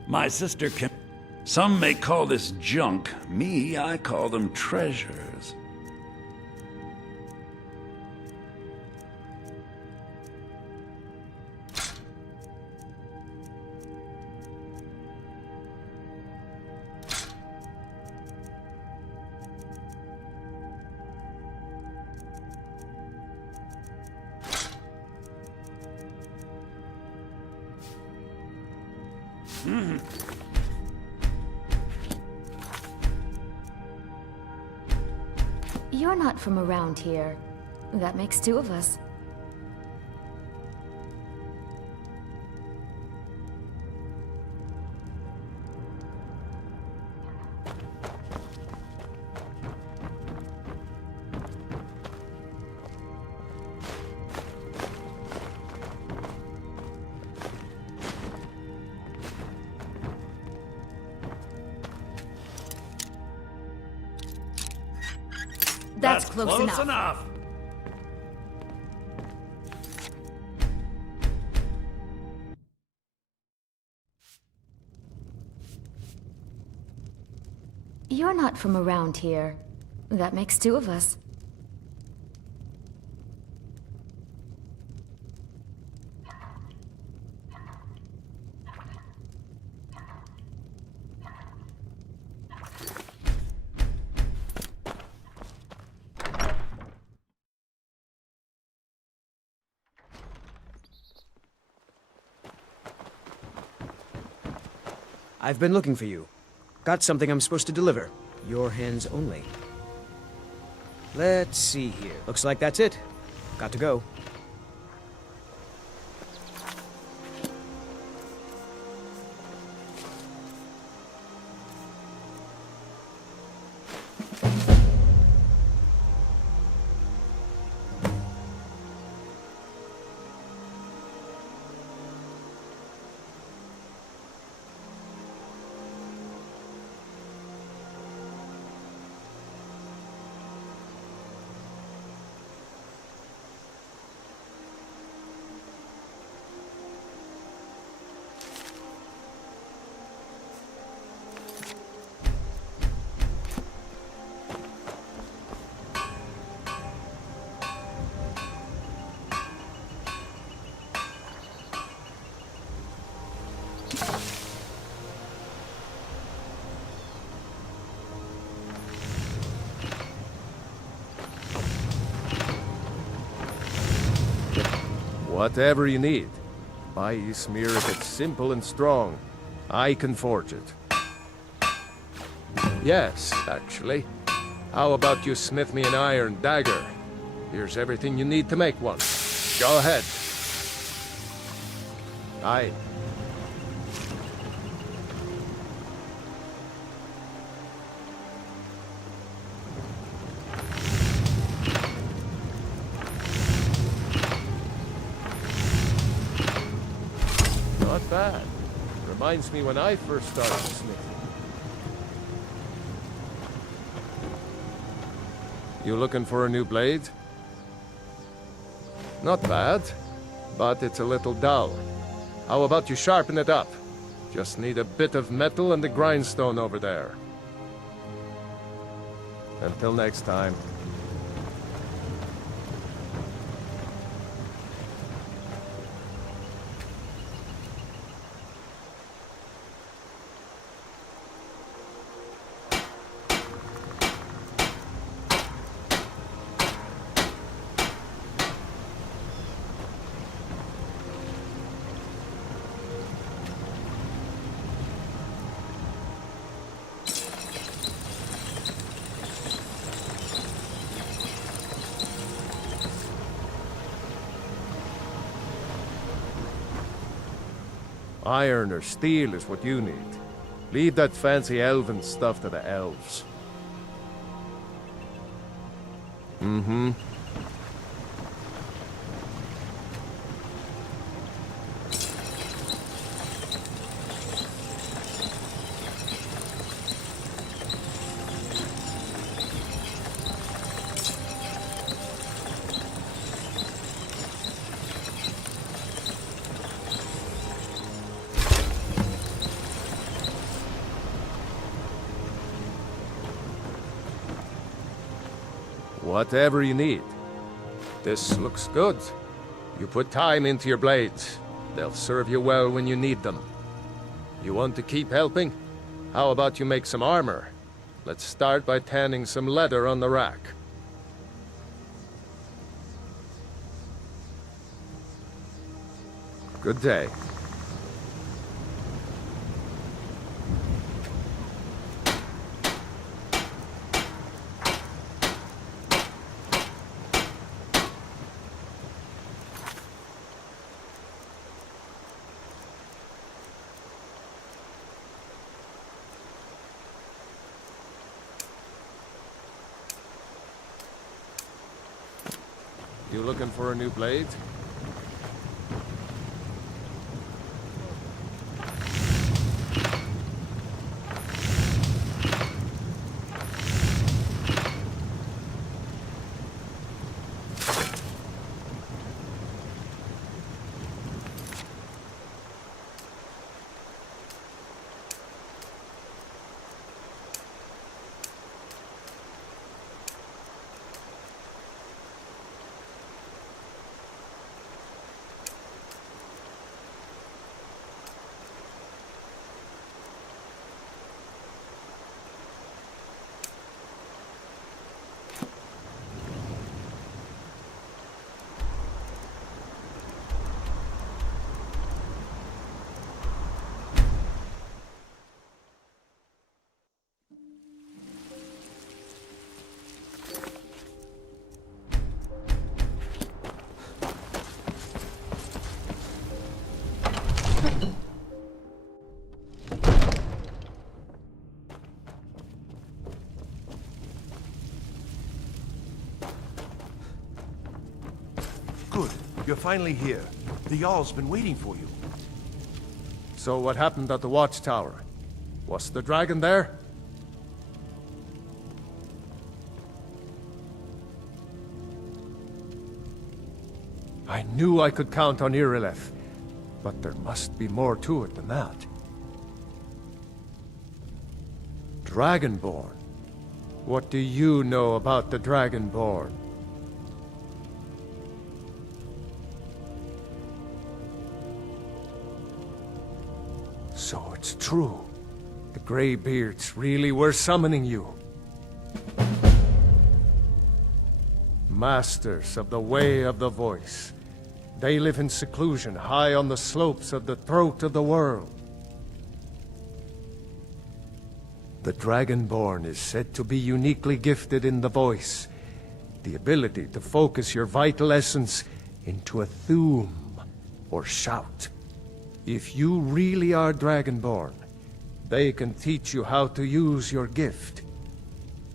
My sister can... Some may call this junk. Me, I call them treasures. You're not from around here. That makes two of us. That's close enough. You're not from around here. That makes two of us. I've been looking for you. Got something I'm supposed to deliver. Your hands only. Let's see here. Looks like that's it. Got to go. Whatever you need. Buy Ismir if it's simple and strong. I can forge it. Yes, actually. How about you smith me an iron dagger? Here's everything you need to make one. Go ahead. Aye. Not bad. Reminds me when I first started smithing. You looking for a new blade? Not bad, but it's a little dull. How about you sharpen it up? Just need a bit of metal and the grindstone over there. Until next time. Iron or steel is what you need. Leave that fancy elven stuff to the elves. Mm-hmm. Whatever you need. This looks good. You put time into your blades. They'll serve you well when you need them. You want to keep helping? How about you make some armor? Let's start by tanning some leather on the rack. Good day. You looking for a new blade? Good. You're finally here. The Jarl's been waiting for you. So what happened at the watchtower? Was the dragon there? I knew I could count on Irileth, but there must be more to it than that. Dragonborn? What do you know about the Dragonborn? So it's true. The Greybeards really were summoning you. Masters of the Way of the Voice. They live in seclusion, high on the slopes of the throat of the world. The Dragonborn is said to be uniquely gifted in the voice, the ability to focus your vital essence into a thum, or shout. If you really are Dragonborn, they can teach you how to use your gift.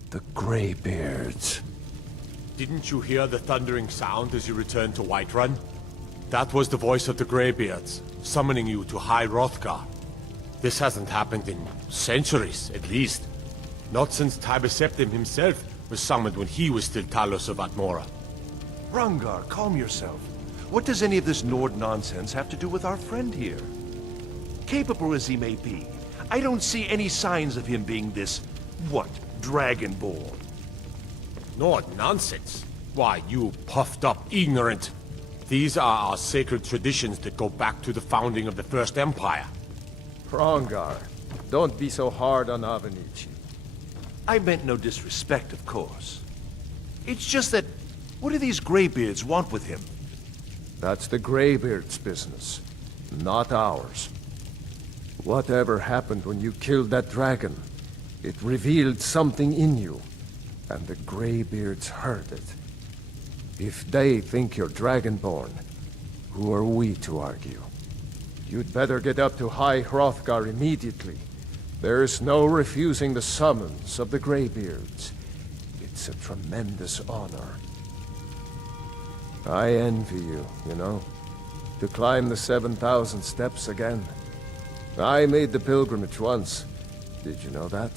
The Greybeards. Didn't you hear the thundering sound as you returned to Whiterun? That was the voice of the Greybeards, summoning you to High Hrothgar. This hasn't happened in centuries, at least. Not since Tiber Septim himself was summoned when he was still Talos of Atmora. Hrongar, calm yourself. What does any of this Nord nonsense have to do with our friend here? Capable as he may be, I don't see any signs of him being this, Dragonborn. Nord nonsense? Why, you puffed up ignorant. These are our sacred traditions that go back to the founding of the First Empire. Hrongar, don't be so hard on Avenici. I meant no disrespect, of course. It's just that, what do these Greybeards want with him? That's the Greybeards' business, not ours. Whatever happened when you killed that dragon, it revealed something in you, and the Greybeards heard it. If they think you're Dragonborn, who are we to argue? You'd better get up to High Hrothgar immediately. There's no refusing the summons of the Greybeards. It's a tremendous honor. I envy you, you know, to climb the 7,000 steps again. I made the pilgrimage once. Did you know that?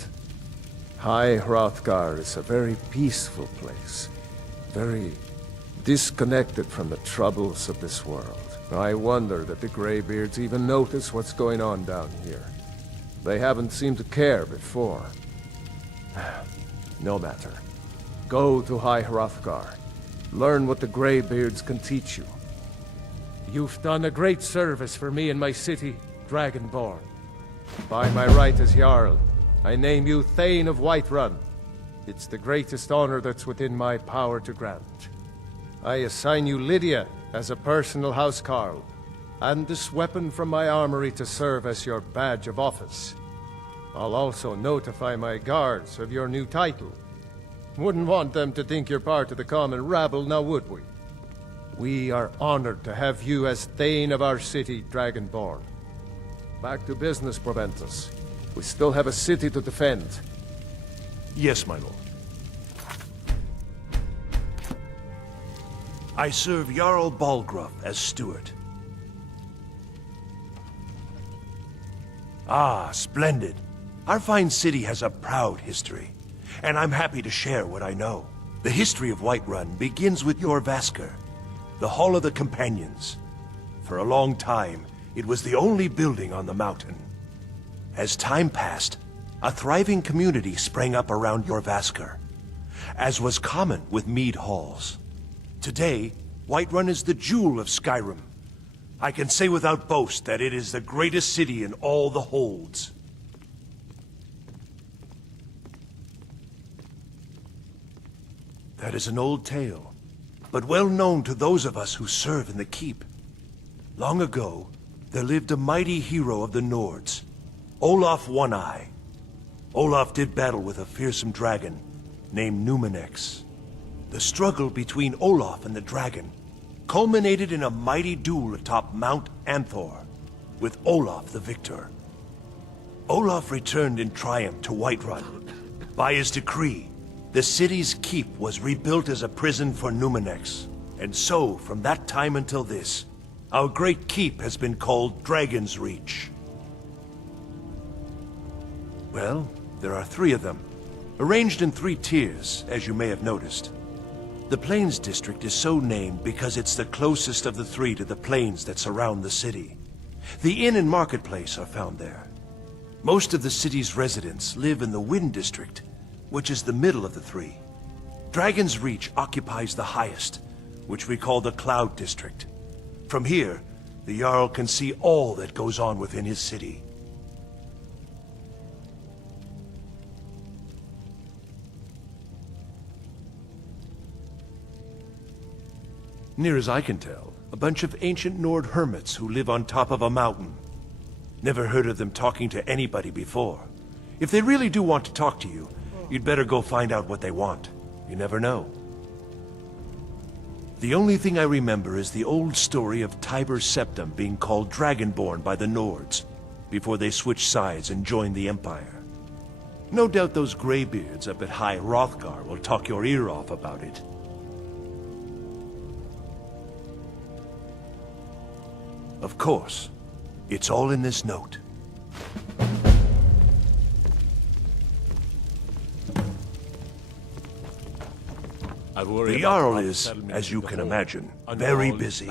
High Hrothgar is a very peaceful place. Very disconnected from the troubles of this world. I wonder that the Greybeards even notice what's going on down here. They haven't seemed to care before. No matter. Go to High Hrothgar. Learn what the Greybeards can teach you. You've done a great service for me and my city, Dragonborn. By my right as Jarl, I name you Thane of Whiterun. It's the greatest honor that's within my power to grant. I assign you Lydia as a personal housecarl, and this weapon from my armory to serve as your badge of office. I'll also notify my guards of your new title. Wouldn't want them to think you're part of the common rabble, now would we? We are honored to have you as Thane of our city, Dragonborn. Back to business, Proventus. We still have a city to defend. Yes, my lord. I serve Jarl Balgruuf as steward. Ah, splendid. Our fine city has a proud history, and I'm happy to share what I know. The history of Whiterun begins with Jorrvaskr, the Hall of the Companions. For a long time, it was the only building on the mountain. As time passed, a thriving community sprang up around Jorrvaskr, as was common with mead halls. Today, Whiterun is the jewel of Skyrim. I can say without boast that it is the greatest city in all the holds. That is an old tale, but well known to those of us who serve in the keep. Long ago, there lived a mighty hero of the Nords, Olaf One-Eye. Olaf did battle with a fearsome dragon named Numenex. The struggle between Olaf and the dragon culminated in a mighty duel atop Mount Anthor, with Olaf the victor. Olaf returned in triumph to Whiterun. By his decree, the city's keep was rebuilt as a prison for Numenex. And so, from that time until this, our great keep has been called Dragon's Reach. Well, there are 3 of them, arranged in 3 tiers, as you may have noticed. The Plains District is so named because it's the closest of the 3 to the plains that surround the city. The inn and marketplace are found there. Most of the city's residents live in the Wind District, which is the middle of the 3. Dragon's Reach occupies the highest, which we call the Cloud District. From here, the Jarl can see all that goes on within his city. Near as I can tell, A bunch of ancient Nord hermits who live on top of a mountain. Never heard of them talking to anybody before. If they really do want to talk to you, you'd better go find out what they want. You never know. The only thing I remember is the old story of Tiber Septim being called Dragonborn by the Nords, before they switched sides and joined the Empire. No doubt those graybeards up at High Hrothgar will talk your ear off about it. Of course, it's all in this note. The Jarl is, as you can imagine, very busy.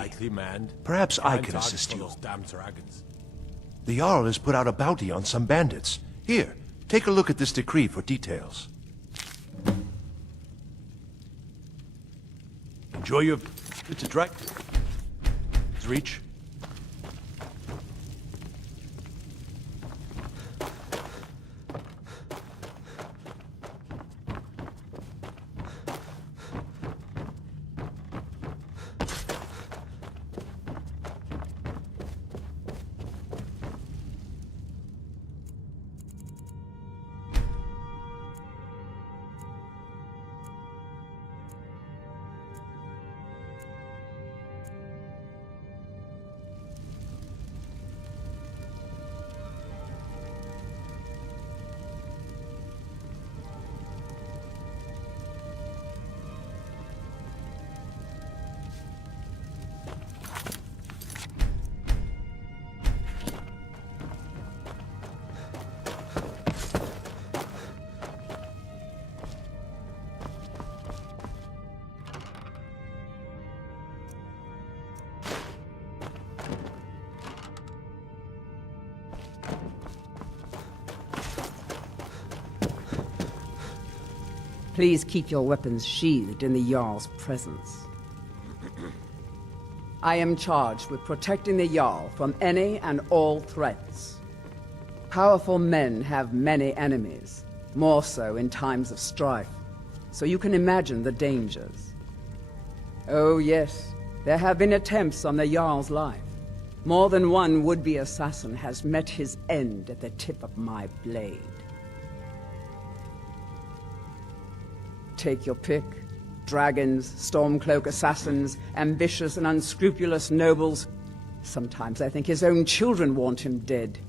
Perhaps I can assist you. The Jarl has put out a bounty on some bandits. Here, take a look at this decree for details. Enjoy your... It's a drag... Reach. Please keep your weapons sheathed in the Jarl's presence. I am charged with protecting the Jarl from any and all threats. Powerful men have many enemies, more so in times of strife, so you can imagine the dangers. Oh yes, there have been attempts on the Jarl's life. More than one would-be assassin has met his end at the tip of my blade. Take your pick. Dragons, Stormcloak assassins, ambitious and unscrupulous nobles. Sometimes I think his own children want him dead.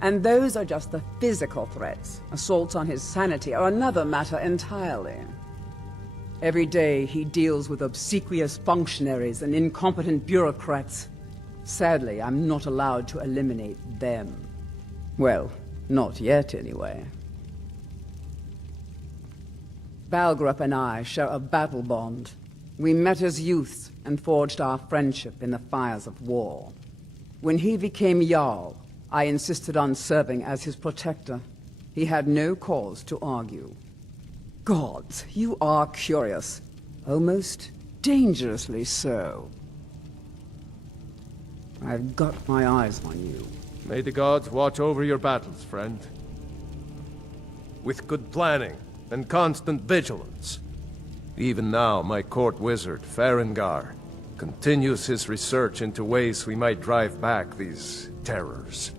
And those are just the physical threats. Assaults on his sanity are another matter entirely. Every day he deals with obsequious functionaries and incompetent bureaucrats. Sadly, I'm not allowed to eliminate them. Well, not yet anyway. Balgrup and I share a battle bond. We met as youths and forged our friendship in the fires of war. When he became Jarl, I insisted on serving as his protector. He had no cause to argue. Gods, you are curious. Almost dangerously so. I've got my eyes on you. May the gods watch over your battles, friend. With good planning and constant vigilance. Even now, my court wizard, Farengar, continues his research into ways we might drive back these terrors.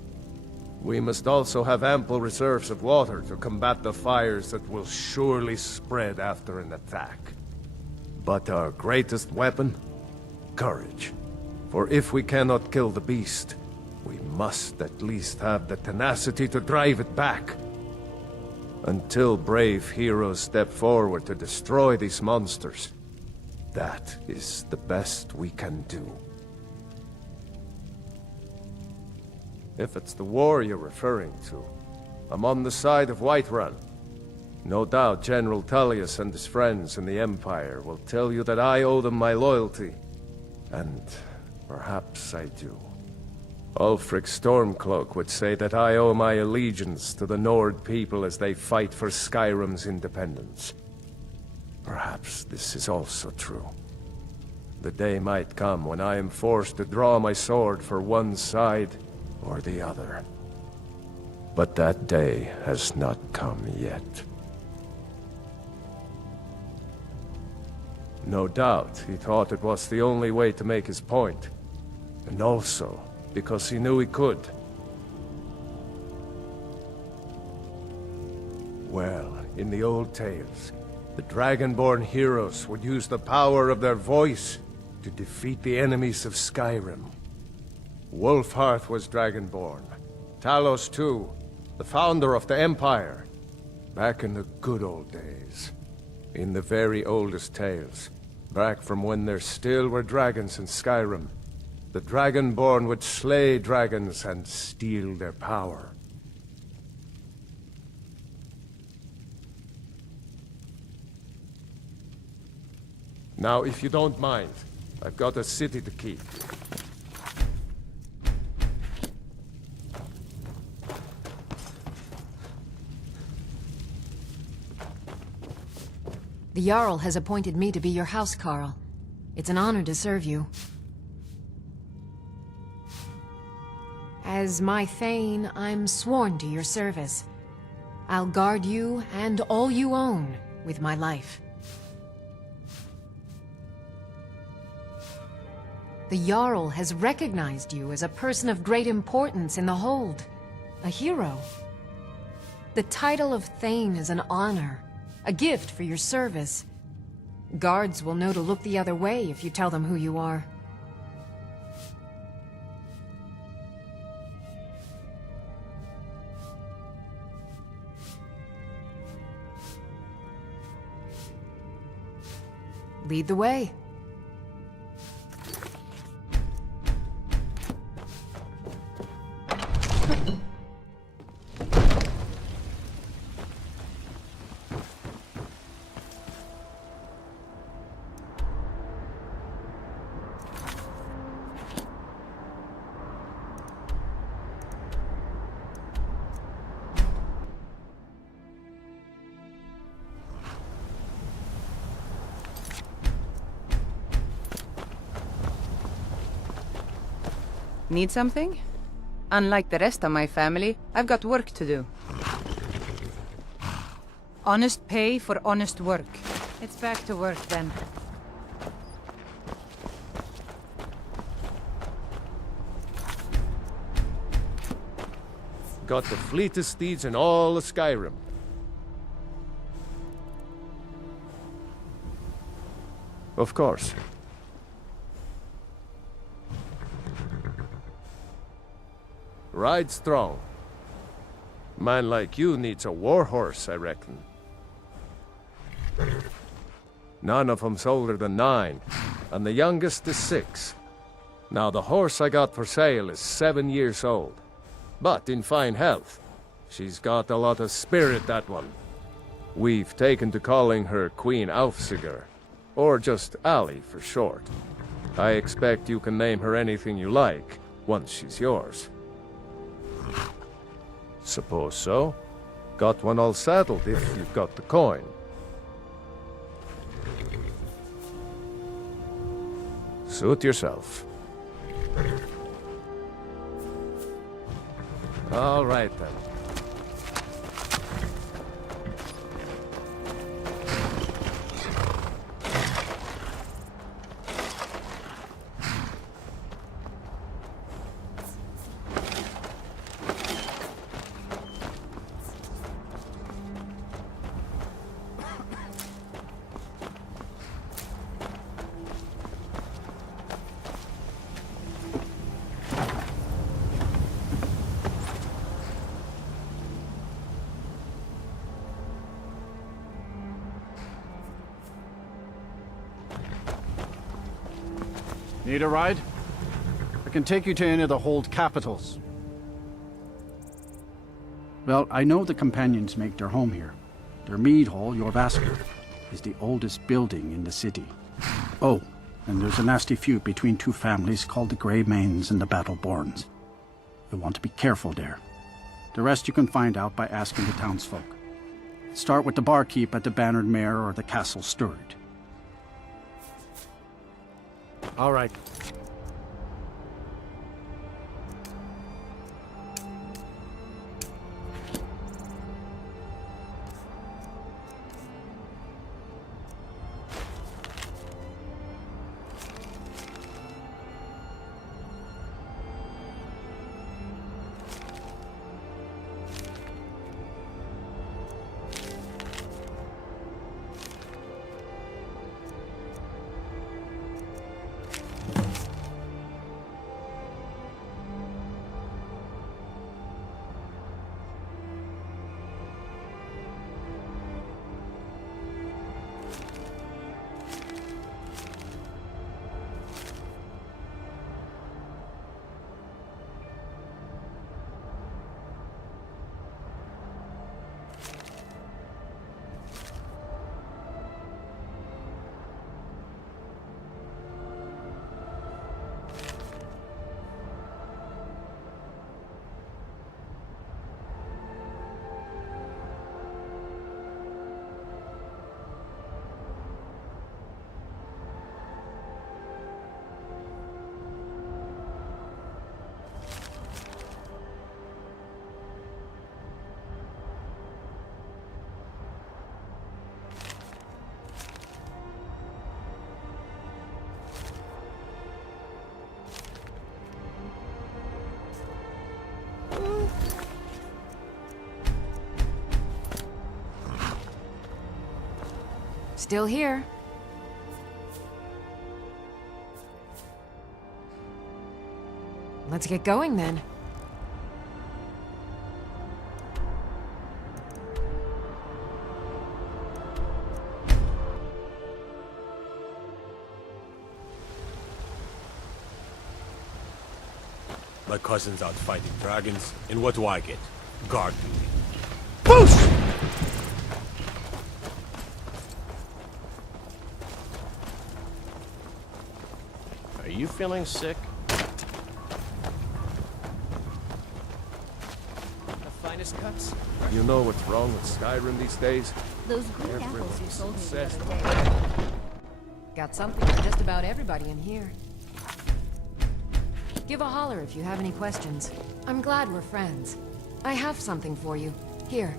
We must also have ample reserves of water to combat the fires that will surely spread after an attack. But our greatest weapon? Courage. For if we cannot kill the beast, we must at least have the tenacity to drive it back. Until brave heroes step forward to destroy these monsters, that is the best we can do. If it's the war you're referring to, I'm on the side of Whiterun. No doubt General Tullius and his friends in the Empire will tell you that I owe them my loyalty. And perhaps I do. Ulfric Stormcloak would say that I owe my allegiance to the Nord people as they fight for Skyrim's independence. Perhaps this is also true. The day might come when I am forced to draw my sword for one side or the other. But that day has not come yet. No doubt, he thought it was the only way to make his point. And also, because he knew he could. Well, in the old tales, the Dragonborn heroes would use the power of their voice to defeat the enemies of Skyrim. Wolfhearth was Dragonborn. Talos too, the founder of the Empire. Back in the good old days. In the very oldest tales. Back from when there still were dragons in Skyrim. The Dragonborn would slay dragons and steal their power. Now, if you don't mind, I've got a city to keep. The Jarl has appointed me to be your housecarl. It's an honor to serve you. As my Thane, I'm sworn to your service. I'll guard you and all you own with my life. The Jarl has recognized you as a person of great importance in the Hold. A hero. The title of Thane is an honor, a gift for your service. Guards will know to look the other way if you tell them who you are. Lead the way. Need something? Unlike the rest of my family, I've got work to do. Honest pay for honest work. It's back to work then. Got the fleetest steeds in all of Skyrim. Of course. Ride strong. Man like you needs a warhorse, I reckon. None of 'em's older than 9, and the youngest is 6. Now the horse I got for sale is 7 years old, but in fine health. She's got a lot of spirit, that one. We've taken to calling her Queen Aufsiger, or just Allie for short. I expect you can name her anything you like, once she's yours. Suppose so. Got one all saddled if you've got the coin. Suit yourself. All right then. Need a ride? I can take you to any of the Hold capitals. Well, I know the companions make their home here. Their mead hall, Jorvaskr, is the oldest building in the city. Oh, and there's a nasty feud between 2 families called the Greymanes and the Battleborns. You'll want to be careful there. The rest you can find out by asking the townsfolk. Start with the barkeep at the Bannered Mare or the Castle Steward. All right. Still here. Let's get going then. My cousin's out fighting dragons, and what do I get? Guard duty. Boost! Are you feeling sick? The finest cuts. You know what's wrong with Skyrim these days? Those green apples you Everyone's sold me the obsessed. other day. Got something for just about everybody in here. Give a holler if you have any questions. I'm glad we're friends. I have something for you. Here,